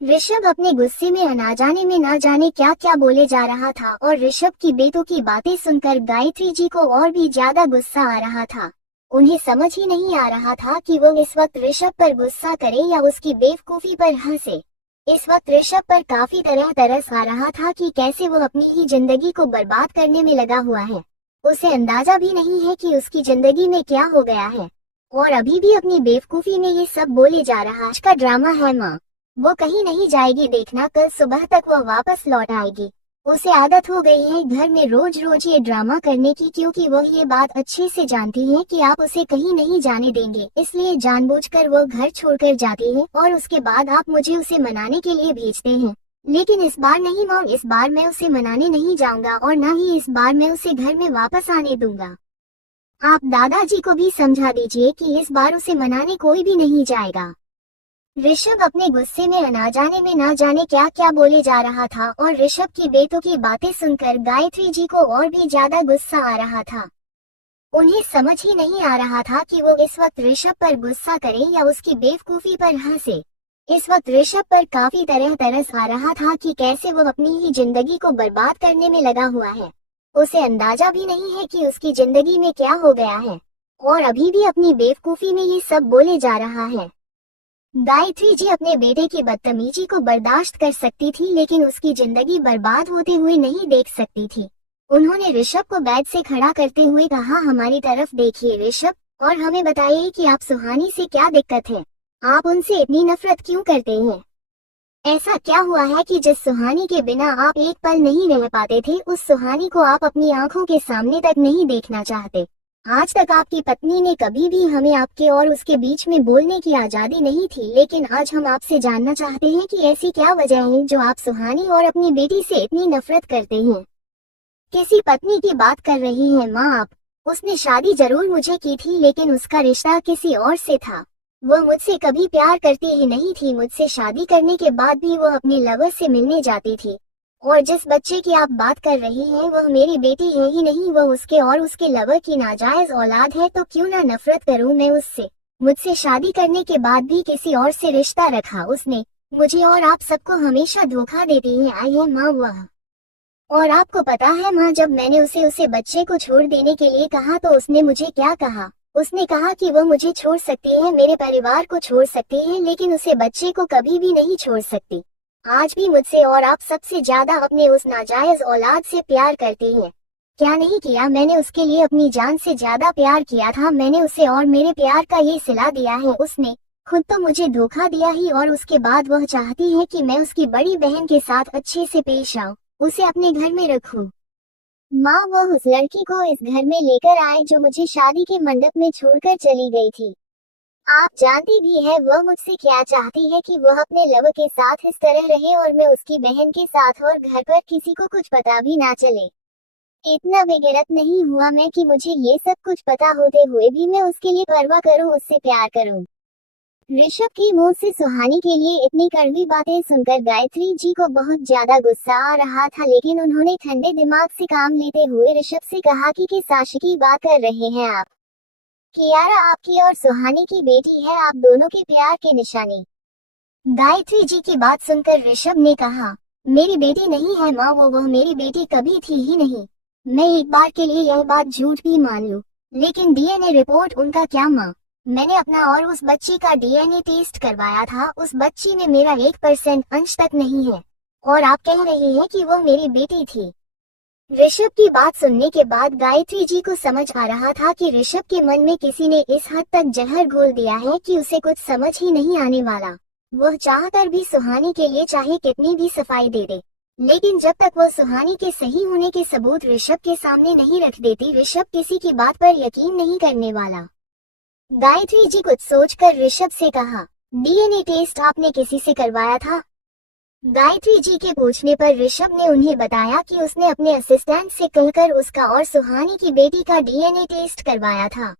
ऋषभ अपने गुस्से में ना जाने क्या क्या बोले जा रहा था और ऋषभ की बेटों की बातें सुनकर गायत्री जी को और भी ज्यादा गुस्सा आ रहा था। उन्हें समझ ही नहीं आ रहा था कि वो इस वक्त ऋषभ पर गुस्सा करे या उसकी बेवकूफी पर हंसे। इस वक्त ऋषभ पर काफी तरह तरस आ रहा था कि कैसे वो अपनी ही जिंदगी को बर्बाद करने में लगा हुआ है। उसे अंदाजा भी नहीं है कि उसकी जिंदगी में क्या हो गया है और अभी भी अपनी बेवकूफी में ये सब बोले जा रहा है। आज का ड्रामा है माँ। वो कहीं नहीं जाएगी, देखना कल सुबह तक वो वापस लौट आएगी। उसे आदत हो गई है घर में रोज रोज ये ड्रामा करने की, क्योंकि वो ये बात अच्छे से जानती है कि आप उसे कहीं नहीं जाने देंगे, इसलिए जानबूझकर वो घर छोड़कर जाती है और उसके बाद आप मुझे उसे मनाने के लिए भेजते हैं। लेकिन इस बार नहीं मौ, इस बार मैं उसे मनाने नहीं जाऊंगा और न ही इस बार मैं उसे घर में वापस आने दूंगा। आप दादाजी को भी समझा दीजिए कि इस बार उसे मनाने कोई भी नहीं जाएगा। ऋषभ अपने गुस्से में ना जाने क्या क्या बोले जा रहा था और ऋषभ की बेटों की बातें सुनकर गायत्री जी को और भी ज्यादा गुस्सा आ रहा था। उन्हें समझ ही नहीं आ रहा था कि वो इस वक्त ऋषभ पर गुस्सा करे या उसकी बेवकूफी पर हंसे। इस वक्त ऋषभ पर काफी तरह तरस आ रहा था कि कैसे वो अपनी ही जिंदगी को बर्बाद करने में लगा हुआ है। उसे अंदाजा भी नहीं है कि उसकी जिंदगी में क्या हो गया है और अभी भी अपनी बेवकूफी में ये सब बोले जा रहा है। गायत्री जी अपने बेटे की बदतमीजी को बर्दाश्त कर सकती थी, लेकिन उसकी जिंदगी बर्बाद होते हुए नहीं देख सकती थी। उन्होंने ऋषभ को बेड से खड़ा करते हुए कहा, हमारी तरफ देखिए ऋषभ, और हमें बताइए कि आप सुहानी से क्या दिक्कत है। आप उनसे इतनी नफरत क्यों करते हैं? ऐसा क्या हुआ है कि जिस सुहानी के बिना आप एक पल नहीं रह पाते थे, उस सुहानी को आप अपनी आंखों के सामने तक नहीं देखना चाहते? आज तक आपकी पत्नी ने कभी भी हमें आपके और उसके बीच में बोलने की आजादी नहीं थी, लेकिन आज हम आपसे जानना चाहते हैं कि ऐसी क्या वजह है जो आप सुहानी और अपनी बेटी से इतनी नफरत करते हैं। किसी पत्नी की बात कर रही हैं माँ आप? उसने शादी जरूर मुझे की थी, लेकिन उसका रिश्ता किसी और से था। वो मुझसे कभी प्यार करती ही नहीं थी। मुझसे शादी करने के बाद भी वो अपने लवर से मिलने जाती थी। और जिस बच्चे की आप बात कर रही हैं वह मेरी बेटी है ही नहीं, वह उसके और उसके लवर की नाजायज औलाद है। तो क्यों ना नफरत करूं मैं उससे। मुझसे शादी करने के बाद भी किसी और से रिश्ता रखा उसने। मुझे और आप सबको हमेशा धोखा देती है आई है माँ वह। और आपको पता है माँ, जब मैंने उसे बच्चे को छोड़ देने के लिए कहा तो उसने मुझे क्या कहा? उसने कहा कि वो मुझे छोड़ सकती है, मेरे परिवार को छोड़ सकती है, लेकिन उसे बच्चे को कभी भी नहीं छोड़ सकती। आज भी मुझसे और आप सबसे ज्यादा अपने उस नाजायज औलाद से प्यार करती है। क्या नहीं किया मैंने उसके लिए? अपनी जान से ज्यादा प्यार किया था मैंने उसे, और मेरे प्यार का ये सिला दिया है उसने। खुद तो मुझे धोखा दिया ही, और उसके बाद वह चाहती है कि मैं उसकी बड़ी बहन के साथ अच्छे से पेश आऊं, उसे अपने घर में रखूं। माँ, वह उस लड़की को इस घर में लेकर आए जो मुझे शादी के मंडप में छोड़कर चली गई थी। आप जानती भी है वह मुझसे क्या चाहती है, कि वह अपने लव के साथ इस तरह रहे और मैं उसकी बहन के साथ, और घर पर किसी को कुछ पता भी ना चले। इतना बेगैरत नहीं हुआ मैं कि मुझे ये सब कुछ पता होते हुए भी मैं उसके लिए परवाह करूं, उससे प्यार करूं। ऋषभ के मुंह से सुहानी के लिए इतनी कड़वी बातें सुनकर गायत्री जी को बहुत ज्यादा गुस्सा आ रहा था, लेकिन उन्होंने ठंडे दिमाग से काम लेते हुए ऋषभ से कहा कि किस आशिकी की बात कर रहे हैं आप? कियारा आपकी और सुहानी की बेटी है, आप दोनों के प्यार की निशानी। गायत्री जी की बात सुनकर ऋषभ ने कहा, मेरी बेटी नहीं है माँ, वो मेरी बेटी कभी थी ही नहीं। मैं एक बार के लिए यह बात झूठ भी मान लूं, लेकिन डीएनए रिपोर्ट उनका क्या माँ? मैंने अपना और उस बच्ची का डीएनए टेस्ट करवाया था, उस बच्ची में मेरा 1% अंश तक नहीं है, और आप कह रही हैं कि वो मेरी बेटी थी। ऋषभ की बात सुनने के बाद गायत्री जी को समझ आ रहा था कि ऋषभ के मन में किसी ने इस हद तक जहर घोल दिया है कि उसे कुछ समझ ही नहीं आने वाला। वह चाहकर भी सुहानी के लिए चाहे कितनी भी सफाई दे दे, लेकिन जब तक वह सुहानी के सही होने के सबूत ऋषभ के सामने नहीं रख देती, ऋषभ किसी की बात पर यकीन नहीं करने वाला। गायत्री जी कुछ सोचकर ऋषभ से कहा, डीएनए टेस्ट आपने किसी से करवाया था? गायत्री जी के पूछने पर ऋषभ ने उन्हें बताया कि उसने अपने असिस्टेंट से कहकर उसका और सुहानी की बेटी का डीएनए टेस्ट करवाया था।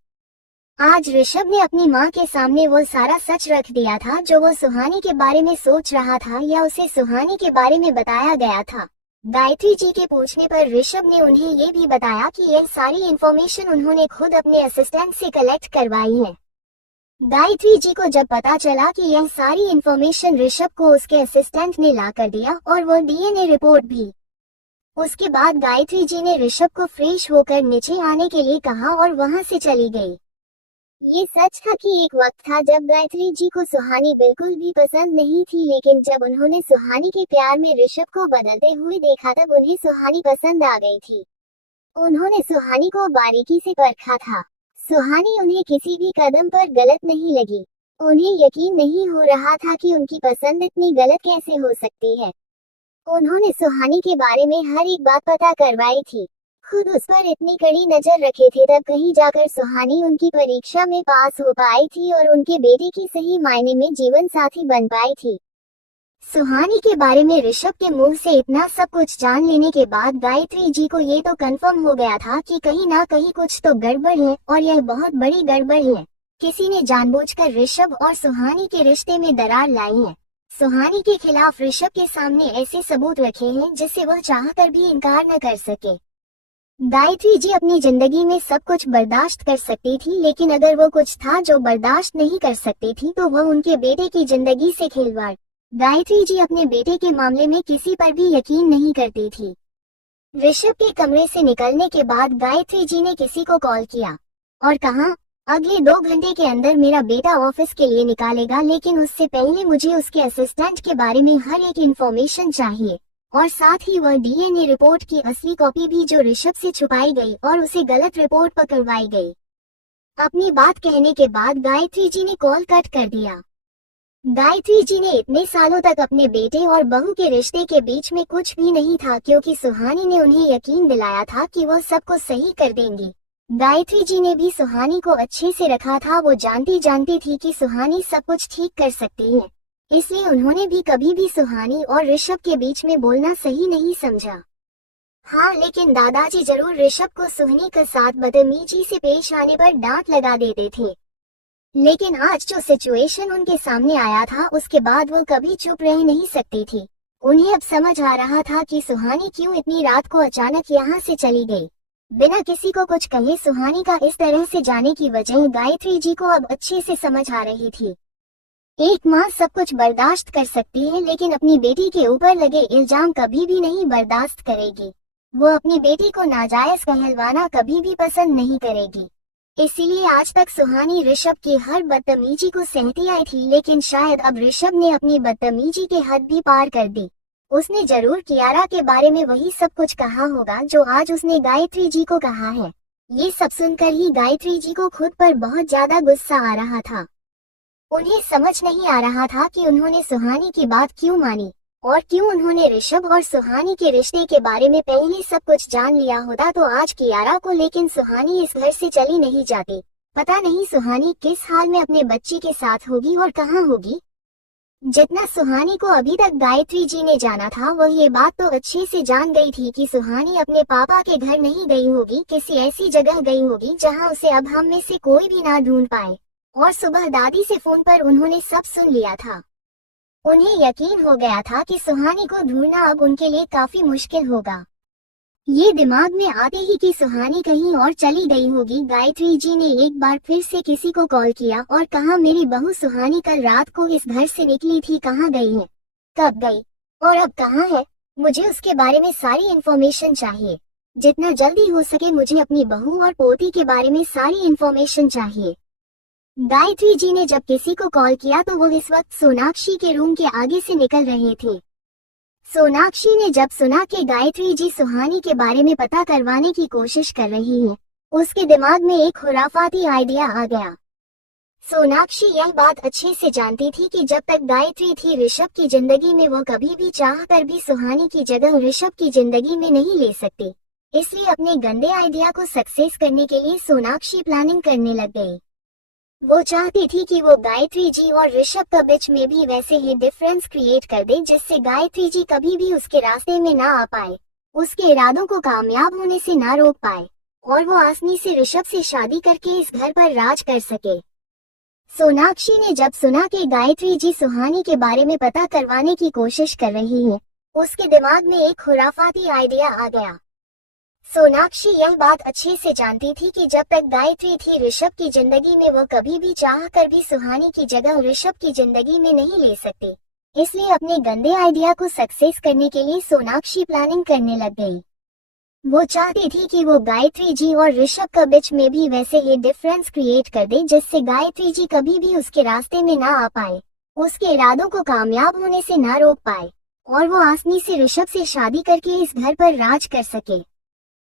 आज ऋषभ ने अपनी मां के सामने वो सारा सच रख दिया था जो वो सुहानी के बारे में सोच रहा था या उसे सुहानी के बारे में बताया गया था। गायत्री जी के पूछने पर ऋषभ ने उन्हें ये भी बताया कि यह सारी इन्फॉर्मेशन उन्होंने खुद अपने असिस्टेंट से कलेक्ट करवाई है। गायत्री जी को जब पता चला कि यह सारी इन्फॉर्मेशन ऋषभ को उसके असिस्टेंट ने ला कर दिया और वो डीएनए रिपोर्ट भी, उसके बाद गायत्री जी ने ऋषभ को फ्रेश होकर नीचे आने के लिए कहा और वहां से चली गई। ये सच था कि एक वक्त था जब गायत्री जी को सुहानी बिल्कुल भी पसंद नहीं थी, लेकिन जब उन्होंने सुहानी के प्यार में ऋषभ को बदलते हुए देखा तब उन्हें सुहानी पसंद आ गई थी। उन्होंने सुहानी को बारीकी से परखा था। सुहानी उन्हें किसी भी कदम पर गलत नहीं लगी। उन्हें यकीन नहीं हो रहा था कि उनकी पसंद इतनी गलत कैसे हो सकती है। उन्होंने सुहानी के बारे में हर एक बात पता करवाई थी, खुद उस पर इतनी कड़ी नजर रखे थे, तब कहीं जाकर सुहानी उनकी परीक्षा में पास हो पाई थी और उनके बेटे की सही मायने में जीवन साथी बन पाई थी। सुहानी के बारे में ऋषभ के मुंह से इतना सब कुछ जान लेने के बाद गायत्री जी को ये तो कंफर्म हो गया था कि कहीं ना कहीं कुछ तो गड़बड़ है, और यह बहुत बड़ी गड़बड़ है। किसी ने जानबूझकर ऋषभ और सुहानी के रिश्ते में दरार लाई है। सुहानी के खिलाफ ऋषभ के सामने ऐसे सबूत रखे हैं जिससे वह चाहकर भी इनकार न कर सके। गायत्री जी अपनी जिंदगी में सब कुछ बर्दाश्त कर सकती थी, लेकिन अगर वो कुछ था जो बर्दाश्त नहीं कर सकती थी तो वह उनके बेटे की जिंदगी से खिलवाड़। गायत्री जी अपने बेटे के मामले में किसी पर भी यकीन नहीं करती थी। ऋषभ के कमरे से निकलने के बाद गायत्री जी ने किसी को कॉल किया और कहा, अगले 2 घंटे के अंदर मेरा बेटा ऑफिस के लिए निकालेगा, लेकिन उससे पहले मुझे उसके असिस्टेंट के बारे में हर एक इन्फॉर्मेशन चाहिए, और साथ ही वह डीएनए रिपोर्ट की असली कॉपी भी जो ऋषभ से छुपाई गई और उसे गलत रिपोर्ट पर करवाई गई। अपनी बात कहने के बाद गायत्री जी ने कॉल कट कर दिया। गायत्री जी ने इतने सालों तक अपने बेटे और बहू के रिश्ते के बीच में कुछ भी नहीं था, क्योंकि सुहानी ने उन्हें यकीन दिलाया था कि वह सबको सही कर देंगी। गायत्री जी ने भी सुहानी को अच्छे से रखा था। वो जानती थी कि सुहानी सब कुछ ठीक कर सकती है, इसलिए उन्होंने भी कभी भी सुहानी और ऋषभ के बीच में बोलना सही नहीं समझा। हाँ, लेकिन दादाजी जरूर ऋषभ को सुहानी के साथ बदतमीजी से पेश आने पर डांट लगा देते थे, लेकिन आज जो सिचुएशन उनके सामने आया था उसके बाद वो कभी चुप रह नहीं सकती थी। उन्हें अब समझ आ रहा था कि सुहानी क्यों इतनी रात को अचानक यहाँ से चली गई बिना किसी को कुछ कहे। सुहानी का इस तरह से जाने की वजह गायत्री जी को अब अच्छे से समझ आ रही थी। एक माँ सब कुछ बर्दाश्त कर सकती है, लेकिन अपनी बेटी के ऊपर लगे इल्जाम कभी भी नहीं बर्दाश्त करेगी। वो अपनी बेटी को नाजायज कहलवाना कभी भी पसंद नहीं करेगी। इसीलिए आज तक सुहानी ऋषभ की हर बदतमीजी को सहती आई थी, लेकिन शायद अब ऋषभ ने अपनी बदतमीजी के हद भी पार कर दी। उसने जरूर कियारा के बारे में वही सब कुछ कहा होगा जो आज उसने गायत्री जी को कहा है। ये सब सुनकर ही गायत्री जी को खुद पर बहुत ज्यादा गुस्सा आ रहा था। उन्हें समझ नहीं आ रहा था कि उन्होंने सुहानी की बात क्यों मानी, और क्यों उन्होंने ऋषभ और सुहानी के रिश्ते के बारे में पहले सब कुछ जान लिया होता तो आज कियारा को लेकिन सुहानी इस घर से चली नहीं जाती। पता नहीं सुहानी किस हाल में अपने बच्ची के साथ होगी और कहाँ होगी। जितना सुहानी को अभी तक गायत्री जी ने जाना था वह ये बात तो अच्छे से जान गई थी कि सुहानी अपने पापा के घर नहीं गई होगी, किसी ऐसी जगह गई होगी जहाँ उसे अब हम में से कोई भी ना ढूंढ पाए। और सुबह दादी से फोन पर उन्होंने सब सुन लिया था। उन्हें यकीन हो गया था कि सुहानी को ढूंढना अब उनके लिए काफी मुश्किल होगा। ये दिमाग में आते ही कि सुहानी कहीं और चली गई होगी, गायत्री जी ने एक बार फिर से किसी को कॉल किया और कहा, मेरी बहू सुहानी कल रात को इस घर से निकली थी, कहाँ गई है, कब गई और अब कहाँ है? मुझे उसके बारे में सारी इन्फॉर्मेशन चाहिए। जितना जल्दी हो सके मुझे अपनी बहू और पोती के बारे में सारी इन्फॉर्मेशन चाहिए। गायत्री जी ने जब किसी को कॉल किया तो वो इस वक्त सोनाक्षी के रूम के आगे से निकल रहे थे। सोनाक्षी ने जब सुना कि गायत्री जी सुहानी के बारे में पता करवाने की कोशिश कर रही है, उसके दिमाग में एक खुराफाती आइडिया आ गया। सोनाक्षी यह बात अच्छे से जानती थी कि जब तक गायत्री थी ऋषभ की जिंदगी में, वो कभी भी चाह कर भी सुहानी की जगह ऋषभ की जिंदगी में नहीं ले सकती। इसलिए अपने गंदे आइडिया को सक्सेस करने के लिए सोनाक्षी प्लानिंग करने लग गई। वो चाहती थी कि वो गायत्री जी और ऋषभ के बीच में भी वैसे ही डिफरेंस क्रिएट कर दे जिससे गायत्री जी कभी भी उसके रास्ते में ना आ पाए, उसके इरादों को कामयाब होने से ना रोक पाए और वो आसानी से ऋषभ से शादी करके इस घर पर राज कर सके। सोनाक्षी ने जब सुना कि गायत्री जी सुहानी के बारे में पता करवाने की कोशिश कर रही है, उसके दिमाग में एक खुराफाती आइडिया आ गया। सोनाक्षी यह बात अच्छे से जानती थी कि जब तक गायत्री थी ऋषभ की जिंदगी में, वो कभी भी चाह कर भी सुहानी की जगह ऋषभ की जिंदगी में नहीं ले सकती। इसलिए अपने गंदे आइडिया को सक्सेस करने के लिए सोनाक्षी प्लानिंग करने लग गई। वो चाहती थी कि वो गायत्री जी और ऋषभ के बीच में भी वैसे ही डिफरेंस क्रिएट कर दे जिससे गायत्री जी कभी भी उसके रास्ते में ना आ पाए, उसके इरादों को कामयाब होने से ना रोक पाए और वो आसानी से ऋषभ से शादी करके इस घर पर राज कर सके।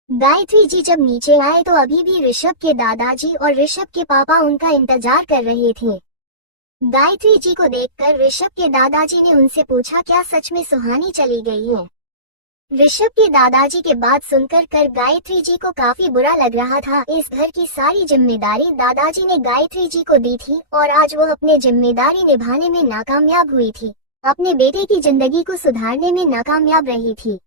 गायत्री जी जब नीचे आए तो अभी भी ऋषभ के दादाजी और ऋषभ के पापा उनका इंतजार कर रहे थे। गायत्री जी को देखकर ऋषभ के दादाजी ने उनसे पूछा, क्या सच में सुहानी चली गई है? ऋषभ के दादाजी के बात सुनकर गायत्री जी को काफी बुरा लग रहा था। इस घर की सारी जिम्मेदारी दादाजी ने गायत्री जी को दी थी और आज वो अपनी जिम्मेदारी निभाने में नाकामयाब हुई थी, अपने बेटे की जिंदगी को सुधारने में नाकामयाब रही थी।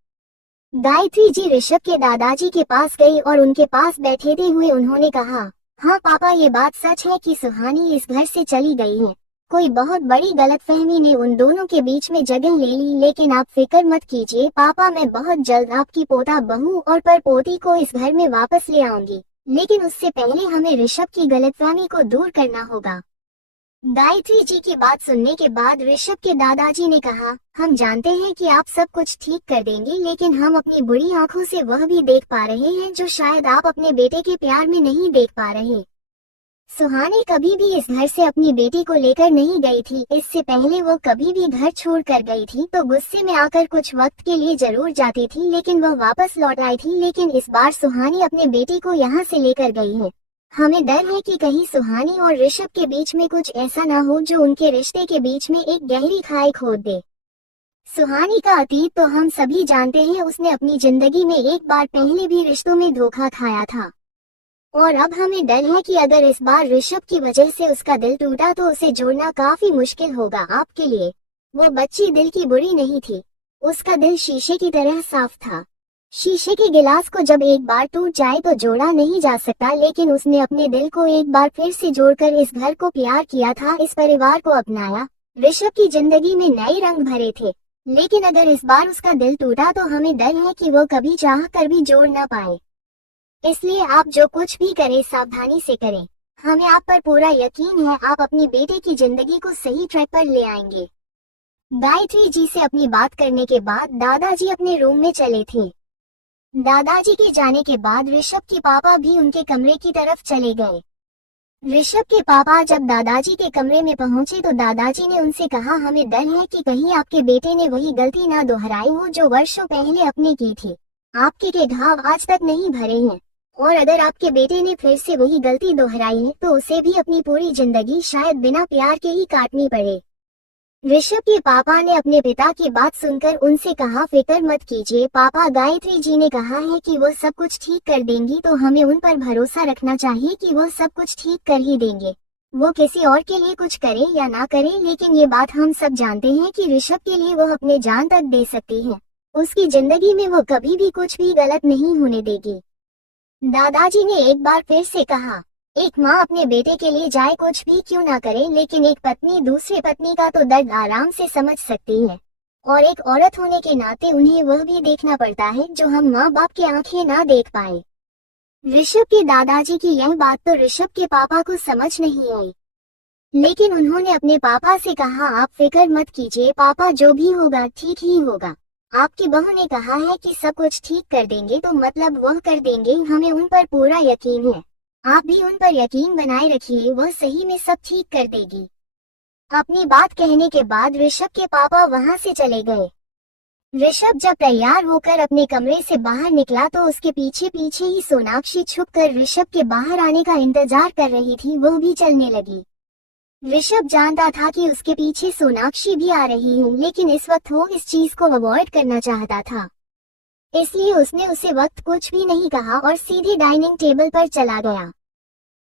गायत्री जी ऋषभ के दादाजी के पास गई और उनके पास बैठे हुए उन्होंने कहा, हाँ पापा, ये बात सच है कि सुहानी इस घर से चली गई है। कोई बहुत बड़ी गलतफहमी ने उन दोनों के बीच में जगह ले ली, लेकिन आप फिक्र मत कीजिए पापा, मैं बहुत जल्द आपकी पोता बहू और परपोती को इस घर में वापस ले आऊंगी, लेकिन उससे पहले हमें ऋषभ की गलतफहमी को दूर करना होगा। गायत्री जी की बात सुनने के बाद ऋषभ के दादाजी ने कहा, हम जानते हैं कि आप सब कुछ ठीक कर देंगे, लेकिन हम अपनी बुरी आंखों से वह भी देख पा रहे हैं जो शायद आप अपने बेटे के प्यार में नहीं देख पा रहे। सुहानी कभी भी इस घर से अपनी बेटी को लेकर नहीं गई थी। इससे पहले वो कभी भी घर छोड़ कर गई थी तो गुस्से में आकर कुछ वक्त के लिए जरूर जाती थी, लेकिन वह वापस लौट आई थी। लेकिन इस बार सुहानी अपने बेटी को यहाँ से लेकर गई है। हमें डर है कि कहीं सुहानी और ऋषभ के बीच में कुछ ऐसा ना हो जो उनके रिश्ते के बीच में एक गहरी खाई खोद दे। सुहानी का अतीत तो हम सभी जानते हैं, उसने अपनी जिंदगी में एक बार पहले भी रिश्तों में धोखा खाया था और अब हमें डर है कि अगर इस बार ऋषभ की वजह से उसका दिल टूटा तो उसे जोड़ना काफी मुश्किल होगा आपके लिए। वो बच्ची दिल की बुरी नहीं थी, उसका दिल शीशे की तरह साफ था। शीशे के गिलास को जब एक बार टूट जाए तो जोड़ा नहीं जा सकता, लेकिन उसने अपने दिल को एक बार फिर से जोड़कर इस घर को प्यार किया था, इस परिवार को अपनाया। ऋषभ की जिंदगी में नए रंग भरे थे, लेकिन अगर इस बार उसका दिल टूटा तो हमें डर है कि वो कभी चाह कर भी जोड़ ना पाए। इसलिए आप जो कुछ भी करें सावधानी से करें। हमें आप पर पूरा यकीन है, आप अपनी बेटे की जिंदगी को सही ट्रैक पर ले आएंगे। गायत्री जी से अपनी बात करने के बाद दादाजी अपने रूम में चले थे। दादाजी के जाने के बाद ऋषभ के पापा भी उनके कमरे की तरफ चले गए। ऋषभ के पापा जब दादाजी के कमरे में पहुंचे तो दादाजी ने उनसे कहा, हमें डर है कि कहीं आपके बेटे ने वही गलती ना दोहराई हो जो वर्षों पहले अपने की थी। आपके के घाव आज तक नहीं भरे हैं और अगर आपके बेटे ने फिर से वही गलती दोहराई है तो उसे भी अपनी पूरी जिंदगी शायद बिना प्यार के ही काटनी पड़े। ऋषभ के पापा ने अपने पिता की बात सुनकर उनसे कहा, फिक्र मत कीजिए पापा, गायत्री जी ने कहा है कि वो सब कुछ ठीक कर देंगी, तो हमें उन पर भरोसा रखना चाहिए कि वो सब कुछ ठीक कर ही देंगे। वो किसी और के लिए कुछ करे या ना करे, लेकिन ये बात हम सब जानते हैं कि ऋषभ के लिए वो अपने जान तक दे सकती है। उसकी जिंदगी में वो कभी भी कुछ भी गलत नहीं होने देगी। दादाजी ने एक बार फिर से कहा, एक माँ अपने बेटे के लिए जाए कुछ भी क्यों ना करे, लेकिन एक पत्नी दूसरी पत्नी का तो दर्द आराम से समझ सकती है और एक औरत होने के नाते उन्हें वह भी देखना पड़ता है जो हम माँ बाप की आंखें ना देख पाए। ऋषभ के दादाजी की यह बात तो ऋषभ के पापा को समझ नहीं आई, लेकिन उन्होंने अपने पापा से कहा, आप फिक्र मत कीजिए पापा, जो भी होगा ठीक ही होगा। आपकी बहू ने कहा है कि सब कुछ ठीक कर देंगे, तो मतलब वह कर देंगे, हमें उन पर पूरा यकीन है। आप भी उन पर यकीन बनाए रखिए, वह सही में सब ठीक कर देगी। अपनी बात कहने के बाद ऋषभ के पापा वहां से चले गए। ऋषभ जब तैयार होकर अपने कमरे से बाहर निकला तो उसके पीछे पीछे ही सोनाक्षी छुपकर ऋषभ के बाहर आने का इंतजार कर रही थी, वो भी चलने लगी। ऋषभ जानता था कि उसके पीछे सोनाक्षी भी आ रही है, लेकिन इस वक्त वो इस चीज को अवॉइड करना चाहता था, इसलिए उसने उसे वक्त कुछ भी नहीं कहा और सीधे डाइनिंग टेबल पर चला गया।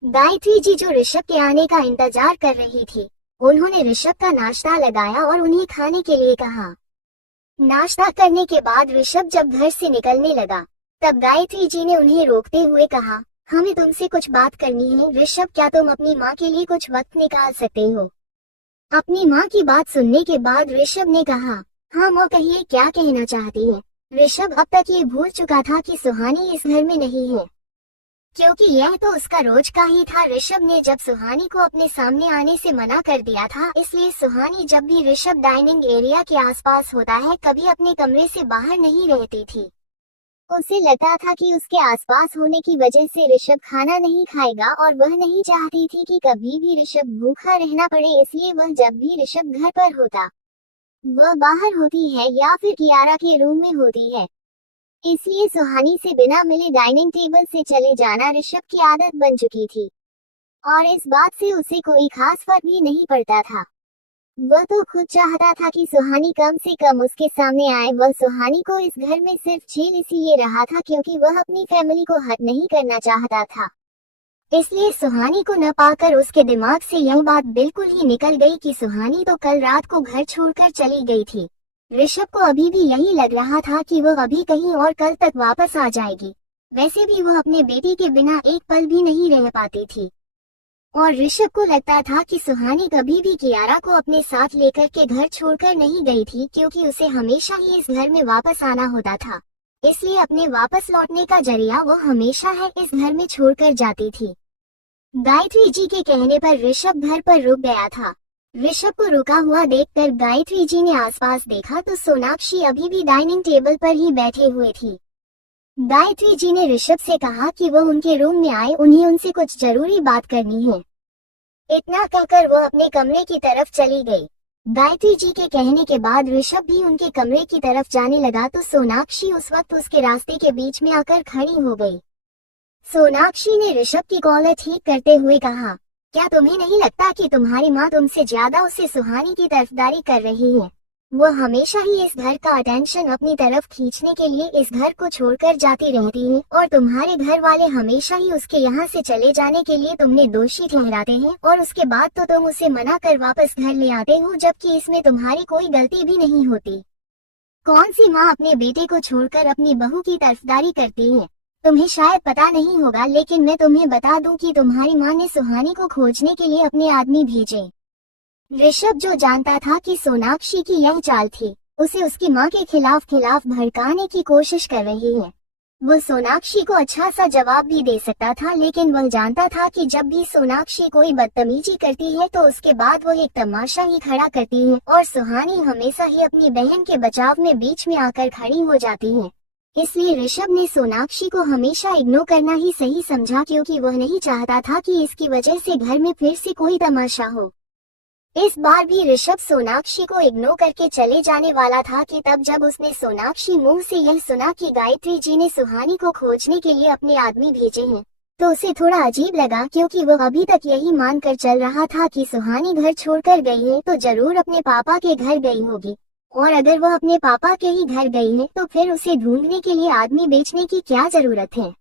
गायत्री जी जो ऋषभ के आने का इंतजार कर रही थी, उन्होंने ऋषभ का नाश्ता लगाया और उन्हें खाने के लिए कहा। नाश्ता करने के बाद ऋषभ जब घर से निकलने लगा, तब गायत्री जी ने उन्हें रोकते हुए कहा, हमें तुमसे कुछ बात करनी है। ऋषभ, क्या तुम अपनी माँ के लिए कुछ वक्त निकाल सकते हो? अपनी माँ की बात सुनने के बाद ऋषभ ने कहा, हाँ माँ, कहिए क्या कहना चाहती है। ऋषभ अब तक ये भूल चुका था कि सुहानी इस घर में नहीं है, क्योंकि यह तो उसका रोज का ही था। ऋषभ ने जब सुहानी को अपने सामने आने से मना कर दिया था, इसलिए सुहानी जब भी ऋषभ डाइनिंग एरिया के आसपास होता है कभी अपने कमरे से बाहर नहीं रहती थी। उसे लगता था कि उसके आसपास होने की वजह से ऋषभ खाना नहीं खाएगा और वह नहीं चाहती थी कि कभी भी ऋषभ भूखा रहना पड़े, इसलिए वह जब भी ऋषभ घर पर होता, वह बाहर होती है या फिर कियारा के रूम में होती है। इसलिए सुहानी से बिना मिले डाइनिंग टेबल से चले जाना ऋषभ की आदत बन चुकी थी और इस बात से उसे कोई खास फर्क भी नहीं पड़ता था। वह तो खुद चाहता था कि सुहानी कम से कम उसके सामने आए। वह सुहानी को इस घर में सिर्फ झेल इसीलिए रहा था क्योंकि वह अपनी फैमिली को हर्ट नहीं करना चाहता था। इसलिए सुहानी को न पाकर उसके दिमाग से यह बात बिल्कुल ही निकल गई कि सुहानी तो कल रात को घर छोड़कर चली गई थी। ऋषभ को अभी भी यही लग रहा था कि वह अभी कहीं और कल तक वापस आ जाएगी। वैसे भी वह अपने बेटी के बिना एक पल भी नहीं रह पाती थी और ऋषभ को लगता था कि सुहानी कभी भी कियारा को अपने साथ लेकर के घर छोड़कर नहीं गई थी, क्योंकि उसे हमेशा ही इस घर में वापस आना होता था। इसलिए अपने वापस लौटने का जरिया वो हमेशा है इस घर में छोड़कर जाती थी। गायत्री जी के कहने पर ऋषभ घर पर रुक गया था। ऋषभ को रुका हुआ देखकर गायत्री जी ने आसपास देखा तो सोनाक्षी अभी भी डाइनिंग टेबल पर ही बैठे हुए थी। गायत्री जी ने ऋषभ से कहा कि वह उनके रूम में आए, उन्हें उनसे कुछ जरूरी बात करनी है। इतना कहकर वह अपने कमरे की तरफ चली गई। गायत्री जी के कहने के बाद ऋषभ भी उनके कमरे की तरफ जाने लगा तो सोनाक्षी उस वक्त उसके रास्ते के बीच में आकर खड़ी हो गई। सोनाक्षी ने ऋषभ की कॉलर ठीक करते हुए कहा, क्या तुम्हें नहीं लगता कि तुम्हारी माँ तुमसे ज्यादा उसे सुहानी की तरफदारी कर रही है? वो हमेशा ही इस घर का अटेंशन अपनी तरफ खींचने के लिए इस घर को छोड़कर जाती रहती है और तुम्हारे घर वाले हमेशा ही उसके यहाँ से चले जाने के लिए तुमने दोषी ठहराते हैं और उसके बाद तो तुम उसे मना कर वापस घर ले आते हो, जबकि इसमें तुम्हारी कोई गलती भी नहीं होती। कौन सी माँ अपने बेटे को छोड़कर अपनी बहू की तरफदारी करती है? तुम्हें शायद पता नहीं होगा, लेकिन मैं तुम्हें बता दूं कि तुम्हारी माँ ने सुहानी को खोजने के लिए अपने आदमी भेजे। ऋषभ जो जानता था कि सोनाक्षी की यह चाल थी, उसे उसकी माँ के खिलाफ भड़काने की कोशिश कर रही है। वो सोनाक्षी को अच्छा सा जवाब भी दे सकता था, लेकिन वह जानता था कि जब भी सोनाक्षी कोई बदतमीजी करती है तो उसके बाद वो एक तमाशा ही खड़ा करती है और सुहानी हमेशा ही अपनी बहन के बचाव में बीच में आकर खड़ी हो जाती है। इसलिए ऋषभ ने सोनाक्षी को हमेशा इग्नोर करना ही सही समझा, क्योंकि वह नहीं चाहता था कि इसकी वजह से घर में फिर से कोई तमाशा हो। इस बार भी ऋषभ सोनाक्षी को इग्नोर करके चले जाने वाला था कि तब जब उसने सोनाक्षी मुंह से यह सुना कि गायत्री जी ने सुहानी को खोजने के लिए अपने आदमी भेजे हैं, तो उसे थोड़ा अजीब लगा, क्योंकि वह अभी तक यही मानकर चल रहा था कि सुहानी घर छोड़कर गई है तो जरूर अपने पापा के घर गई होगी, और अगर वह अपने पापा के ही घर गई है तो फिर उसे ढूंढने के लिए आदमी बेचने की क्या जरूरत है।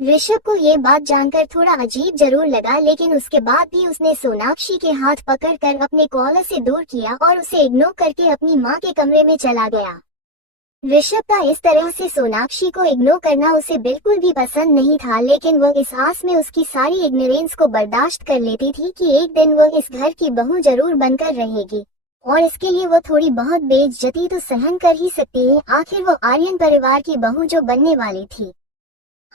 ऋषभ को ये बात जानकर थोड़ा अजीब जरूर लगा, लेकिन उसके बाद भी उसने सोनाक्षी के हाथ पकड़कर अपने कॉलर से दूर किया और उसे इग्नोर करके अपनी माँ के कमरे में चला गया। ऋषभ का इस तरह से सोनाक्षी को इग्नोर करना उसे बिल्कुल भी पसंद नहीं था, लेकिन वह इस आस में उसकी सारी इग्नोरेंस को बर्दाश्त कर लेती थी कि एक दिन वह इस घर की बहू जरूर बनकर रहेगी और इसके लिए वो थोड़ी बहुत बेइज्जती तो सहन कर ही सकती है, आखिर वो आर्यन परिवार की बहू जो बनने वाली थी।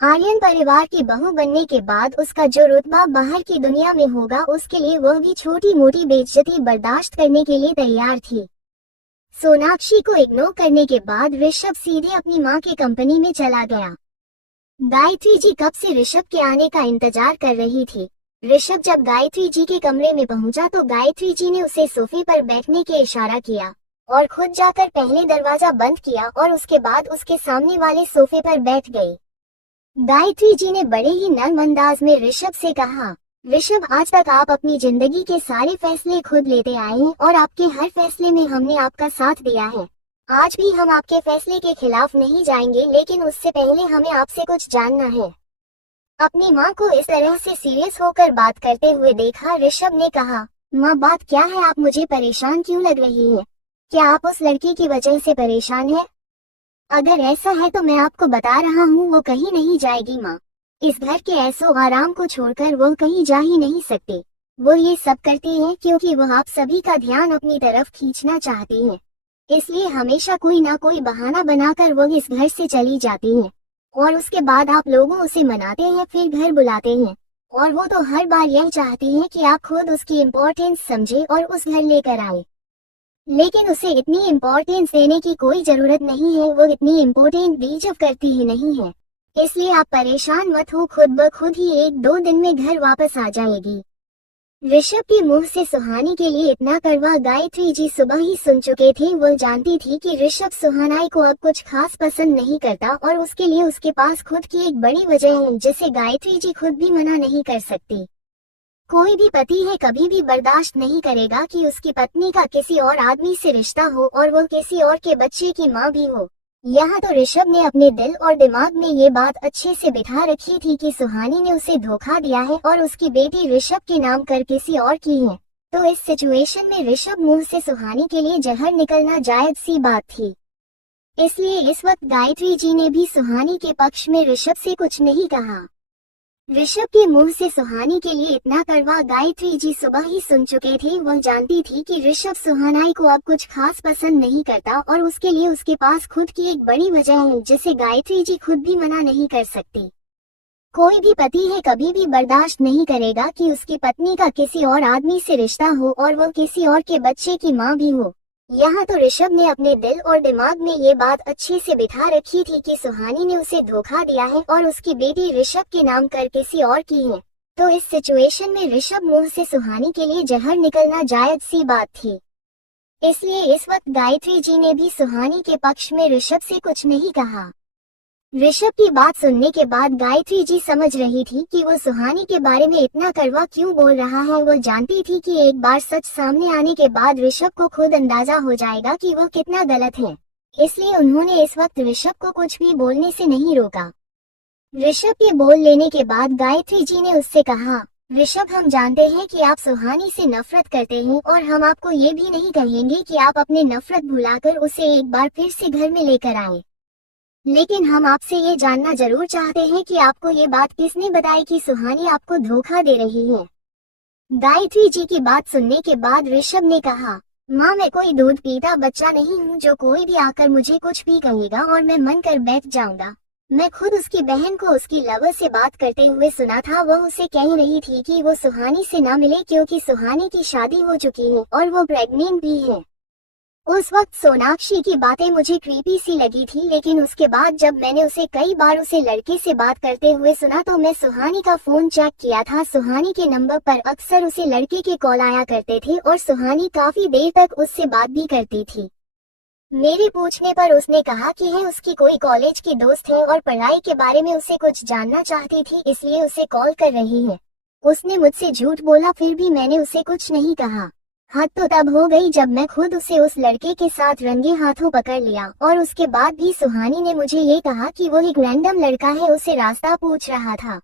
आर्यन परिवार की बहू बनने के बाद उसका जो रुतबा बाहर की दुनिया में होगा, उसके लिए वह भी छोटी मोटी बेइज्जती बर्दाश्त करने के लिए तैयार थी। सोनाक्षी को इग्नोर करने के बाद ऋषभ सीधे अपनी माँ की कंपनी में चला गया। गायत्री जी कब से ऋषभ के आने का इंतजार कर रही थी। ऋषभ जब गायत्री जी के कमरे में पहुंचा तो गायत्री जी ने उसे सोफे पर बैठने के इशारा किया और खुद जाकर पहले दरवाजा बंद किया और उसके बाद उसके सामने वाले सोफे पर बैठ गई। गायत्री जी ने बड़े ही नर्म अंदाज में ऋषभ से कहा, ऋषभ, आज तक आप अपनी जिंदगी के सारे फैसले खुद लेते आए हैं और आपके हर फैसले में हमने आपका साथ दिया है। आज भी हम आपके फैसले के खिलाफ नहीं जाएंगे, लेकिन उससे पहले हमें आपसे कुछ जानना है। अपनी माँ को इस तरह से सीरियस होकर बात करते हुए देखा ऋषभ ने कहा, माँ, बात क्या है? आप मुझे परेशान क्यों लग रही है? क्या आप उस लड़की की वजह से परेशान है? अगर ऐसा है तो मैं आपको बता रहा हूँ, वो कहीं नहीं जाएगी माँ। इस घर के ऐसो आराम को छोड़कर वो कहीं जा ही नहीं सकती। वो ये सब करती है क्योंकि वो आप सभी का ध्यान अपनी तरफ खींचना चाहती है, इसलिए हमेशा कोई ना कोई बहाना बनाकर वो इस घर से चली जाती है और उसके बाद आप लोगों उसे मनाते हैं, फिर घर बुलाते हैं और वो तो हर बार यही चाहती है कि आप खुद उसकी इम्पोर्टेंस समझे और उस घर लेकर आए। लेकिन उसे इतनी इम्पोर्टेंस देने की कोई जरूरत नहीं है, वो इतनी इम्पोर्टेंट डिजर्व करती ही नहीं है। इसलिए आप परेशान मत हो, खुद ब खुद ही 1-2 दिन में घर वापस आ जाएगी। ऋषभ के मुंह से सुहानी के लिए इतना कड़वा गायत्री जी सुबह ही सुन चुके थे। वो जानती थी कि ऋषभ सुहानाई को अब कुछ खास पसंद नहीं करता और उसके लिए उसके पास खुद की एक बड़ी वजह है जिसे गायत्री जी खुद भी मना नहीं कर सकती। कोई भी पति है कभी भी बर्दाश्त नहीं करेगा कि उसकी पत्नी का किसी और आदमी से रिश्ता हो और वो किसी और के बच्चे की माँ भी हो। यहाँ तो ऋषभ ने अपने दिल और दिमाग में ये बात अच्छे से बिठा रखी थी कि सुहानी ने उसे धोखा दिया है और उसकी बेटी ऋषभ के नाम कर किसी और की है। तो इस सिचुएशन में ऋषभ मुंह से सुहानी के लिए जहर निकलना जायज सी बात थी। इसलिए इस वक्त गायत्री जी ने भी सुहानी के पक्ष में ऋषभ से कुछ नहीं कहा। ऋषभ के मुंह से सुहानी के लिए इतना कड़वा गायत्री जी सुबह ही सुन चुके थे। वो जानती थी कि ऋषभ सुहानाई को अब कुछ खास पसंद नहीं करता और उसके लिए उसके पास खुद की एक बड़ी वजह है जिसे गायत्री जी खुद भी मना नहीं कर सकती। कोई भी पति है कभी भी बर्दाश्त नहीं करेगा कि उसकी पत्नी का किसी और आदमी से रिश्ता हो और वो किसी और के बच्चे की माँ भी हो। यहाँ तो ऋषभ ने अपने दिल और दिमाग में ये बात अच्छे से बिठा रखी थी कि सुहानी ने उसे धोखा दिया है और उसकी बेटी ऋषभ के नाम कर किसी और की है। तो इस सिचुएशन में ऋषभ मुंह से सुहानी के लिए जहर निकलना जायज सी बात थी। इसलिए इस वक्त गायत्री जी ने भी सुहानी के पक्ष में ऋषभ से कुछ नहीं कहा। ऋषभ की बात सुनने के बाद गायत्री जी समझ रही थी कि वो सुहानी के बारे में इतना कड़वा क्यों बोल रहा है। वो जानती थी कि एक बार सच सामने आने के बाद ऋषभ को खुद अंदाजा हो जाएगा कि वो कितना गलत है। इसलिए उन्होंने इस वक्त ऋषभ को कुछ भी बोलने से नहीं रोका। ऋषभ के बोल लेने के बाद गायत्री जी ने उससे कहा, ऋषभ, हम जानते हैं कि आप सुहानी से नफरत करते हैं और हम आपको ये भी नहीं कहेंगे कि आप अपने नफरत भुलाकर उसे एक बार फिर से घर में लेकर आए, लेकिन हम आपसे ये जानना जरूर चाहते हैं कि आपको ये बात किसने बताई कि सुहानी आपको धोखा दे रही है। गायत्री जी की बात सुनने के बाद ऋषभ ने कहा, माँ, मैं कोई दूध पीता बच्चा नहीं हूँ जो कोई भी आकर मुझे कुछ भी कहेगा और मैं मन कर बैठ जाऊंगा। मैं खुद उसकी बहन को उसकी लवर से बात करते हुए सुना था। वो उसे कह रही थी कि वो सुहानी से ना मिले क्योंकि सुहानी की शादी हो चुकी है और वो प्रेग्नेंट भी है। उस वक्त सोनाक्षी की बातें मुझे क्रीपी सी लगी थी, लेकिन उसके बाद जब मैंने उसे कई बार उसे लड़के से बात करते हुए सुना तो मैं सुहानी का फोन चेक किया था। सुहानी के नंबर पर अक्सर उसे लड़के के कॉल आया करते थे और सुहानी काफी देर तक उससे बात भी करती थी। मेरे पूछने पर उसने कहा कि है उसकी कोई कॉलेज की दोस्त है और पढ़ाई के बारे में उसे कुछ जानना चाहती थी, इसलिए उसे कॉल कर रही है। उसने मुझसे झूठ बोला, फिर भी मैंने उसे कुछ नहीं कहा। हद तो तब हो गई जब मैं खुद उसे उस लड़के के साथ रंगे हाथों पकड़ लिया और उसके बाद भी सुहानी ने मुझे ये कहा कि वो एक रैंडम लड़का है, उसे रास्ता पूछ रहा था।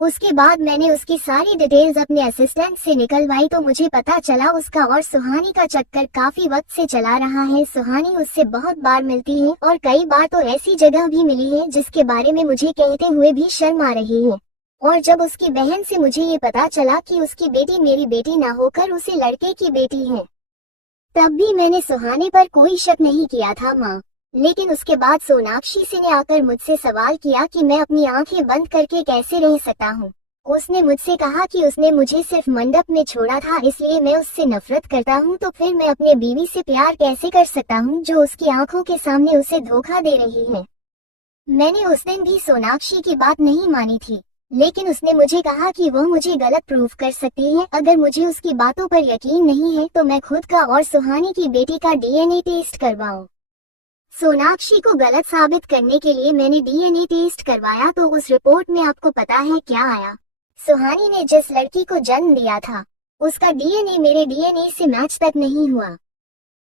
उसके बाद मैंने उसकी सारी डिटेल्स अपने असिस्टेंट से निकलवाई तो मुझे पता चला उसका और सुहानी का चक्कर काफी वक्त से चला रहा है। सुहानी उससे बहुत बार मिलती है और कई बार तो ऐसी जगह भी मिली है जिसके बारे में मुझे कहते हुए भी शर्म आ रही है। और जब उसकी बहन से मुझे ये पता चला कि उसकी बेटी मेरी बेटी ना होकर उसे लड़के की बेटी है, तब भी मैंने सुहाने पर कोई शक नहीं किया था माँ। लेकिन उसके बाद सोनाक्षी से ने आकर मुझसे सवाल किया कि मैं अपनी आंखें बंद करके कैसे रह सकता हूँ। उसने मुझसे कहा कि उसने मुझे सिर्फ मंडप में छोड़ा था, इसलिए मैं उससे नफरत करता हूँ, तो फिर मैं अपने बीवी से प्यार कैसे कर सकता हूँ जो उसकी आंखों के सामने उसे धोखा दे रही है। मैंने उस दिन भी सोनाक्षी की बात नहीं मानी थी, लेकिन उसने मुझे कहा कि वह मुझे गलत प्रूफ कर सकती है। अगर मुझे उसकी बातों पर यकीन नहीं है तो मैं खुद का और सुहानी की बेटी का डीएनए टेस्ट करवाऊं। सोनाक्षी को गलत साबित करने के लिए मैंने डीएनए टेस्ट करवाया, तो उस रिपोर्ट में आपको पता है क्या आया? सुहानी ने जिस लड़की को जन्म दिया था उसका डीएनए मेरे डीएनए से मैच तक नहीं हुआ।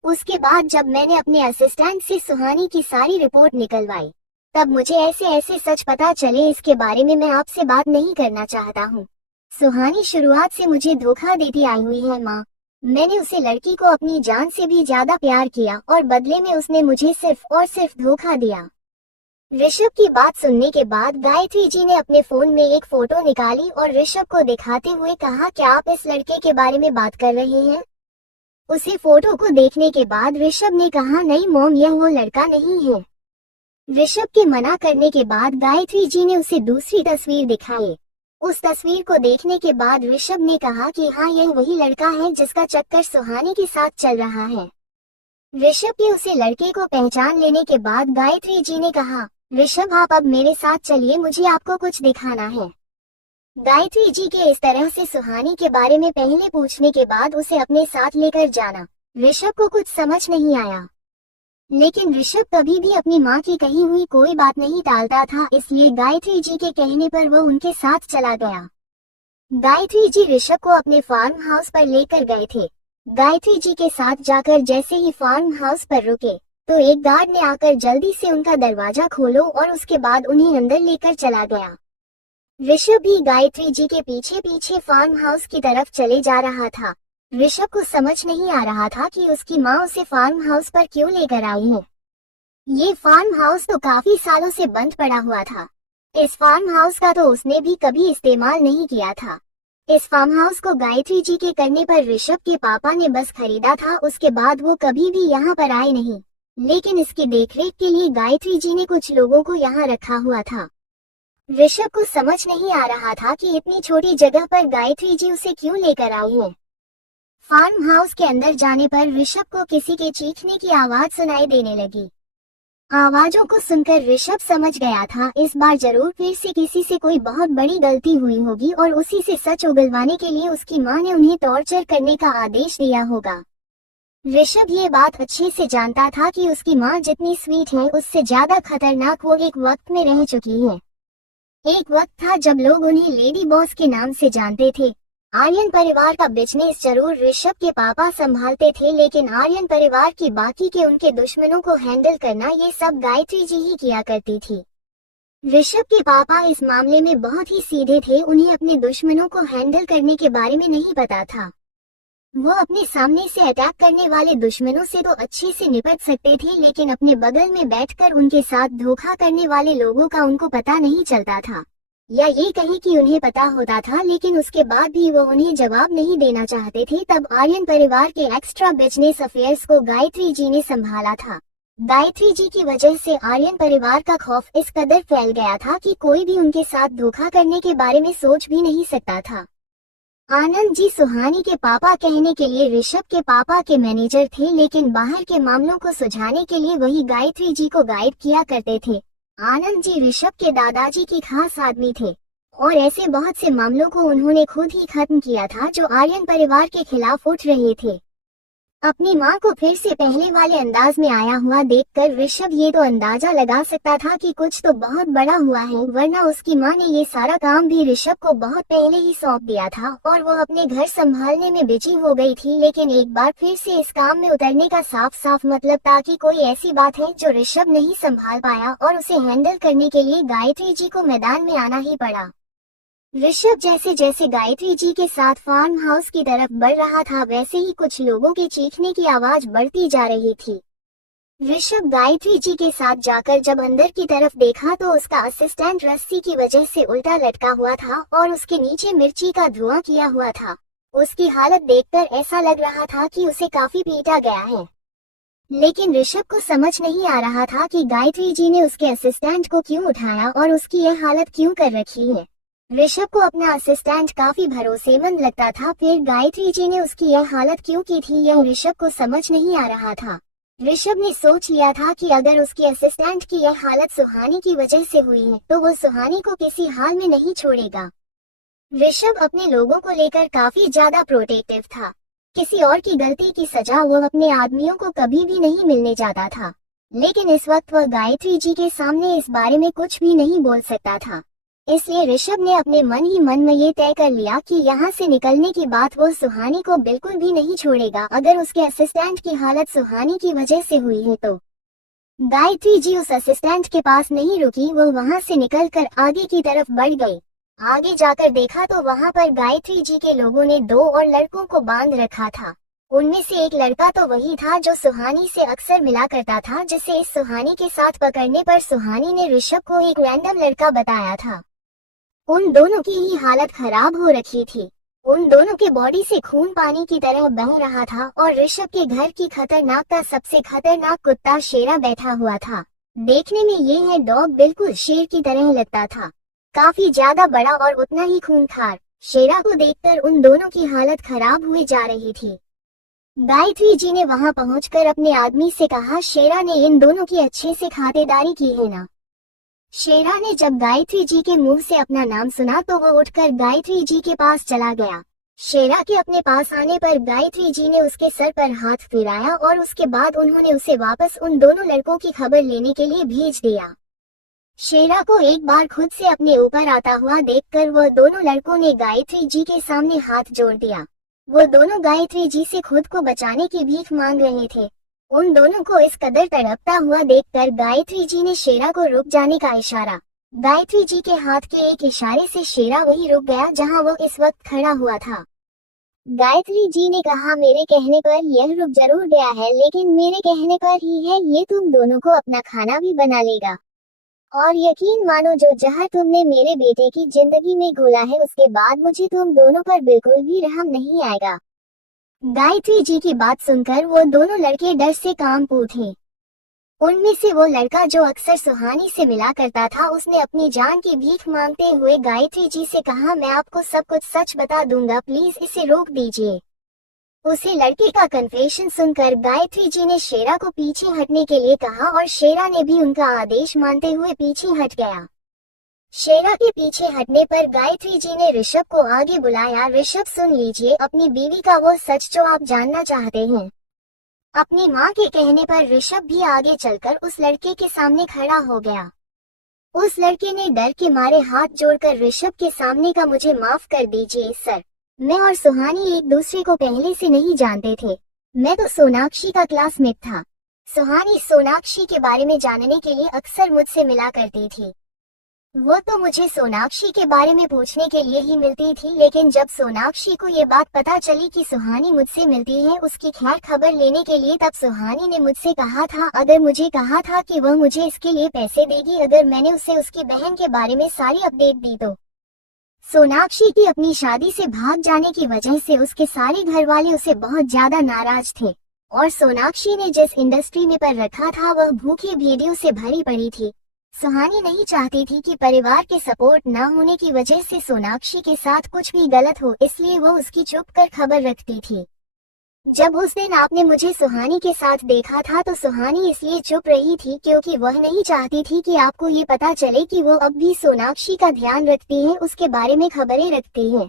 उसके बाद जब मैंने अपने असिस्टेंट से सुहानी की सारी रिपोर्ट निकलवाई, तब मुझे ऐसे ऐसे सच पता चले। इसके बारे में मैं आपसे बात नहीं करना चाहता हूँ। सुहानी शुरुआत से मुझे धोखा देती आई हुई है माँ। मैंने उसे लड़की को अपनी जान से भी ज्यादा प्यार किया और बदले में उसने मुझे सिर्फ और सिर्फ धोखा दिया। ऋषभ की बात सुनने के बाद गायत्री जी ने अपने फोन में एक फोटो निकाली और ऋषभ को दिखाते हुए कहा, क्या आप इस लड़के के बारे में बात कर रहे हैं? उसे फोटो को देखने के बाद ऋषभ ने कहा, नहीं मॉम, यह वो लड़का नहीं है। ऋषभ के मना करने के बाद गायत्री जी ने उसे दूसरी तस्वीर दिखाई। उस तस्वीर को देखने के बाद ऋषभ ने कहा कि हाँ, यह वही लड़का है जिसका चक्कर सुहानी के साथ चल रहा है। ऋषभ के उसे लड़के को पहचान लेने के बाद गायत्री जी ने कहा, ऋषभ आप अब मेरे साथ चलिए, मुझे आपको कुछ दिखाना है। गायत्री जी के इस तरह से सुहानी के बारे में पहले पूछने के बाद उसे अपने साथ लेकर जाना ऋषभ को कुछ समझ नहीं आया। लेकिन ऋषभ कभी भी अपनी माँ की कही हुई कोई बात नहीं टालता था, इसलिए गायत्री जी के कहने पर वह उनके साथ चला गया। गायत्री जी ऋषभ को अपने फार्म हाउस पर लेकर गए थे। गायत्री जी के साथ जाकर जैसे ही फार्म हाउस पर रुके तो एक गार्ड ने आकर जल्दी से उनका दरवाजा खोलो और उसके बाद उन्हें अंदर लेकर चला गया। ऋषभ भी गायत्री जी के पीछे पीछे फार्म हाउस की तरफ चले जा रहा था। ऋषभ को समझ नहीं आ रहा था कि उसकी माँ उसे फार्म हाउस पर क्यों लेकर आई है। ये फार्म हाउस तो काफी सालों से बंद पड़ा हुआ था। इस फार्म हाउस का तो उसने भी कभी इस्तेमाल नहीं किया था। इस फार्म हाउस को गायत्री जी के करने पर ऋषभ के पापा ने बस खरीदा था, उसके बाद वो कभी भी यहाँ पर आए नहीं। लेकिन इसकी देखरेख के लिए गायत्री जी ने कुछ लोगों को यहाँ रखा हुआ था। ऋषभ को समझ नहीं आ रहा था कि इतनी छोटी जगह पर गायत्री जी उसे क्यों लेकर आई है। फार्म हाउस के अंदर जाने पर ऋषभ को किसी के चीखने की आवाज सुनाई देने लगी। आवाजों को सुनकर ऋषभ समझ गया था इस बार जरूर फिर से किसी से कोई बहुत बड़ी गलती हुई होगी और उसी से सच उगलवाने के लिए उसकी मां ने उन्हें टॉर्चर करने का आदेश दिया होगा। ऋषभ ये बात अच्छे से जानता था कि उसकी मां जितनी स्वीट है उससे ज्यादा खतरनाक वो एक वक्त में रह चुकी है। एक वक्त था जब लोग उन्हें लेडी बॉस के नाम से जानते थे। आर्यन परिवार का बिजनेस जरूर ऋषभ के पापा संभालते थे, लेकिन आर्यन परिवार की बाकी के उनके दुश्मनों को हैंडल करना ये सब गायत्री जी ही किया करती थी। ऋषभ के पापा इस मामले में बहुत ही सीधे थे, उन्हें अपने दुश्मनों को हैंडल करने के बारे में नहीं पता था। वो अपने सामने से अटैक करने वाले दुश्मनों से तो अच्छे से निपट सकते थे, लेकिन अपने बगल में बैठकर उनके साथ धोखा करने वाले लोगों का उनको पता नहीं चलता था, या ये कहे कि उन्हें पता होता था लेकिन उसके बाद भी वो उन्हें जवाब नहीं देना चाहते थे। तब आर्यन परिवार के एक्स्ट्रा बिजनेस अफेयर्स को गायत्री जी ने संभाला था। गायत्री जी की वजह से आर्यन परिवार का खौफ इस कदर फैल गया था कि कोई भी उनके साथ धोखा करने के बारे में सोच भी नहीं सकता था। आनंद जी सुहानी के पापा कहने के लिए ऋषभ के पापा के मैनेजर थे, लेकिन बाहर के मामलों को सुलझाने के लिए वही गायत्री जी को गाइड किया करते थे। आनंद जी ऋषभ के दादाजी की खास आदमी थे और ऐसे बहुत से मामलों को उन्होंने खुद ही खत्म किया था जो आर्यन परिवार के खिलाफ उठ रहे थे। अपनी मां को फिर से पहले वाले अंदाज में आया हुआ देखकर ऋषभ ये तो अंदाजा लगा सकता था कि कुछ तो बहुत बड़ा हुआ है, वरना उसकी मां ने ये सारा काम भी ऋषभ को बहुत पहले ही सौंप दिया था और वो अपने घर संभालने में बिजी हो गई थी। लेकिन एक बार फिर से इस काम में उतरने का साफ साफ मतलब था कि कोई ऐसी बात है जो ऋषभ नहीं संभाल पाया और उसे हैंडल करने के लिए गायत्री जी को मैदान में आना ही पड़ा। ऋषभ जैसे जैसे गायत्री जी के साथ फार्म हाउस की तरफ बढ़ रहा था, वैसे ही कुछ लोगों के चीखने की आवाज बढ़ती जा रही थी। ऋषभ गायत्री जी के साथ जाकर जब अंदर की तरफ देखा तो उसका असिस्टेंट रस्सी की वजह से उल्टा लटका हुआ था और उसके नीचे मिर्ची का धुआं किया हुआ था। उसकी हालत देखकर ऐसा लग रहा था कि उसे काफी पीटा गया है। लेकिन ऋषभ को समझ नहीं आ रहा था कि गायत्री जी ने उसके असिस्टेंट को क्यों उठाया और उसकी यह हालत क्यों कर रखी है। ऋषभ को अपना असिस्टेंट काफी भरोसेमंद लगता था, फिर गायत्री जी ने उसकी यह हालत क्यों की थी यह ऋषभ को समझ नहीं आ रहा था। ऋषभ ने सोच लिया था कि अगर उसके असिस्टेंट की यह हालत सुहानी की वजह से हुई है तो वो सुहानी को किसी हाल में नहीं छोड़ेगा। ऋषभ अपने लोगों को लेकर काफी ज्यादा प्रोटेक्टिव था। किसी और की गलती की सजा वो अपने आदमियों को कभी भी नहीं मिलने जाता था। लेकिन इस वक्त वह गायत्री जी के सामने इस बारे में कुछ भी नहीं बोल सकता था। इसलिए ऋषभ ने अपने मन ही मन में ये तय कर लिया कि यहाँ से निकलने के बाद वो सुहानी को बिल्कुल भी नहीं छोड़ेगा। अगर उसके असिस्टेंट की हालत सुहानी की वजह से हुई है तो गायत्री जी उस असिस्टेंट के पास नहीं रुकी, वो वहाँ से निकलकर आगे की तरफ बढ़ गई। आगे जाकर देखा तो वहाँ पर गायत्री जी के लोगों ने 2 और लड़कों को बांध रखा था। उनमें से एक लड़का तो वही था जो सुहानी से अक्सर मिला करता था, जिसे इस सुहानी के साथ पकड़ने पर सुहानी ने ऋषभ को एक रैंडम लड़का बताया था। उन दोनों की ही हालत खराब हो रखी थी। उन दोनों के बॉडी से खून पानी की तरह बह रहा था और ऋषभ के घर की खतरनाक का सबसे खतरनाक कुत्ता शेरा बैठा हुआ था। देखने में ये है डॉग बिल्कुल शेर की तरह लगता था, काफी ज्यादा बड़ा और उतना ही खूंखार। शेरा को देखकर उन दोनों की हालत खराब हुई जा रही थी। गायत्री जी ने वहां पहुंचकर अपने आदमी से कहा, शेरा ने इन दोनों की अच्छे से खातिरदारी की है ना। शेरा ने जब गायत्री जी के मुंह से अपना नाम सुना तो वो उठकर गायत्री जी के पास चला गया। शेरा के अपने पास आने पर गायत्री जी ने उसके सर पर हाथ फिराया और उसके बाद उन्होंने उसे वापस उन दोनों लड़कों की खबर लेने के लिए भेज दिया। शेरा को एक बार खुद से अपने ऊपर आता हुआ देखकर वह दोनों लड़कों ने गायत्री जी के सामने हाथ जोड़ दिया। वो दोनों गायत्री जी से खुद को बचाने की भीख मांग रहे थे। उन दोनों को इस कदर तड़पता हुआ देखकर गायत्री जी ने शेरा को रुक जाने का इशारा। गायत्री जी के हाथ के एक इशारे से शेरा वहीं रुक गया जहां वो इस वक्त खड़ा हुआ था। गायत्री जी ने कहा, मेरे कहने पर यह रुक जरूर गया है, लेकिन मेरे कहने पर ही है, ये तुम दोनों को अपना खाना भी बना लेगा। और यकीन मानो जो जहर तुमने मेरे बेटे की जिंदगी में घोला है उसके बाद मुझे तुम दोनों पर बिल्कुल भी रहम नहीं आएगा। गायत्री जी की बात सुनकर वो दोनों लड़के डर से कांप उठे। उनमें से वो लड़का जो अक्सर सुहानी से मिला करता था, उसने अपनी जान की भीख मांगते हुए गायत्री जी से कहा, मैं आपको सब कुछ सच बता दूंगा, प्लीज इसे रोक दीजिए। उसे लड़के का कन्फेशन सुनकर गायत्री जी ने शेरा को पीछे हटने के लिए कहा और शेरा ने भी उनका आदेश मानते हुए पीछे हट गया। शेरा के पीछे हटने पर गायत्री जी ने ऋषभ को आगे बुलाया। ऋषभ, सुन लीजिए अपनी बीवी का वो सच जो आप जानना चाहते हैं। अपनी माँ के कहने पर ऋषभ भी आगे चलकर उस लड़के के सामने खड़ा हो गया। उस लड़के ने डर के मारे हाथ जोड़कर ऋषभ के सामने का, मुझे माफ कर दीजिए सर, मैं और सुहानी एक दूसरे को पहले से नहीं जानते थे। मैं तो सोनाक्षी का क्लासमेट था। सुहानी सोनाक्षी के बारे में जानने के लिए अक्सर मुझसे मिला करती थी। वो तो मुझे सोनाक्षी के बारे में पूछने के लिए ही मिलती थी, लेकिन जब सोनाक्षी को ये बात पता चली कि सुहानी मुझसे मिलती है उसकी खैर खबर लेने के लिए, तब सुहानी ने मुझसे कहा था कि वह मुझे इसके लिए पैसे देगी अगर मैंने उसे उसकी बहन के बारे में सारी अपडेट दी तो। सोनाक्षी की अपनी शादी से भाग जाने की वजह से उसके सारे घर वाले उसे बहुत ज्यादा नाराज थे और सोनाक्षी ने जिस इंडस्ट्री में पर रखा था वह भूखे भेड़ियों से भरी पड़ी थी। सुहानी नहीं चाहती थी कि परिवार के सपोर्ट न होने की वजह से सोनाक्षी के साथ कुछ भी गलत हो, इसलिए वो उसकी चुप कर खबर रखती थी। जब उस दिन आपने मुझे सुहानी के साथ देखा था तो सुहानी इसलिए चुप रही थी क्योंकि वह नहीं चाहती थी कि आपको ये पता चले कि वो अब भी सोनाक्षी का ध्यान रखती है, उसके बारे में खबरें रखती है।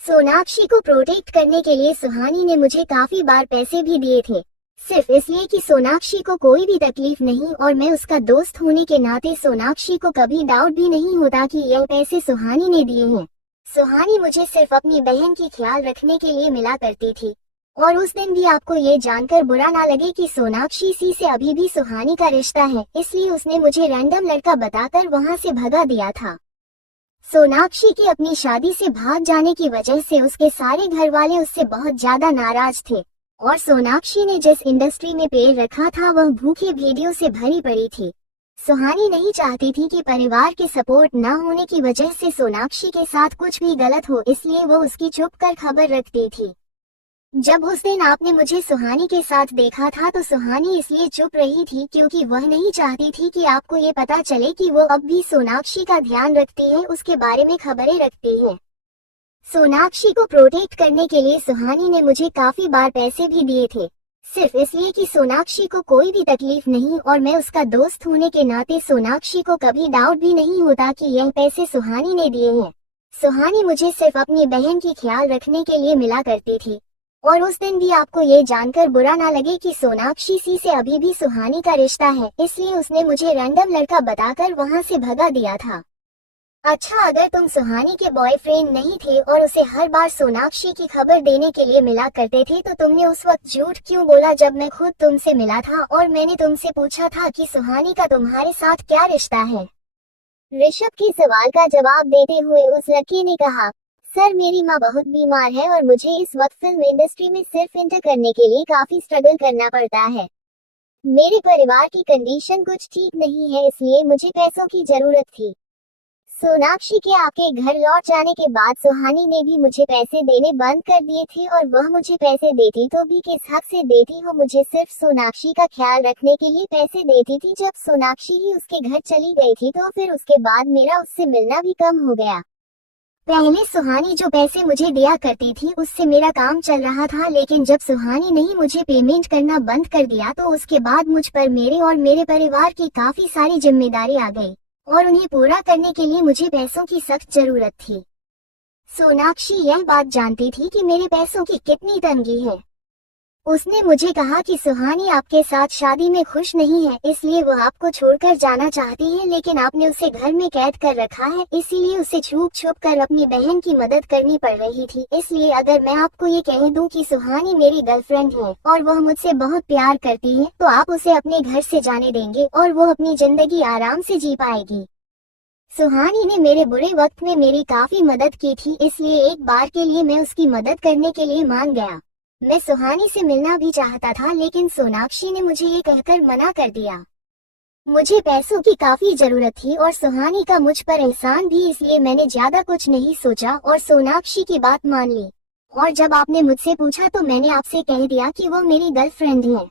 सोनाक्षी को प्रोटेक्ट करने के लिए सुहानी ने मुझे काफी बार पैसे भी दिए थे, सिर्फ इसलिए कि सोनाक्षी को कोई भी तकलीफ नहीं, और मैं उसका दोस्त होने के नाते सोनाक्षी को कभी डाउट भी नहीं होता कि यह पैसे सुहानी ने दिए हैं। सुहानी मुझे सिर्फ अपनी बहन की ख्याल रखने के लिए मिला करती थी। और उस दिन भी आपको ये जानकर बुरा ना लगे कि सोनाक्षी सी से अभी भी सुहानी का रिश्ता है, इसलिए उसने मुझे रैंडम लड़का बताकर वहां से भगा दिया था। सोनाक्षी की अपनी शादी से भाग जाने की वजह से उसके सारे घर वाले उससे बहुत ज्यादा नाराज थे और सोनाक्षी ने जिस इंडस्ट्री में पैर रखा था वह भूखे भेड़ियों से भरी पड़ी थी। सुहानी नहीं चाहती थी कि परिवार के सपोर्ट न होने की वजह से सोनाक्षी के साथ कुछ भी गलत हो, इसलिए वो उसकी चुप कर खबर रखती थी। जब उस दिन आपने मुझे सुहानी के साथ देखा था तो सुहानी इसलिए चुप रही थी क्योंकि वह नहीं चाहती थी कि आपको ये पता चले कि वो अब भी सोनाक्षी का ध्यान रखती है, उसके बारे में खबरें रखती है। सोनाक्षी को प्रोटेक्ट करने के लिए सुहानी ने मुझे काफी बार पैसे भी दिए थे, सिर्फ इसलिए कि सोनाक्षी को कोई भी तकलीफ नहीं, और मैं उसका दोस्त होने के नाते सोनाक्षी को कभी डाउट भी नहीं होता कि यह पैसे सुहानी ने दिए हैं। सुहानी मुझे सिर्फ अपनी बहन की ख्याल रखने के लिए मिला करती थी, और उस दिन भी आपको ये जानकर बुरा ना लगे कि सोनाक्षी से अभी भी सुहानी का रिश्ता है, इसलिए उसने मुझे रैंडम लड़का बताकर वहां से भगा दिया था। अच्छा, अगर तुम सुहानी के बॉयफ्रेंड नहीं थे और उसे हर बार सोनाक्षी की खबर देने के लिए मिला करते थे तो तुमने उस वक्त झूठ क्यों बोला जब मैं खुद तुमसे मिला था और मैंने तुमसे पूछा था कि सुहानी का तुम्हारे साथ क्या रिश्ता है? ऋषभ के सवाल का जवाब देते हुए उस लड़के ने कहा, सर मेरी माँ बहुत बीमार है और मुझे इस वक्त फिल्म इंडस्ट्री में सिर्फ इंटर करने के लिए काफी स्ट्रगल करना पड़ता है। मेरे परिवार की कंडीशन कुछ ठीक नहीं है, इसलिए मुझे पैसों की जरूरत थी। सोनाक्षी के आपके घर लौट जाने के बाद सुहानी ने भी मुझे पैसे देने बंद कर दिए थे, और वह मुझे पैसे देती तो भी किस हक से देती हो? मुझे सिर्फ सोनाक्षी का ख्याल रखने के लिए पैसे देती थी। जब सोनाक्षी ही उसके घर चली गई थी तो फिर उसके बाद मेरा उससे मिलना भी कम हो गया। पहले सुहानी जो पैसे मुझे दिया करती थी उससे मेरा काम चल रहा था, लेकिन जब सुहानी ने ही मुझे पेमेंट करना बंद कर दिया तो उसके बाद मुझ पर मेरे और मेरे परिवार की काफी सारी जिम्मेदारी आ गई, और उन्हें पूरा करने के लिए मुझे पैसों की सख्त जरूरत थी। सोनाक्षी यह बात जानती थी कि मेरे पैसों की कितनी तंगी है। उसने मुझे कहा कि सुहानी आपके साथ शादी में खुश नहीं है, इसलिए वो आपको छोड़कर जाना चाहती है, लेकिन आपने उसे घर में कैद कर रखा है, इसीलिए उसे छुप छुप कर अपनी बहन की मदद करनी पड़ रही थी। इसलिए अगर मैं आपको ये कह दूं कि सुहानी मेरी गर्लफ्रेंड है और वह मुझसे बहुत प्यार करती है तो आप उसे अपने घर से जाने देंगे और वो अपनी जिंदगी आराम से जी पाएगी। सुहानी ने मेरे बुरे वक्त में मेरी काफी मदद की थी, इसलिए एक बार के लिए मैं उसकी मदद करने के लिए मान गया। मैं सुहानी से मिलना भी चाहता था, लेकिन सोनाक्षी ने मुझे ये कहकर मना कर दिया। मुझे पैसों की काफी जरूरत थी और सुहानी का मुझ पर एहसान भी, इसलिए मैंने ज्यादा कुछ नहीं सोचा और सोनाक्षी की बात मान ली। और जब आपने मुझसे पूछा तो मैंने आपसे कह दिया कि वो मेरी गर्लफ्रेंड है।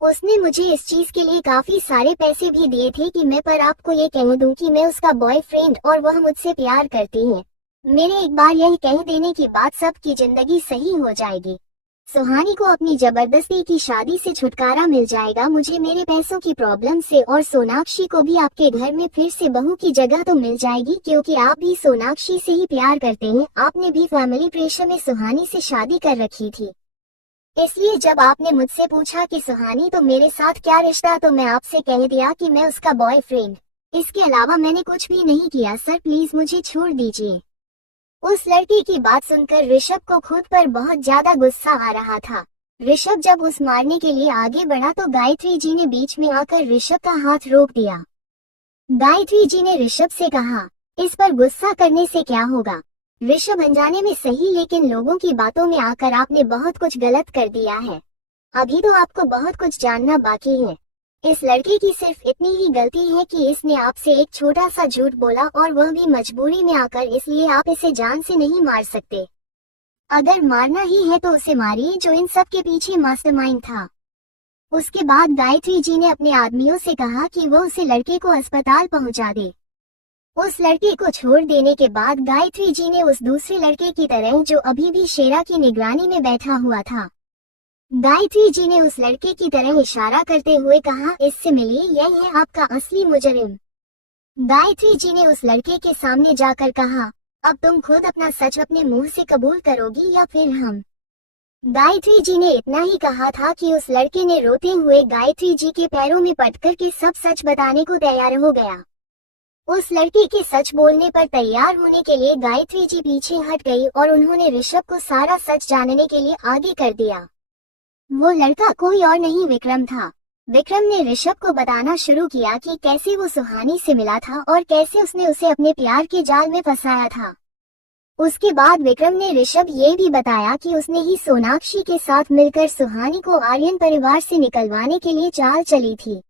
उसने मुझे इस चीज के लिए काफी सारे पैसे भी दिए थे कि मैं पर आपको ये कह दूं कि मैं उसका बॉयफ्रेंड और वह मुझसे प्यार करती है। मेरे एक बार यह कह देने की बात सबकी जिंदगी सही हो जाएगी। सुहानी को अपनी जबरदस्ती की शादी से छुटकारा मिल जाएगा, मुझे मेरे पैसों की प्रॉब्लम से, और सोनाक्षी को भी आपके घर में फिर से बहू की जगह तो मिल जाएगी क्योंकि आप भी सोनाक्षी से ही प्यार करते हैं। आपने भी फैमिली प्रेशर में सुहानी से शादी कर रखी थी, इसलिए जब आपने मुझसे पूछा कि सुहानी तो मेरे साथ क्या रिश्ता, तो मैं आपसे कह दिया कि मैं उसका बॉयफ्रेंड। इसके अलावा मैंने कुछ भी नहीं किया। सर प्लीज मुझे छोड़ दीजिए। उस लड़की की बात सुनकर ऋषभ को खुद पर बहुत ज्यादा गुस्सा आ रहा था। ऋषभ जब उस मारने के लिए आगे बढ़ा तो गायत्री जी ने बीच में आकर ऋषभ का हाथ रोक दिया। गायत्री जी ने ऋषभ से कहा, इस पर गुस्सा करने से क्या होगा? ऋषभ अनजाने में सही, लेकिन लोगों की बातों में आकर आपने बहुत कुछ गलत कर दिया है। अभी तो आपको बहुत कुछ जानना बाकी है। इस लड़के की सिर्फ इतनी ही गलती है कि इसने आपसे एक छोटा सा झूठ बोला, और वह भी मजबूरी में आकर, इसलिए आप इसे जान से नहीं मार सकते। अगर मारना ही है तो उसे मारिए जो इन सब के पीछे मास्टरमाइंड था। उसके बाद गायत्री जी ने अपने आदमियों से कहा कि वो उसे लड़के को अस्पताल पहुंचा दे। उस लड़के को छोड़ देने के बाद गायत्री जी ने उस दूसरे लड़के की तरह जो अभी भी शेरा की निगरानी में बैठा हुआ था, गायत्री जी ने उस लड़के की तरह इशारा करते हुए कहा, इससे मिलिए, यह है आपका असली मुजरिम। गायत्री जी ने उस लड़के के सामने जाकर कहा, अब तुम खुद अपना सच अपने मुंह से कबूल करोगी या फिर हम? गायत्री जी ने इतना ही कहा था कि उस लड़के ने रोते हुए गायत्री जी के पैरों में पटकर के सब सच बताने को तैयार हो गया। उस लड़के के सच बोलने पर तैयार होने के लिए गायत्री जी पीछे हट गई और उन्होंने ऋषभ को सारा सच जानने के लिए आगे कर दिया। वो लड़का कोई और नहीं विक्रम था। विक्रम ने ऋषभ को बताना शुरू किया कि कैसे वो सुहानी से मिला था और कैसे उसने उसे अपने प्यार के जाल में फंसाया था। उसके बाद विक्रम ने ऋषभ ये भी बताया कि उसने ही सोनाक्षी के साथ मिलकर सुहानी को आर्यन परिवार से निकलवाने के लिए चाल चली थी।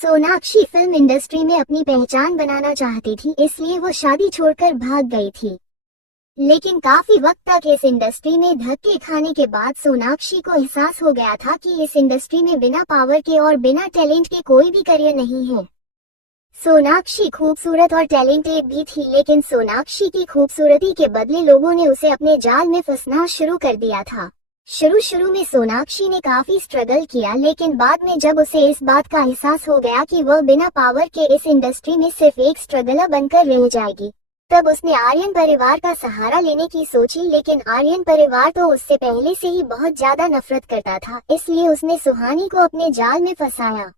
सोनाक्षी फिल्म इंडस्ट्री में अपनी पहचान बनाना चाहती थी, इसलिए वो शादी छोड़कर भाग गई थी। लेकिन काफी वक्त तक इस इंडस्ट्री में धक्के खाने के बाद सोनाक्षी को एहसास हो गया था कि इस इंडस्ट्री में बिना पावर के और बिना टैलेंट के कोई भी करियर नहीं है। सोनाक्षी खूबसूरत और टैलेंटेड भी थी, लेकिन सोनाक्षी की खूबसूरती के बदले लोगों ने उसे अपने जाल में फंसना शुरू कर दिया था। शुरू में सोनाक्षी ने काफी स्ट्रगल किया, लेकिन बाद में जब उसे इस बात का एहसास हो गया कि वह बिना पावर के इस इंडस्ट्री में सिर्फ एक स्ट्रगलर बनकर रह जाएगी, तब उसने आर्यन परिवार का सहारा लेने की सोची। लेकिन आर्यन परिवार तो उससे पहले से ही बहुत ज्यादा नफरत करता था, इसलिए उसने सुहानी को अपने जाल में फंसाया।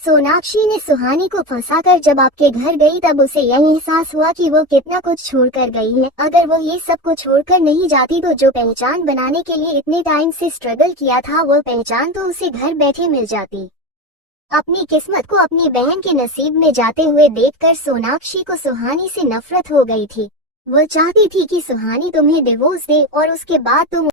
सोनाक्षी ने सुहानी को फंसाकर जब आपके घर गई, तब उसे यह एहसास हुआ कि वो कितना कुछ छोड़कर गई है। अगर वो ये सब कुछ छोड़कर नहीं जाती तो जो पहचान बनाने के लिए इतने टाइम से स्ट्रगल किया था, वो पहचान तो उसे घर बैठे मिल जाती। अपनी किस्मत को अपनी बहन के नसीब में जाते हुए देखकर सोनाक्षी को सुहानी से नफरत हो गई थी। वो चाहती थी कि सुहानी तुम्हें डिवोर्स दे और उसके बाद तुम